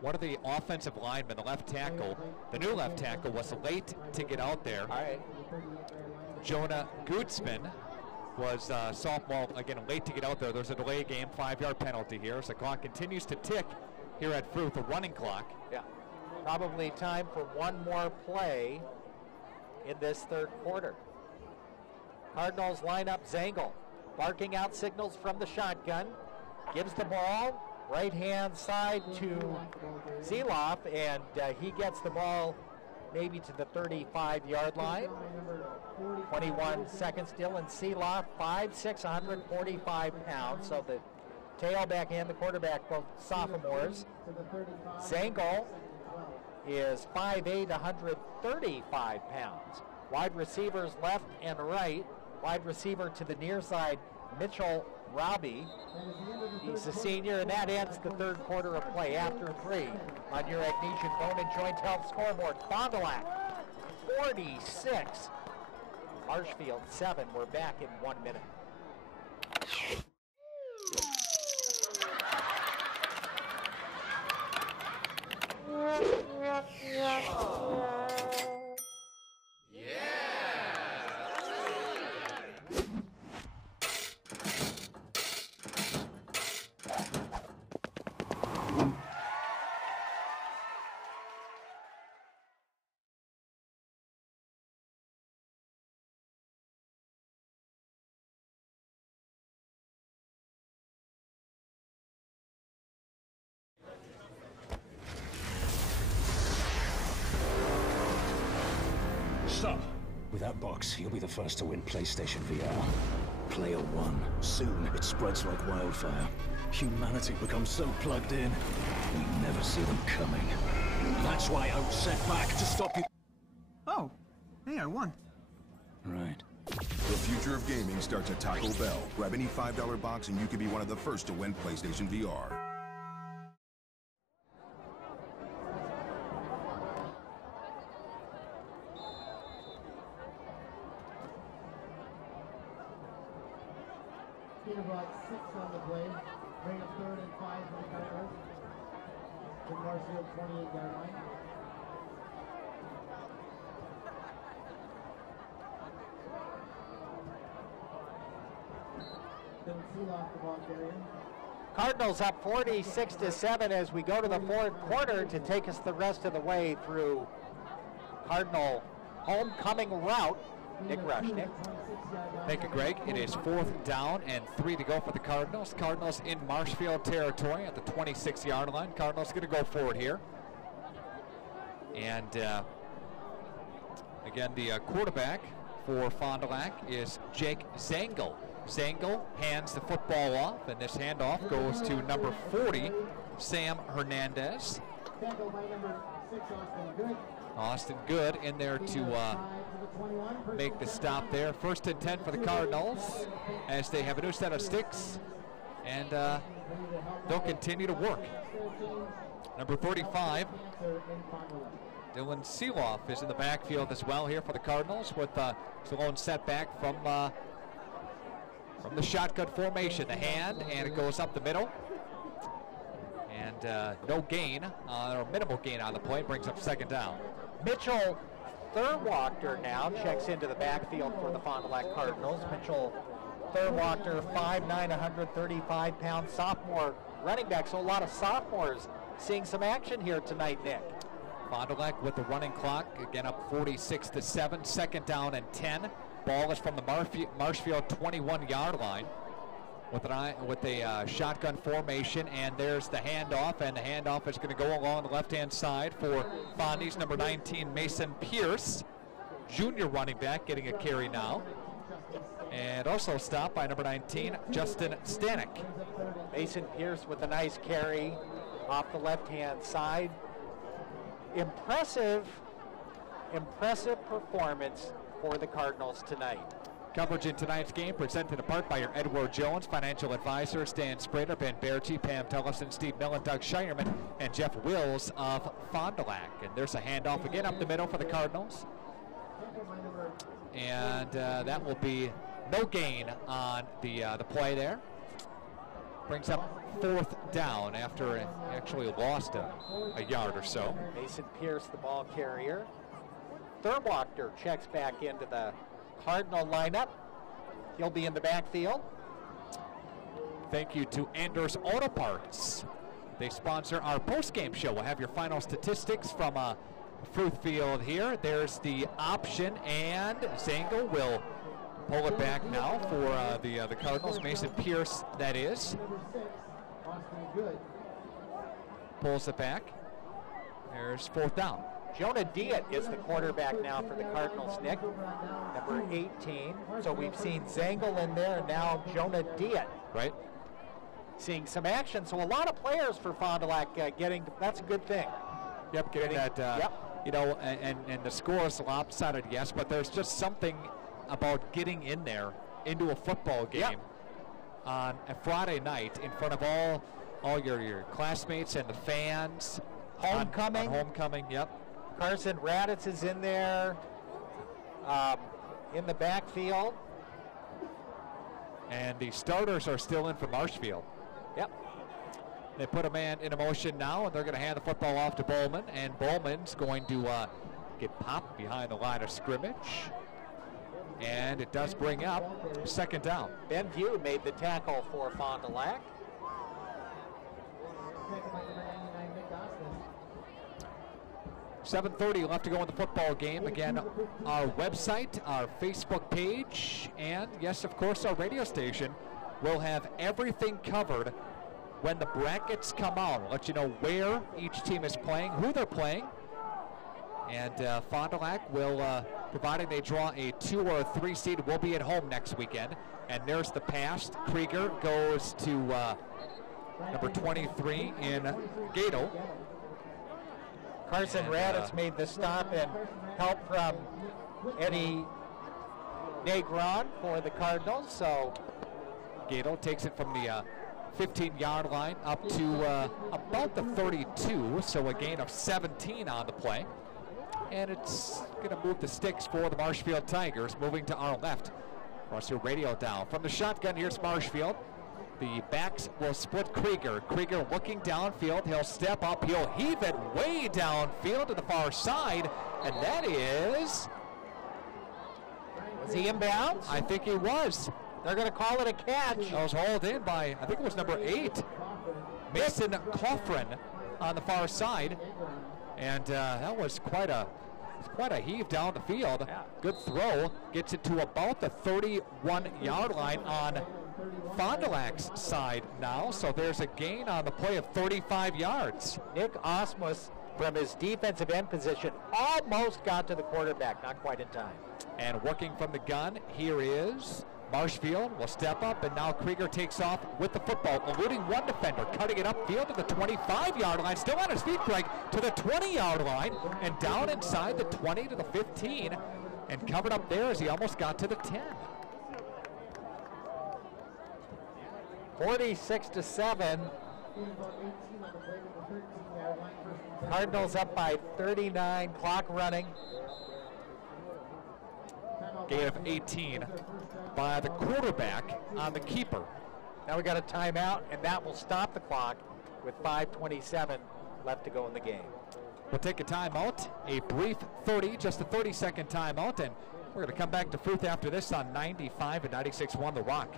One of the offensive linemen, the left tackle, the new left tackle, was late to get out there. All right. Jonah Gutzman was sophomore, again, late to get out there. There's a delay game, 5-yard penalty here. So the clock continues to tick here at Fruth, the running clock. Yeah. Probably time for one more play in this third quarter. Cardinals line up Zengel, barking out signals from the shotgun. Gives the ball right-hand side to Seeloff, and he gets the ball maybe to the 35-yard line. 21 seconds still, and Seeloff, 5'6", 145 pounds. So the tailback and the quarterback, both sophomores. Zengel is 5'8", 135 pounds. Wide receivers left and right. Wide receiver to the near side, Mitchell Robbie. He's a senior, and that ends the third quarter of play after 3 on your Agnesian Bone and Joint Health scoreboard. Fond du Lac 46, Marshfield 7. We're back in 1 minute. Stop! With that box, you'll be the first to win PlayStation VR. Player 1. Soon, it spreads like wildfire. Humanity becomes so plugged in, we never see them coming. That's why I was sent back to stop you. Oh, hey, I won. Right. The future of gaming starts at Taco Bell. Grab any $5 box and you could be one of the first to win PlayStation VR. Gain about 6 on the play. Bring up 3rd and 5 for the Cardinals. To Marshfield 28-yard line. Then seal off the ball carrier. Cardinals up 46-7 as we go to the fourth quarter to take us the rest of the way through Cardinal homecoming route. Nick Rush. Nick. Thank you, Greg. It is 4th down and 3 to go for the Cardinals. Cardinals in Marshfield territory at the 26-yard line. Cardinals going to go forward here. And again, the quarterback for Fond du Lac is Jake Zangel. Zangel hands the football off, and this handoff goes to number 40, Sam Hernandez. Austin Good in there to make the stop there. 1st and 10 for the Cardinals as they have a new set of sticks, and they'll continue to work. Number 35, Dylan Seeloff is in the backfield as well here for the Cardinals with a lone setback from the shotgun formation. The hand, and it goes up the middle. And no gain, or minimal gain on the play, brings up 2nd down. Mitchell Thurwachter now checks into the backfield for the Fond du Lac Cardinals. Mitchell Thurwachter, 5'9", 135-pound sophomore running back. So a lot of sophomores seeing some action here tonight, Nick. Fond du Lac with the running clock, again up 46-7, 2nd down and 10. Ball is from the Marshfield 21-yard line with a shotgun formation, and there's the handoff, and the handoff is going to go along the left-hand side for Fondy's number 19, Mason Pierce, junior running back, getting a carry now. And also stopped by number 19, Justin Stanek. Mason Pierce with a nice carry off the left-hand side. Impressive performance for the Cardinals tonight. Coverage in tonight's game presented in part by your Edward Jones financial advisors, Dan Sprader, Ben Berge, Pam Tellison, Steve Millen, Doug Shireman, and Jeff Wills of Fond du Lac. And there's a handoff again up the middle for the Cardinals. And that will be no gain on the play there. Brings up 4th down after it actually lost a yard or so. Mason Pierce, the ball carrier. Thurwachter checks back into the Cardinal lineup. He'll be in the backfield. Thank you to Anders Auto Parts. They sponsor our post-game show. We'll have your final statistics from Fruithfield here. There's the option, and Zangel will pull it back now for the Cardinals. Mason Pierce, that is. Pulls it back. There's 4th down. Jonah Diet is the quarterback now for the Cardinals, Nick, number 18. So we've seen Zangel in there, and now Jonah Diet. Right. Seeing some action. So a lot of players for Fond du Lac getting, that's a good thing. Yep, getting that, you know, and the score is lopsided, yes, but there's just something about getting in there into a football game on a Friday night in front of all your classmates and the fans. Homecoming. On homecoming, yep. Carson Raditz is in there in the backfield. And the starters are still in for Marshfield. Yep. They put a man in motion now, and they're going to hand the football off to Bowman. And Bowman's going to get popped behind the line of scrimmage. And it does bring up 2nd down. Ben View made the tackle for Fond du Lac. 7:30 left to go in the football game. Again, our website, our Facebook page, and yes, of course, our radio station will have everything covered when the brackets come out. We'll let you know where each team is playing, who they're playing, and Fond du Lac will, providing they draw a 2 or a 3 seed, will be at home next weekend. And there's the pass. Krieger goes to number 23 in Gato. Carson Raditz made the stop, and help from Eddie Negron for the Cardinals. So Gato takes it from the 15-yard line up to about the 32, so a gain of 17 on the play. And it's going to move the sticks for the Marshfield Tigers. Moving to our left Across your radio dial. From the shotgun, here's Marshfield. The backs will split Krieger. Krieger looking downfield. He'll step up. He'll heave it way downfield to the far side. And that is... Was he inbounds? I think he was. They're going to call it a catch. That was hauled in by, I think it was number 8, Mason Coffrin on the far side. And that was quite a heave down the field. Yeah. Good throw. Gets it to about the 31-yard line on Fond du Lac's side now. So there's a gain on the play of 35 yards. Nick Osmus, from his defensive end position, almost got to the quarterback, not quite in time. And working from the gun, here is Marshfield will step up, and now Krieger takes off with the football, eluding one defender, cutting it upfield to the 25-yard line, still on his feet, Greg, to the 20-yard line, and down inside the 20 to the 15, and covered up there as he almost got to the 10. 46-7. Cardinals up by 39, clock running. Gain of 18 by the quarterback on the keeper. Now we got a timeout, and that will stop the clock with 5:27 left to go in the game. We'll take a timeout, a brief just a 30-second timeout, and we're going to come back to Fruth after this on 95 and 96.1 The Rock.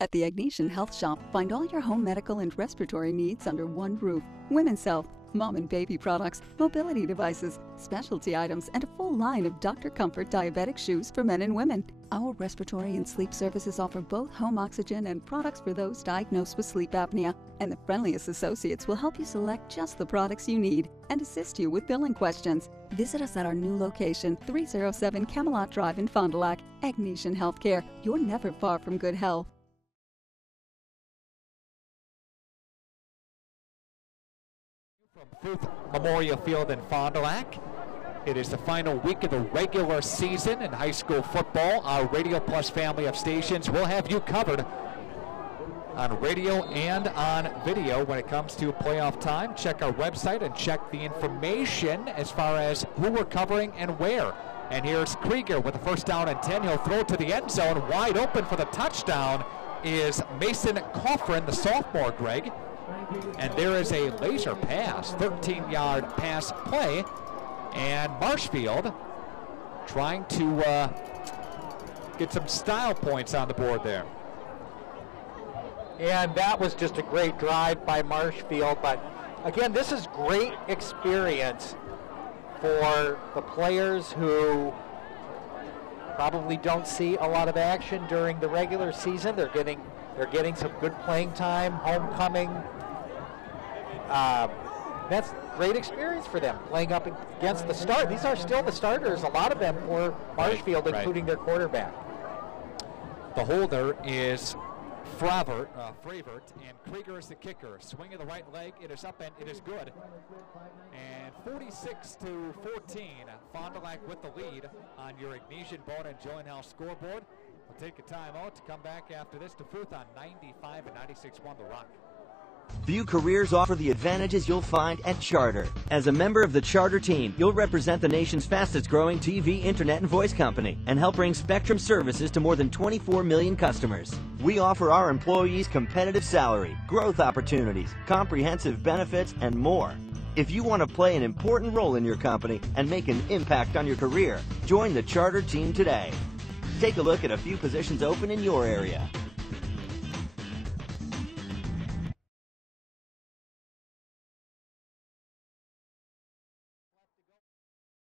At the Agnesian Health Shop, find all your home medical and respiratory needs under one roof. Women's health, mom and baby products, mobility devices, specialty items, and a full line of Dr. Comfort diabetic shoes for men and women. Our respiratory and sleep services offer both home oxygen and products for those diagnosed with sleep apnea. And the friendliest associates will help you select just the products you need and assist you with billing questions. Visit us at our new location, 307 Camelot Drive in Fond du Lac. Agnesian Healthcare. You're never far from good health. Fruth Memorial Field in Fond du Lac. It is the final week of the regular season in high school football. Our Radio Plus family of stations will have you covered on radio and on video when it comes to playoff time. Check our website and check the information as far as who we're covering and where. And here's Krieger with a first down and 10. He'll throw to the end zone. Wide open for the touchdown is Mason Coffrin, the sophomore, Greg. And there is a laser pass, 13-yard pass play. And Marshfield trying to get some style points on the board there. And that was just a great drive by Marshfield. But again, this is great experience for the players who probably don't see a lot of action during the regular season. They're getting some good playing time, homecoming. That's great experience for them, playing up against the start. These are still the starters, a lot of them for Marshfield, including their quarterback. The holder is Fravert, and Krieger is the kicker. Swing of the right leg, it is up and it is good. And 46-14, Fond du Lac with the lead on your Agnesian Bone and Joint Health scoreboard. We'll take a timeout to come back after this to Fruth on 95 and 96.1 The Rock. View Careers offer the advantages you'll find at Charter. As a member of the Charter team, you'll represent the nation's fastest growing TV, internet, and voice company and help bring Spectrum services to more than 24 million customers. We offer our employees competitive salary, growth opportunities, comprehensive benefits, and more. If you want to play an important role in your company and make an impact on your career, join the Charter team today. Take a look at a few positions open in your area.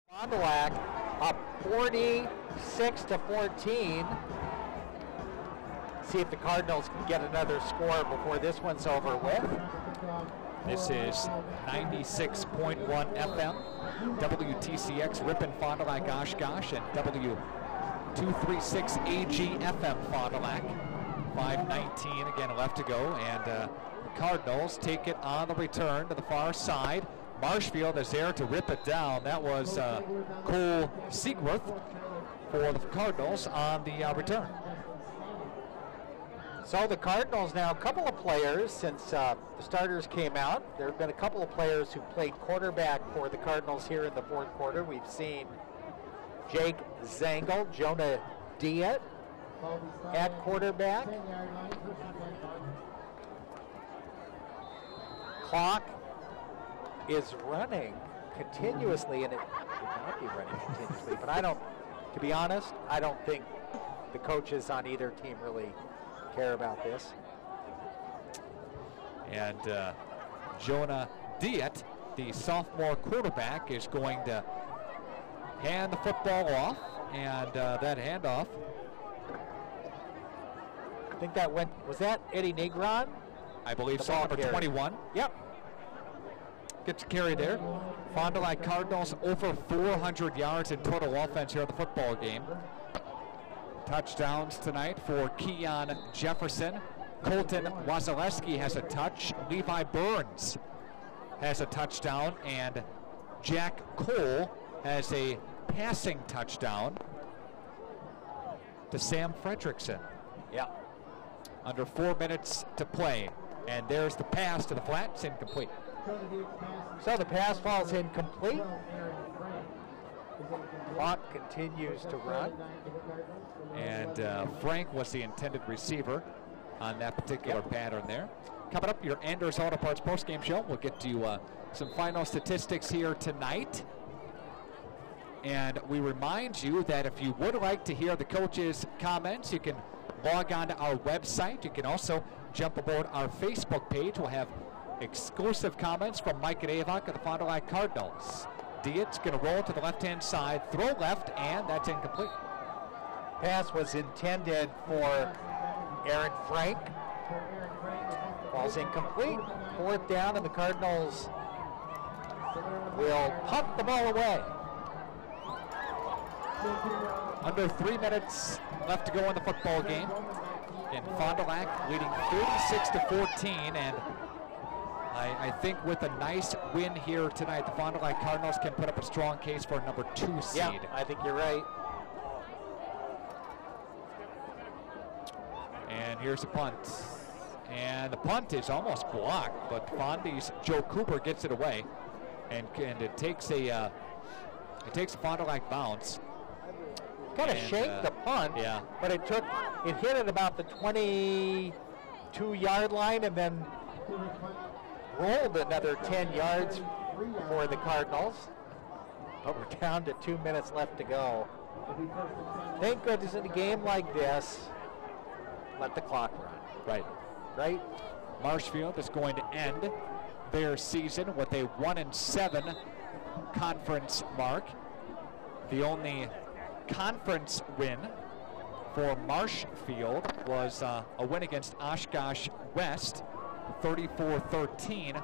Fond du Lac up 46-14. See if the Cardinals can get another score before this one's over with. This is 96.1 FM, WTCX Ripon Fond du Lac Oshkosh, and W236 AG FM Fond du Lac. 5:19 again left to go, and the Cardinals take it on the return to the far side. Marshfield is there to rip it down. That was Cole Siegworth for the Cardinals on the return. So the Cardinals now, a couple of players since the starters came out. There have been a couple of players who played quarterback for the Cardinals here in the fourth quarter. We've seen Jake Zangle, Jonah Diet, at quarterback. Clock is running continuously, and it should not be running continuously, but to be honest, I don't think the coaches on either team really care about this. And Jonah Diet, the sophomore quarterback, is going to hand the football off, and that handoff. I think that was that Eddie Negron? I believe so, number 21. Yep. Gets a carry there. Fond du Lac Cardinals over 400 yards in total offense here at the football game. Touchdowns tonight for Keon Jefferson. Colton Wasilewski has a touch. Levi Burns has a touchdown, and Jack Cole has a passing touchdown to Sam Fredrickson. Yeah. Under 4 minutes to play, and there's the pass to the flat. It's incomplete. So the pass falls incomplete. Clock continues to run. And Frank was the intended receiver on that particular pattern there. Coming up, your Anders Auto Parts postgame show. We'll get to some final statistics here tonight. And we remind you that if you would like to hear the coaches' comments, you can log on to our website. You can also jump aboard our Facebook page. We'll have exclusive comments from Mike and Avok of the Fond du Lac Cardinals. Diet's going to roll to the left-hand side, throw left, and that's incomplete. Pass was intended for Aaron Frank. Ball's incomplete. 4th down, and the Cardinals will punt the ball away. Under 3 minutes left to go in the football game. And Fond du Lac leading 36-14, and I think with a nice win here tonight, the Fond du Lac Cardinals can put up a strong case for a number 2 seed. Yeah, I think you're right. And here's a punt. And the punt is almost blocked, but Fondy's Joe Cooper gets it away. And it takes a Fond du Lac bounce. Kind of shanked the punt, yeah. But it hit at about the 22-yard line and then rolled another 10 yards for the Cardinals. But we're down to 2 minutes left to go. Thank goodness in a game like this, let the clock run. Right? Marshfield is going to end their season with a 1-7 conference mark. The only conference win for Marshfield was a win against Oshkosh West, 34-13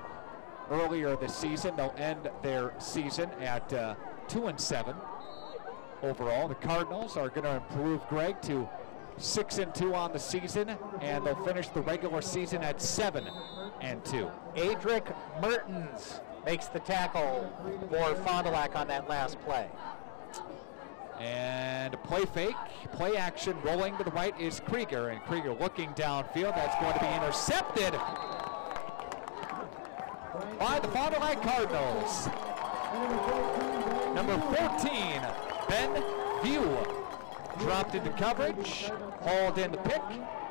earlier this season. They'll end their season at 2-7 overall. The Cardinals are going to improve, Greg, to 6-2 on the season, and they'll finish the regular season at 7-2. Adric Mertens makes the tackle for Fond du Lac on that last play. And play fake, play action, rolling to the right is Krieger, and Krieger looking downfield. That's going to be intercepted by the Fond du Lac Cardinals. Number 14, Ben View, dropped into coverage, hauled in the pick,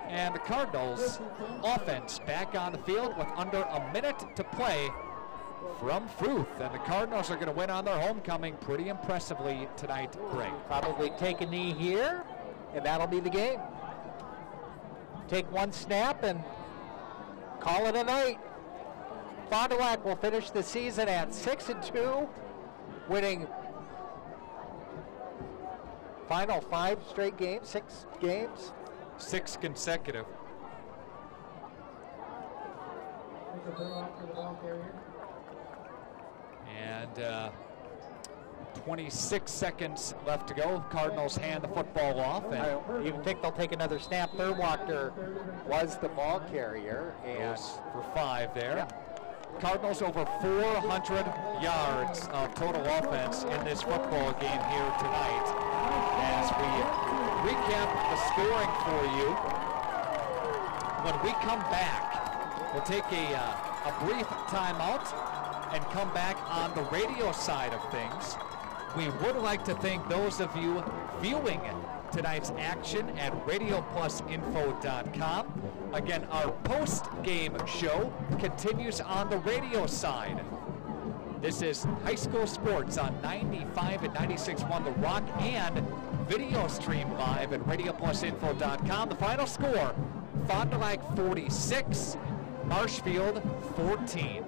and the Cardinals offense back on the field with under a minute to play from Fruth. And the Cardinals are going to win on their homecoming pretty impressively tonight, Greg. Probably take a knee here, and that'll be the game. Take one snap and call it a night. Fond du Lac will finish the season at 6-2, winning final 5 straight games, 6 games. 6 consecutive. And 26 seconds left to go. Cardinals hand the football off. And I even think they'll take another snap. Thurwachter was the ball carrier. And for 5 there. Yeah. Cardinals over 400 yards of total offense in this football game here tonight. As we recap the scoring for you, when we come back, we'll take a brief timeout and come back on the radio side of things. We would like to thank those of you viewing tonight's action at RadioPlusInfo.com. Again, our post-game show continues on the radio side. This is high school sports on 95 and 96.1 The Rock and video stream live at RadioPlusInfo.com. The final score, Fond du Lac 46, Marshfield 14.